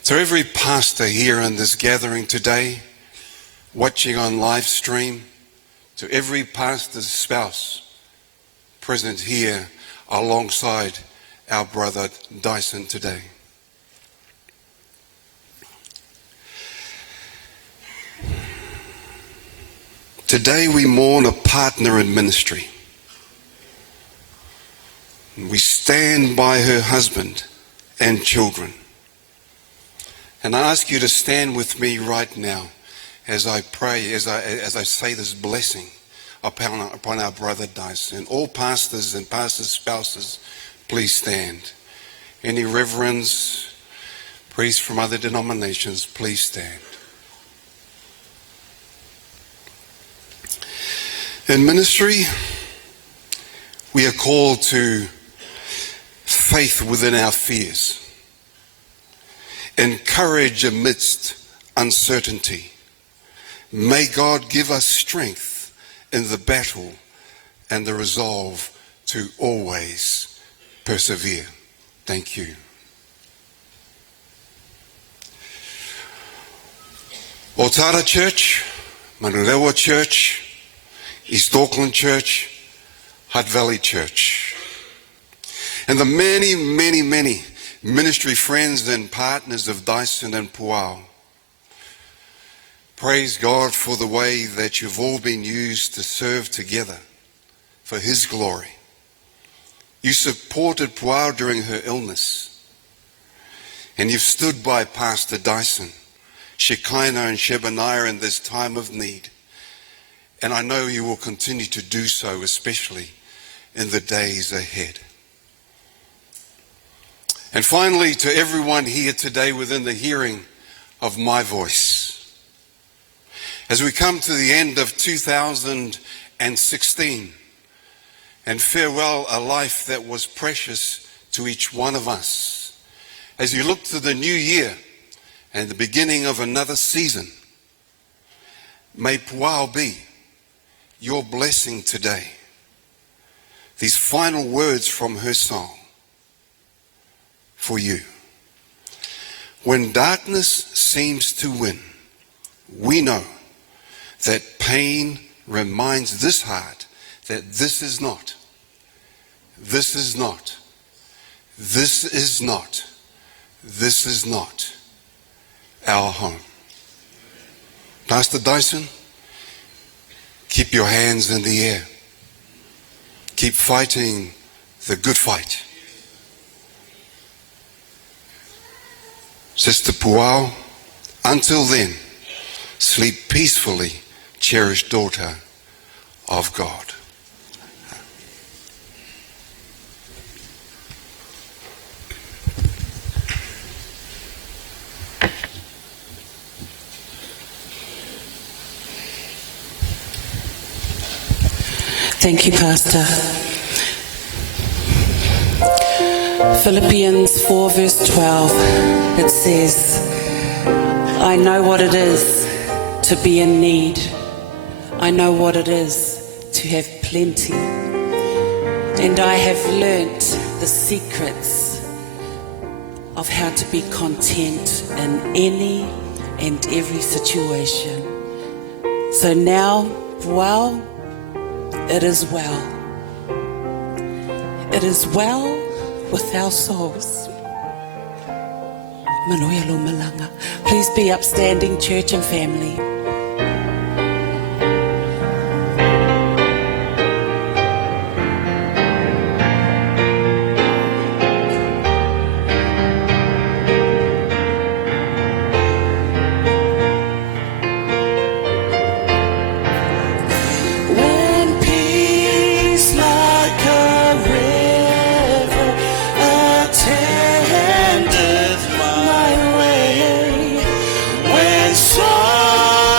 So every pastor here in this gathering today, watching on live stream, to every pastor's spouse present here alongside our brother Dyson today, Today we mourn a partner in ministry. We stand by her husband and children. And I ask you to stand with me right now as I pray, as I say this blessing upon our brother Dyson. All pastors and pastors' spouses, please stand. Any reverends, priests from other denominations, please stand. In ministry, we are called to faith within our fears, and courage amidst uncertainty. May God give us strength in the battle and the resolve to always persevere. Thank you. Otara Church, Manurewa Church, East Auckland Church, Hutt Valley Church, and the many, many, many ministry friends and partners of Dyson and Puao. Praise God for the way that you've all been used to serve together for His glory. You supported Puao during her illness, and you've stood by Pastor Dyson, Shekinah and Shebaniah in this time of need. And I know you will continue to do so, especially in the days ahead. And finally, to everyone here today within the hearing of my voice, as we come to the end of 2016 and farewell a life that was precious to each one of us, as you look to the new year and the beginning of another season, may Puao be your blessing today. These final words from her song for you. When darkness seems to win, we know that pain reminds this heart that this is not our home. Pastor Dyson, keep your hands in the air. Keep fighting the good fight. Sister Puao, until then, sleep peacefully, cherished daughter of God. Thank you, Pastor. Philippians 4 verse 12, it says, I know what it is to be in need. I know what it is to have plenty. And I have learnt the secrets of how to be content in any and every situation. So now, wow, it is well. It is well with our souls. Manoia lo malanga. Please be upstanding, church and family. Sorrow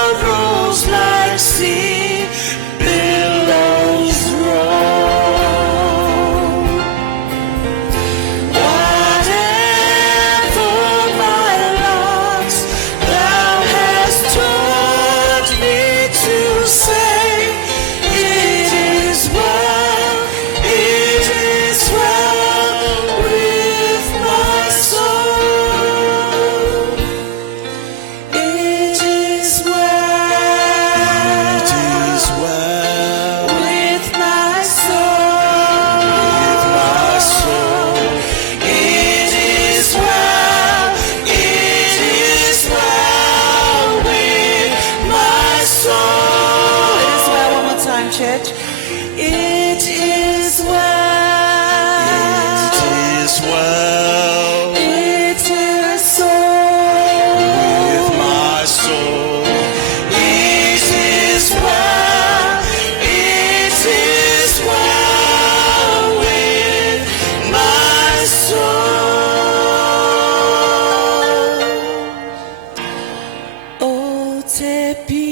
pi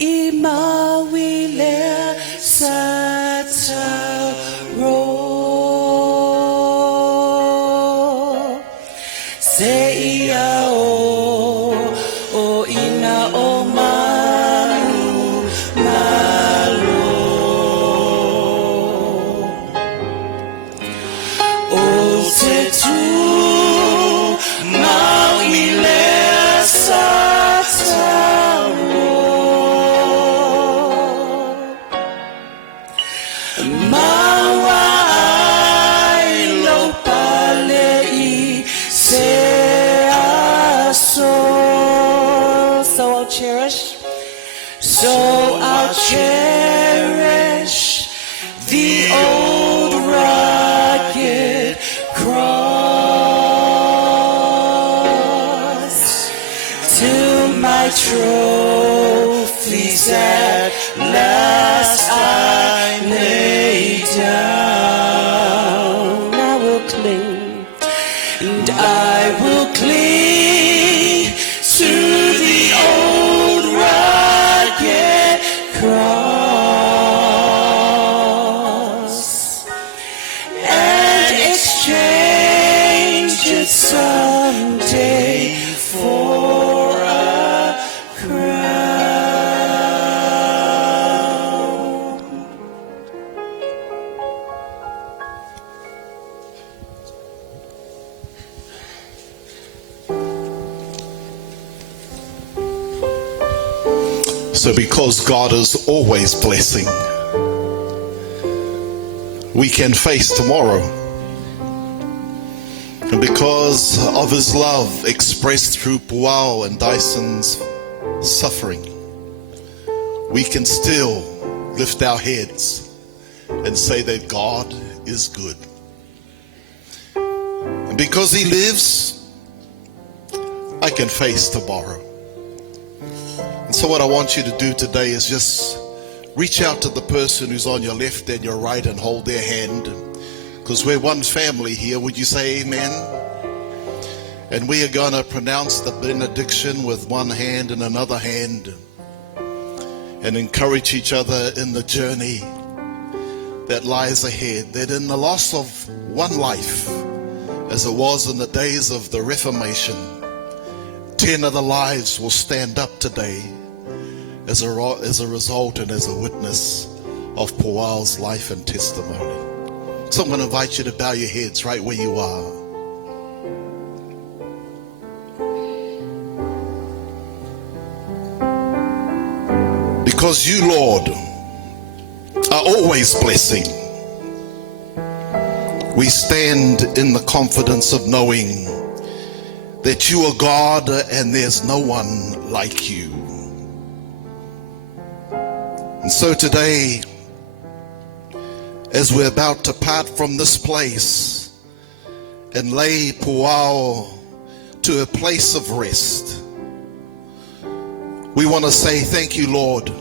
I mawile sataro se ia o ina o malu malo o te tu mawile sataro mawai lo pale I se aso. So I'll cherish the old rugged cross till my trophies at last I lay down. I will cling, and I will cling to the old rugged cross and exchange it someday for a crown. So because God is always blessing, we can face tomorrow. And because of his love expressed through Puao and Dyson's suffering, we can still lift our heads and say that God is good. And because he lives, I can face tomorrow. And so what I want you to do today is just reach out to the person who's on your left and your right and hold their hand. Because we're one family here. Would you say amen? And we are going to pronounce the benediction with one hand and another hand and encourage each other in the journey that lies ahead. That in the loss of one life, as it was in the days of the Reformation, 10 other lives will stand up today as a result and as a witness of Puao's life and testimony. So I'm going to invite you to bow your heads right where you are. Because you, Lord, are always blessing, we stand in the confidence of knowing that you are God and there's no one like you. And so today, as we're about to part from this place and lay Puao to a place of rest, we want to say thank you, Lord,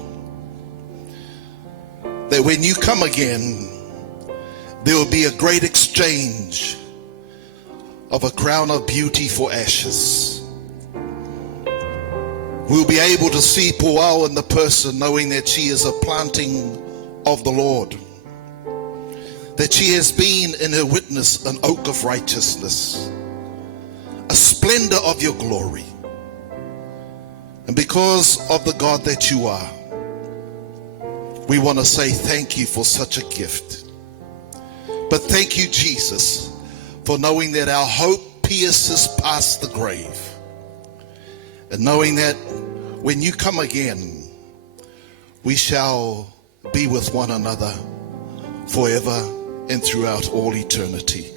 that when you come again, there will be a great exchange of a crown of beauty for ashes. We'll be able to see Puao in the person, knowing that she is a planting of the Lord, that she has been in her witness an oak of righteousness, a splendor of your glory. And because of the God that you are, we want to say thank you for such a gift. But thank you, Jesus, for knowing that our hope pierces past the grave. And knowing that when you come again, we shall be with one another forever and throughout all eternity.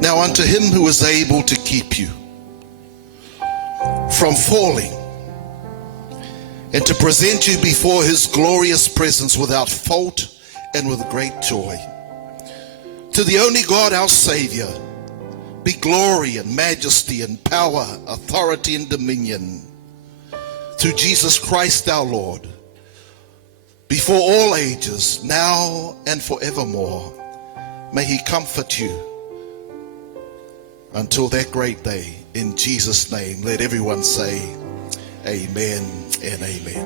Now unto him who is able to keep you from falling and to present you before his glorious presence without fault and with great joy. To the only God, our Savior, be glory and majesty and power, authority and dominion through Jesus Christ our Lord, before all ages, now and forevermore. May he comfort you until that great day. In Jesus' name, let everyone say amen and amen.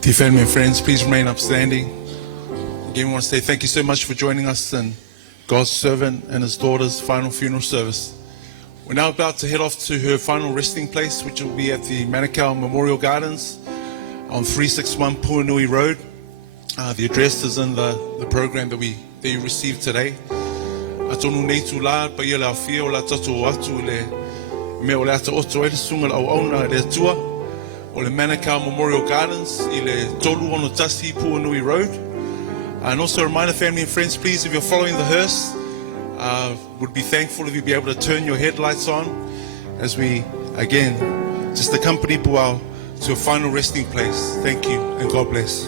Dear family and friends, please remain upstanding. Again, we want to say thank you so much for joining us in God's servant and his daughter's final funeral service. We're now about to head off to her final resting place, which will be at the Manukau Memorial Gardens on 361 Puanui Road. The address is in the program that you received today. Atonu nei tu la pa ia la fia o la tatu atu le me o le ata oto e le sunga au auna le tua o le Manukau Memorial Gardens i le tolu ono tasi Puanui Road. And also a reminder, family and friends, please, if you're following the hearse, would be thankful if you'd be able to turn your headlights on as we, again, just accompany Puao to a final resting place. Thank you and God bless.